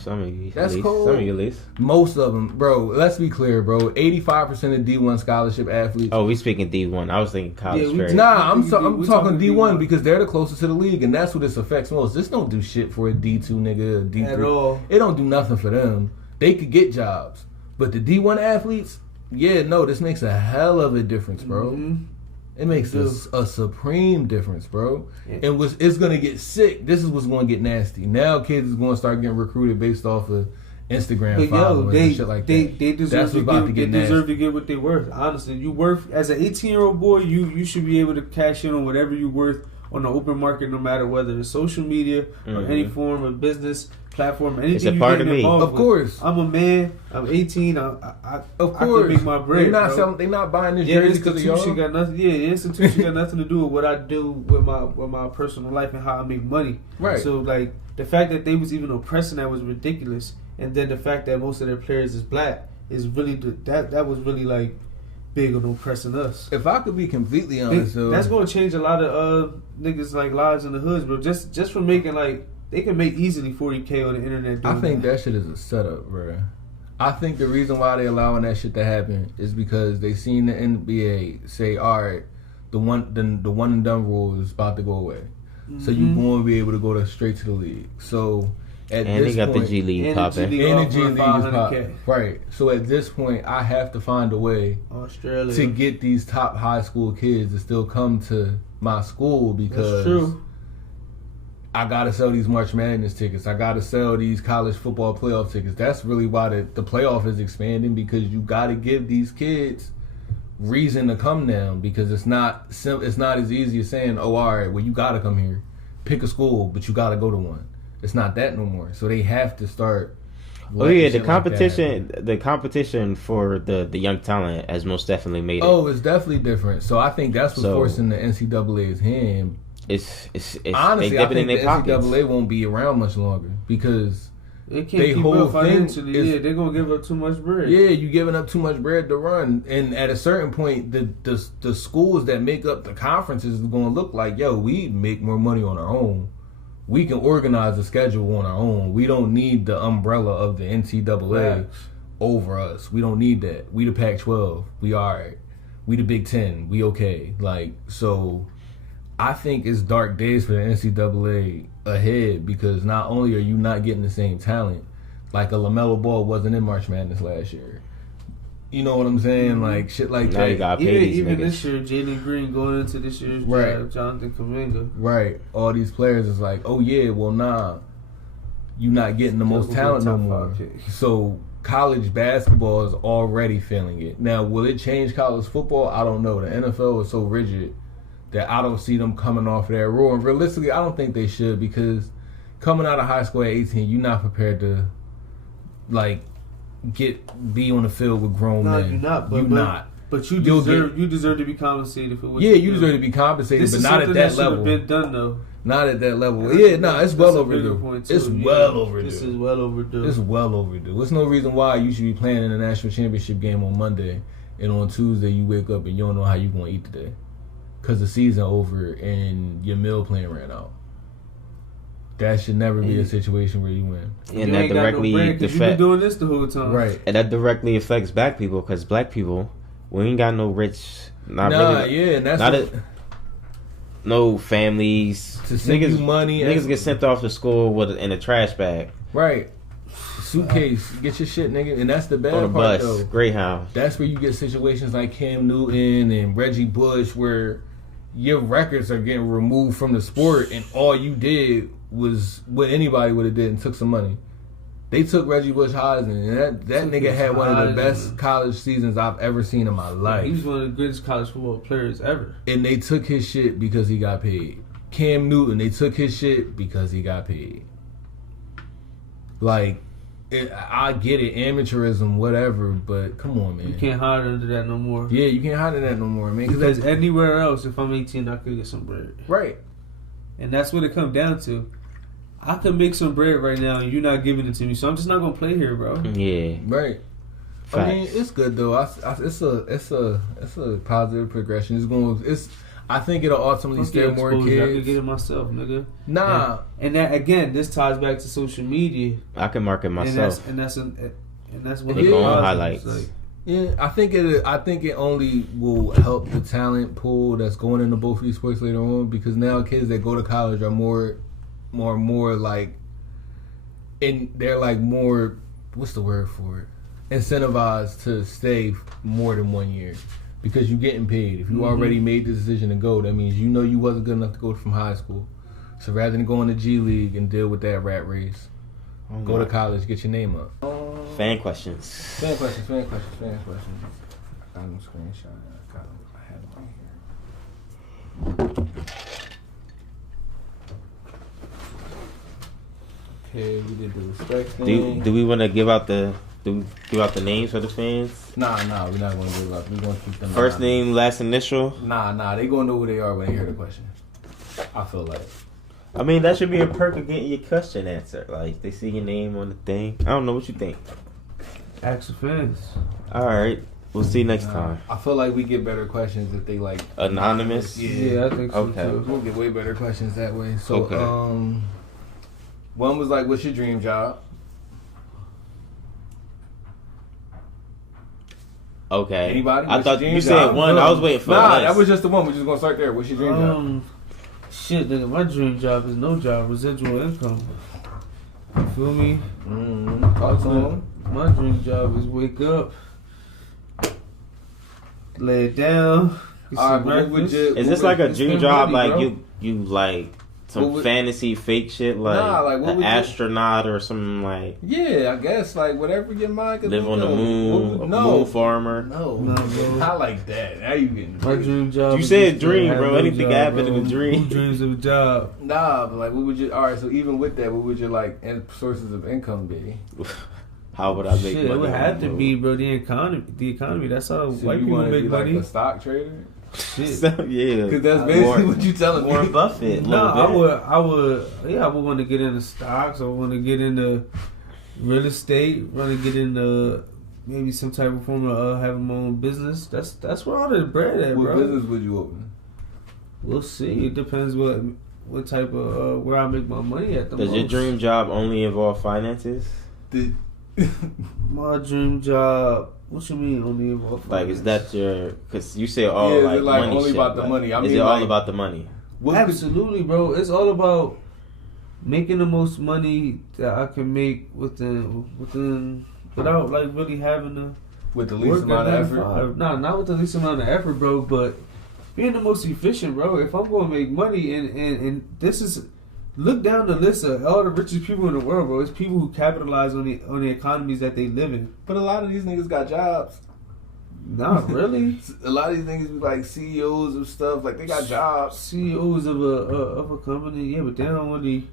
Some of you, that's cool. Some of you, at least. Most of them, bro. Let's be clear, bro. 85% of D1 scholarship athletes. Oh, we speaking D1. I was thinking college. I'm talking D1 because they're the closest to the league, and that's what this affects most. This don't do shit for a D2 nigga, a D3. At all. It don't do nothing for them. They could get jobs, but the D1 athletes, this makes a hell of a difference, bro. Mm-hmm. It makes a supreme difference, bro. Yeah. And it's going to get sick. This is what's going to get nasty. Now kids is going to start getting recruited based off of Instagram followers and shit like that. They deserve to get what they're worth. Honestly, as an 18-year-old boy, you should be able to cash in on whatever you're worth on the open market, no matter whether it's social media or any form of business platform, anything it's a part of me. Of course, I'm a man. I'm 18. I can make my bread. They're not buying this jersey because of y'all. Got nothing. Yeah, the institution got nothing to do with what I do with my personal life and how I make money. Right. So like the fact that they was even oppressing that was ridiculous, and then the fact that most of their players is black is really that was really like big on oppressing us. If I could be completely honest, that's going to change a lot of niggas like lives in the hoods, bro. Just for making like. They can make easily 40K on the internet. I think that shit is a setup, bro. I think the reason why they allowing that shit to happen is because they seen the NBA say, all right, the one and done rule is about to go away. So you going to be able to go straight to the league. So at and this they got point, the G League popping. And the G League is popping. Right. So at this point, I have to find a way to get these top high school kids to still come to my school because... That's true. I gotta sell these March Madness tickets. I gotta sell these college football playoff tickets. That's really why the playoff is expanding, because you gotta give these kids reason to come now, because it's not as easy as saying, oh, all right, well, you gotta come here, pick a school, but you gotta go to one. It's not that no more. So they have to start. Oh yeah, the competition for the young talent has most definitely made it. Oh, it's definitely different. So I think that's what's forcing the NCAA's hand. It's honestly, I think the NCAA won't be around much longer because they can't keep up financially. Yeah, they're gonna give up too much bread. Yeah, you giving up too much bread to run, and at a certain point, the schools that make up the conferences is gonna look like, yo, we make more money on our own. We can organize the schedule on our own. We don't need the umbrella of the NCAA over us. We don't need that. We the Pac-12. We alright. We the Big Ten. We okay. Like so. I think it's dark days for the NCAA ahead because not only are you not getting the same talent, like a LaMelo Ball wasn't in March Madness last year. You know what I'm saying? Like shit like now that. You got even this year, Jalen Green going into this year's draft, Jonathan Kuminga. Right. All these players is like, oh yeah, well nah, you not getting the most talent no more. So college basketball is already failing it. Now, will it change college football? I don't know. The NFL is so rigid that I don't see them coming off of that rule. And realistically, I don't think they should, because coming out of high school at 18, you're not prepared to like be on the field with grown men. You're not. But you deserve to be compensated for what you do. You deserve to be compensated, but not at that level. Been done though. Not at that level. It's well overdue. It's well overdue. This is well overdue. It's well overdue. There's no reason why you should be playing in a national championship game on Monday, and on Tuesday you wake up and you don't know how you're going to eat today. Because the season over and your meal plan ran out. That should never be a situation where you win. And that directly you've been doing this the whole time, right? And that directly affects black people, because black people, we ain't got no rich, no families to send you money. Niggas get sent off to school in a trash bag, right? Suitcase, get your shit, nigga, and that's the bad on a part. Bus, though. Greyhound. That's where you get situations like Cam Newton and Reggie Bush, where your records are getting removed from the sport, and all you did was what anybody would have did and took some money. They took Reggie Bush Heisman, and that nigga had one of the best college seasons I've ever seen in my life. He was one of the greatest college football players ever. And they took his shit because he got paid. Cam Newton, they took his shit because he got paid. Like, I get it, amateurism, whatever, but come on, man. You can't hide under that no more. Yeah, you can't hide under that no more, man. Because anywhere else, if I'm 18, I could get some bread. Right. And that's what it comes down to. I could make some bread right now, and you're not giving it to me, so I'm just not gonna play here, bro. Yeah. Right. Facts. I mean, it's good though. It's a positive progression. I think it'll ultimately steer more kids. I could get it myself, nigga. Nah. And that again, this ties back to social media. I can market myself. And that's one of the highlights. Like, yeah, I think it only will help the talent pool that's going into both of these sports later on, because now kids that go to college are more like, and they're like more, what's the word for it? Incentivized to stay more than 1 year. Because you're getting paid. If you already made the decision to go, that means you know you wasn't good enough to go from high school. So rather than going to G League and deal with that rat race, go to college, get your name up. Fan questions. Fan questions. I got them screenshot. I had them right here. Okay, we did the respect thing. Do we want to give out the names for the fans? Nah, we're not gonna give up. We're gonna keep them. First name, last initial. Nah, they gonna know who they are when they hear the question. I feel like. I mean, that should be a perk of getting your question answered. Like, they see your name on the thing. I don't know what you think. Ask the fans. All right. We'll see you next time. I feel like we get better questions if they like anonymous. Yeah, I think so too. We'll get way better questions that way. So, one was like, "What's your dream job?" Okay. Anybody? I thought you said one. I was waiting for that was just the one. We're just gonna start there. What's your dream job? Shit, nigga, my dream job is no job, residual income. You feel me? Talk to him. My dream job is wake up, lay it down. Is this like a dream job? Money, like you like some fantasy fake shit, like, an astronaut or something like. Yeah, I guess like whatever your mind could live on the moon. Moon farmer. No, not like that. Now you getting my dream job. You said dream, bro. Anything happen in a dream. Who dreams of a job? Nah, but like, what would you? All right, so even with that, what would your like sources of income be? How would I make money? It would have to be, bro. The economy. That's how white people make money. Like a stock trader. Shit. So, yeah, because that's basically what you telling me. Warren Buffett. No, I would. Yeah, I would want to get into stocks. I want to get into real estate. Want to get into maybe some type of form of having my own business. That's where all the bread at, bro. What business would you open? We'll see. It depends what type of where I make my money at. Does your dream job only involve finances? My dream job. What you mean only involve finances? Like, is that your? Because you say all like money only shit, about the money. I mean, is it all about the money? Absolutely, bro. It's all about making the most money that I can make within without like really having to with the least amount of effort. Nah, not with the least amount of effort, bro. But being the most efficient, bro. If I'm going to make money, and this is. Look down the list of all the richest people in the world, bro. It's people who capitalize on the economies that they live in. But a lot of these niggas got jobs. Not really. A lot of these niggas be like CEOs of stuff. Like, they got jobs. CEOs of a company, yeah, but they don't really.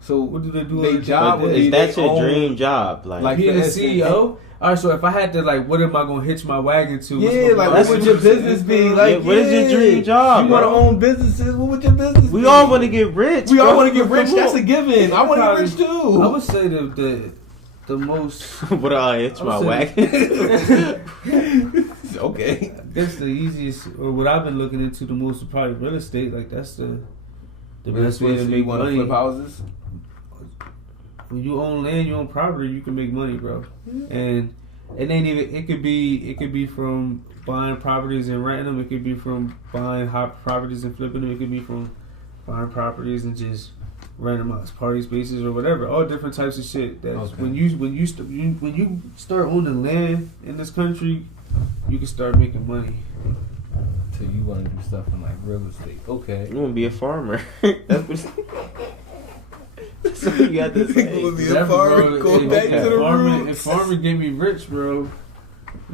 So what do they do? Their job is that your dream job? Like being a CEO. All right, so if I had to, like, what am I gonna hitch my wagon to? Yeah, like, what would your business be? Like, what is your dream job? You want to own businesses? What would your business be? We all want to get rich. We all want to get rich. That's a given. I want to get rich too. I would say the most. What do I hitch my wagon? Okay. I guess the easiest, or what I've been looking into the most, is probably real estate. Like, that's the best way to make money. Flip houses. When you own land, you own property, you can make money, bro. And it ain't even. It could be from buying properties and renting them. It could be from buying hot properties and flipping them. It could be from buying properties and just renting them out as party spaces or whatever. All different types of shit. That's when you start owning land in this country, you can start making money. So you want to do stuff in like real estate? Okay. You want to be a farmer? That's what. That's what you got to say. Be a farmer. Go back to the roots. If farming get me rich, bro,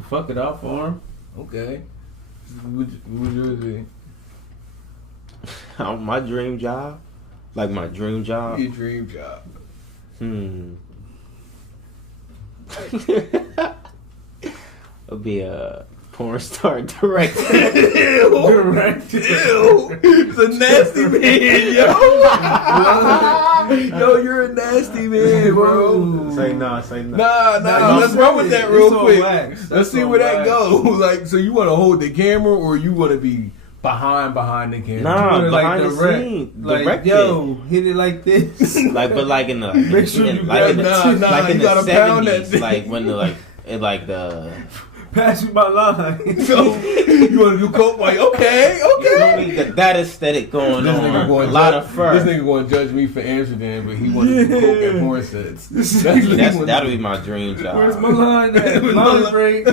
fuck it, I'll farm. Okay. What would yours be? My dream job? Like my dream job? Your dream job. It'll be a porn star director. Director. It's a nasty man, yo. Yo, you're a nasty man, bro. Say no. Nah. Let's run with that real quick. Let's see where that goes. Like, so you want to hold the camera, or you want to be behind the camera? Nah, behind the scene. Like, yo, hit it like this. Like, but like in the make sure you like in the you gotta 70s, pound that like when the pass me my line. So you want to do coke? Like, okay. You don't need that aesthetic going on. A lot of fur. This nigga going to judge me for Amsterdam, but he want to do coke at porn sets. That'll be my dream job. Where's my line at? Line break.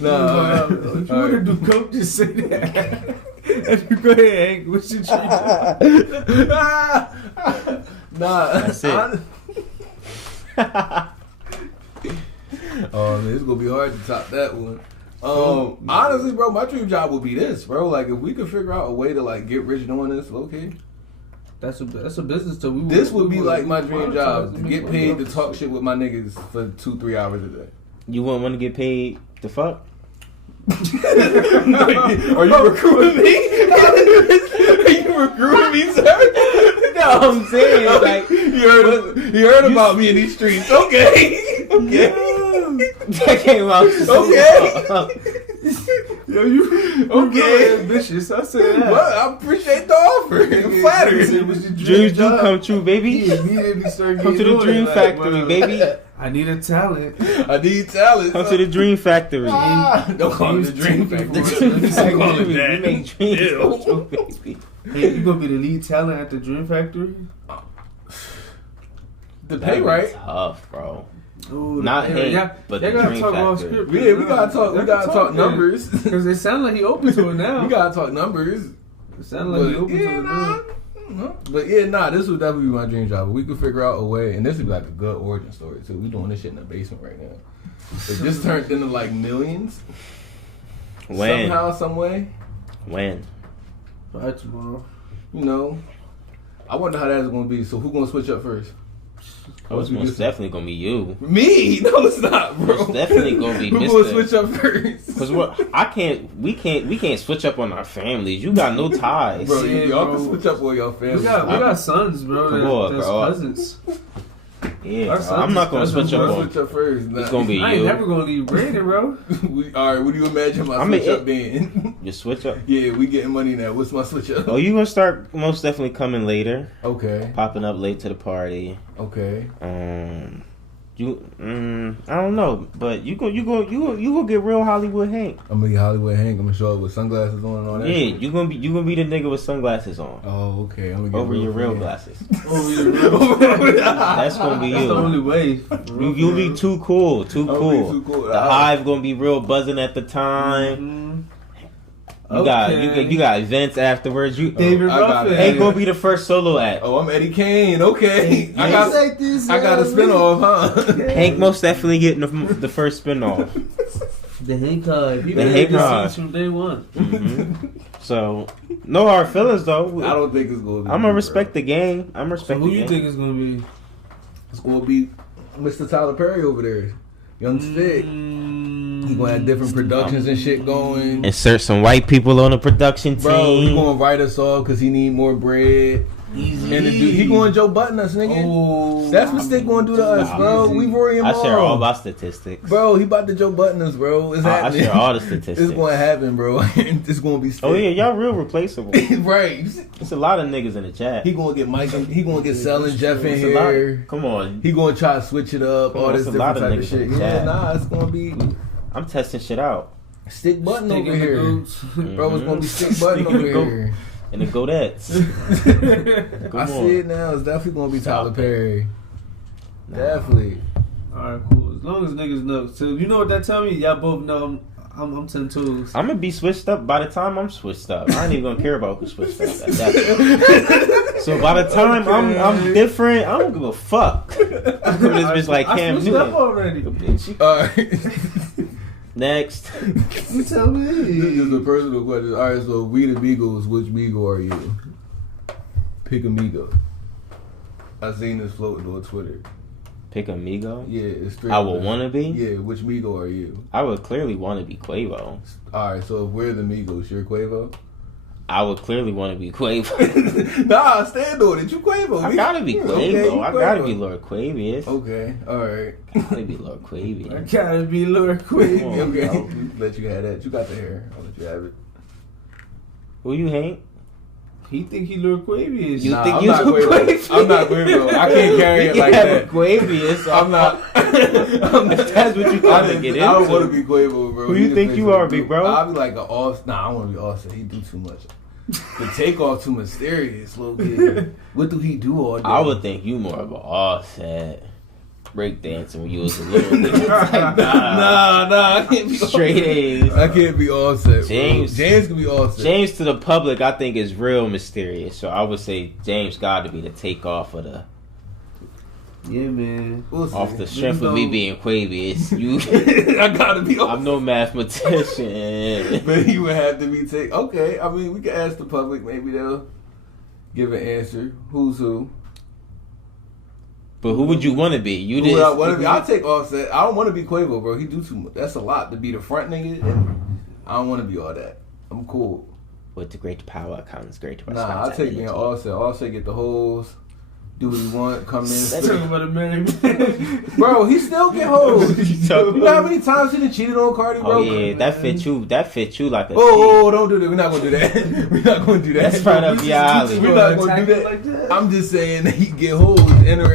Nah. If you want to do coke, just say that. Go ahead, Hank. What's your dream? Nah. That's it. Oh man, it's gonna be hard to top that one. Honestly, bro, my dream job would be this, bro. Like, if we could figure out a way to like get rich doing this, okay. That's a business too. This would be like my dream job, to get paid to talk shit with my niggas for 2-3 hours a day. You wouldn't want to get paid to fuck? Are you recruiting me? Are you recruiting me, sir? No, I'm saying like you heard about me in these streets. Okay. That came out. Yo, you really ambitious. I said that. Well, I appreciate the offer. I'm flattered. Dreams do come true, baby. He immediately started Come to the Dream Factory, baby. I need a talent. I need talent. Come to the Dream Factory. Don't call it the Dream Factory. The Dream Factory. Call it We that. make dreams come true, baby. Hey, you gonna be the lead talent at the Dream Factory? The pay right. Tough, bro. Ooh, Not hate, but the gotta Dream talk about Factory. script. Yeah, we gotta talk. We gotta talk numbers. Because it sounds like he open to it now. We gotta talk numbers. It sounds like he open to it now. But this would definitely be my dream job. But we could figure out a way, and this would be like a good origin story too. We doing this shit in the basement right now. It just turned into like millions. When? Somehow, some way. When? By tomorrow. You know. I wonder how that's gonna be. So who gonna switch up first? Oh, it's most definitely gonna be you. Me? No, it's not, bro. It's definitely gonna be Who Mr. gonna switch up first? Cause we can't switch up on our families. You got no ties. Bro, Yeah, y'all bro. can switch up on your family. We got sons, bro. Come on, That's bro. cousins. Yeah, Our bro, sons I'm not is gonna cousins, switch up bro. on. Switch up first. It's gonna be I ain't you. never gonna leave Brandon, bro. All right, what do you imagine my I mean, switch up being? You switch up. Yeah, we getting money now. What's my switch up? Oh, you gonna start most definitely coming later, Okay. popping up late to the party. Okay. I don't know, but you go get real Hollywood Hank. I'm gonna get Hollywood Hank. I'm gonna show up with sunglasses on and all that. Yeah, shit. you gonna be the nigga with sunglasses on Oh, okay. I'm gonna get over your real Hank. glasses. Over your real. That's gonna be That's the only you. way. You'll be too cool, too I'll be cool. too cool. The hive gonna be real buzzing at the time. You got events afterwards. David I got Ruffin. it. Hank gonna be the first solo act. Oh, I'm Eddie Kane. Okay. I got a spin spinoff, huh? Hank most definitely getting the first spinoff. The Hank Hive. The Hank Hive. From day one. So no hard feelings though. I don't think it's gonna be. I'm gonna respect the game. I'm So respect who the you game. think is gonna be? It's gonna be Mr. Tyler Perry over there. Young Stick. He gonna have different productions and shit going. Insert some white people on the production team. Bro, he gonna write us off because he need more bread. Easy. And the dude, he gonna Joe Button us, nigga. Oh, That's what Stick gonna do to us, bro. We worry him I share all all. my statistics. Bro, he about to Joe Button us, bro. It's I happening. share all the statistics. It's gonna happen, bro. It's gonna be Stick. Oh yeah, y'all real replaceable. Right. There's a lot of niggas in the chat. He gonna get Mike. He gonna get Selling Jeff in It's a lot. here. Come on, He gonna try to switch it up. Come All on, this it's a lot different of type of niggas in shit. the Yeah, chat. nah, it's gonna be I'm testing shit out. Stick Button Stick over in the here. goats. Bro, it's gonna be Stick Button Stick in over the goat. here. And the Godettes. I see it now. It's definitely gonna be Stop Tyler it. Perry. Nah. Definitely. Alright, cool. As long as niggas know. So you know what that tell me? Y'all both know I'm 10 tools. I'm gonna be switched up by the time I'm switched up. I ain't even gonna care about who switched up. At that point. So by the time I'm different, I don't give a fuck. This bitch like Cam I switched up Newton. already. Bitch. Alright. Next. You tell me. This is a personal question. Alright, so we the Migos, which Migo are you? Pick a Migo. I seen this floating on Twitter. Pick Amigo. Yeah, it's straight. I would want to be. Yeah, which Migo are you? I would clearly want to be Quavo. Alright, so if we're the Migos, you're Quavo? I would clearly want to be Quavo. Nah, stand on it. You Quavo. I gotta be Quavo. Okay, you I gotta be Quavo. Lord Quavius. Okay, alright. I gotta be Lord I Quavius. gotta be Lord Quick. Come on. Okay, bro. let you have that. You got the hair. I'll let you have it. Who you Hank? He think he Lord Quavius. You Nah, think I'm you not Quavo. I'm not Quavo. I can't carry it like that. Quavius. I'm not. If that's what you trying to get into. I don't want to be Quavo, bro. Who He you the think face you of are, the big group. bro? I'll be like an off. Nah, I want to be Offset. He do too much. The takeoff too mysterious, little kid. What do he do all day? I would think you more of an Offset breakdancing when you was a little nigga. Like, nah, I can't be Straight A's. I can't be Offset. James. James can be Offset. James to the public, I think, is real mysterious. So I would say James got to be the takeoff of the Yeah, man. We'll see. off the strength of me being Quavius. You, I gotta be. I'm no mathematician. But he would have to be take. Okay, I mean, we can ask the public. Maybe they'll give an answer. Who's who? But who would you want to be? You Who did. would I want to be? I'll take Offset. I don't want to be Quavo, bro. He do too much. That's a lot to be the front nigga. And I don't want to be all that. I'm cool. With the great power comes great Nah, I'll take being Offset. Offset get the hoes. Do what he want, come in. Let's talk about a man. Bro, he still get hoes. You know how many times he done cheated on Cardi, bro? Oh yeah, that fit you. That fit you like a. Oh, don't do that. We're not gonna do that. We're not gonna do that. That's right up your alley. We're not gonna do that. Like that. I'm just saying that he get hoes in or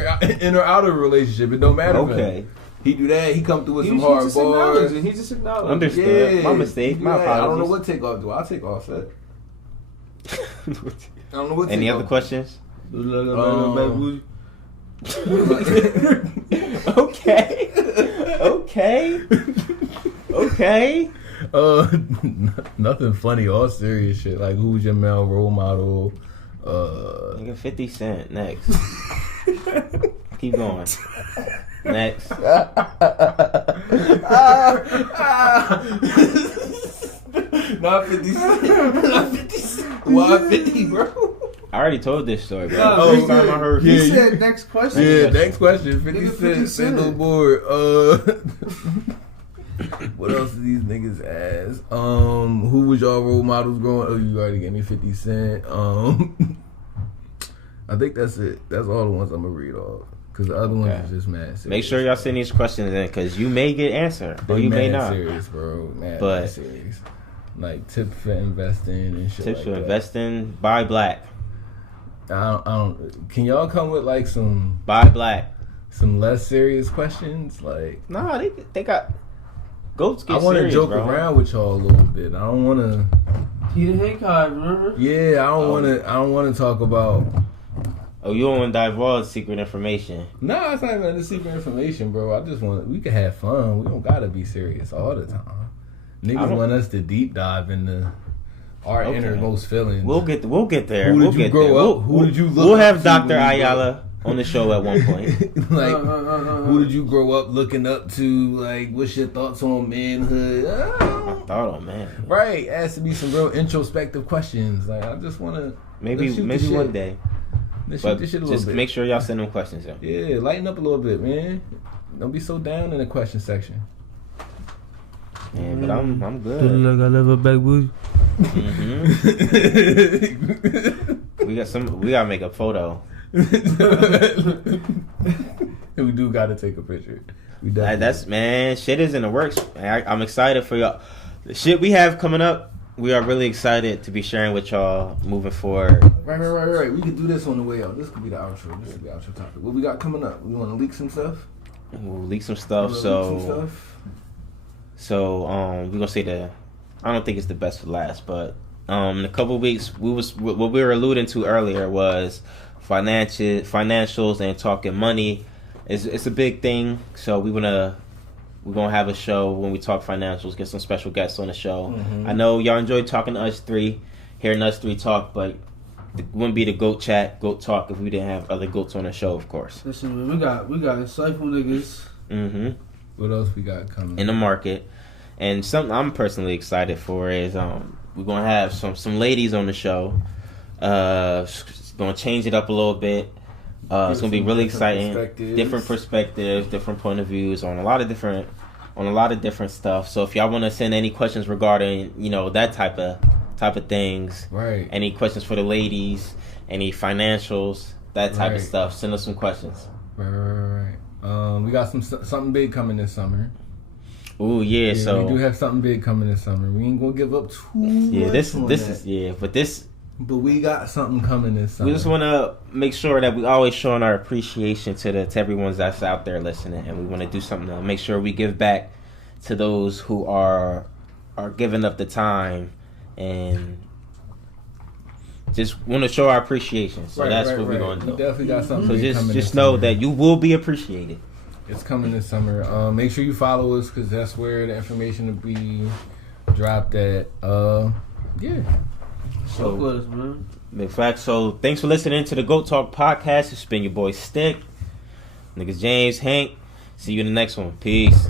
out of a relationship. It don't matter. Okay. Man. He do that. He come through with some hard bars. He just acknowledged. Understood. Yeah, My mistake. My apologies. I don't know what Takeoff do. I'll take Offset. I don't know what. Any other questions? Okay. Nothing funny. All serious shit. Like, who's your male role model? Nigga, 50 Cent. Next. Keep going. Next. Not 50 Cent. Not 50 Cent. Why 50, bro? I already told this story, bro. No, First time I heard He it. said next question. Yeah, next question. 50 Nigga, 50 Cent. Say no more. What else do these niggas ask? Who was y'all role models growing? Oh, you already gave me 50 Cent. I think that's it. That's all the ones I'm gonna read off. Cause the other ones is just mad serious. Make sure y'all send these questions in, cause you may get answered or you may not. Serious, bro. Mad serious. Like tips for investing and shit. Tips like for that. investing. Buy black. I don't. Can y'all come with like some Buy black. some less serious questions? Like, Nah, they got goats. Get I want to serious, joke bro. around with y'all a little bit. I don't want to. He the Hancock, remember? Yeah, I don't want to. I don't want to talk about. Oh, you don't want to divulge secret information. No, it's not even the secret information, bro. I just want. We can have fun. We don't gotta be serious all the time. Niggas want us to deep dive into our innermost feelings. We'll get there. Who did you grow up? Who did you look We'll up have to Dr. when you Ayala on the show at one point. Like, who did you grow up looking up to? Like, what's your thoughts on manhood? I thought on man. Right, it has to be some real introspective questions. Like, I just want to maybe one day. Let's But shoot this shit a little just bit. make sure y'all send them questions in. Yeah, lighten up a little bit, man. Don't be so down in the question section. Yeah, but I'm good. Like I love a back booty. We gotta make a photo. We do gotta take a picture. We That's man, shit is in the works. I'm excited for y'all. The shit we have coming up, we are really excited to be sharing with y'all moving forward. Right. We can do this on the way out. This could be the outro. This could be the outro topic. What we got coming up? We want to leak some stuff? We'll leak some stuff. So we're gonna say I don't think it's the best for last, but in a couple of weeks what we were alluding to earlier was financials and talking money. It's a big thing. So we're gonna have a show when we talk financials, get some special guests on the show. I know y'all enjoy talking to us three, hearing us three talk, but it wouldn't be the GOAT chat, GOAT talk if we didn't have other GOATs on the show, of course. Listen, man, we got insightful niggas. What else we got coming in the market? And something I'm personally excited for is we're gonna have some ladies on the show. It's gonna change it up a little bit. It's gonna be really exciting. Different perspectives, different point of views on a lot of different stuff. So if y'all want to send any questions regarding that type of things, right? Any questions for the ladies, any financials, that type of stuff, send us some questions. Right. We got something big coming this summer. Ooh, yeah. So we do have something big coming this summer. We ain't gonna give up too much. But we got something coming this summer. We just want to make sure that we always showing our appreciation to everyone that's out there listening, and we want to do something to make sure we give back to those who are giving up the time and just want to show our appreciation. So that's what we're going to do. We definitely got something. So just know that you will be appreciated. It's coming this summer. Make sure you follow us because that's where the information will be dropped at. Yeah. So, big fact. So, thanks for listening to the GOAT Talk podcast. It's been your boy Stick, niggas James, Hank. See you in the next one. Peace.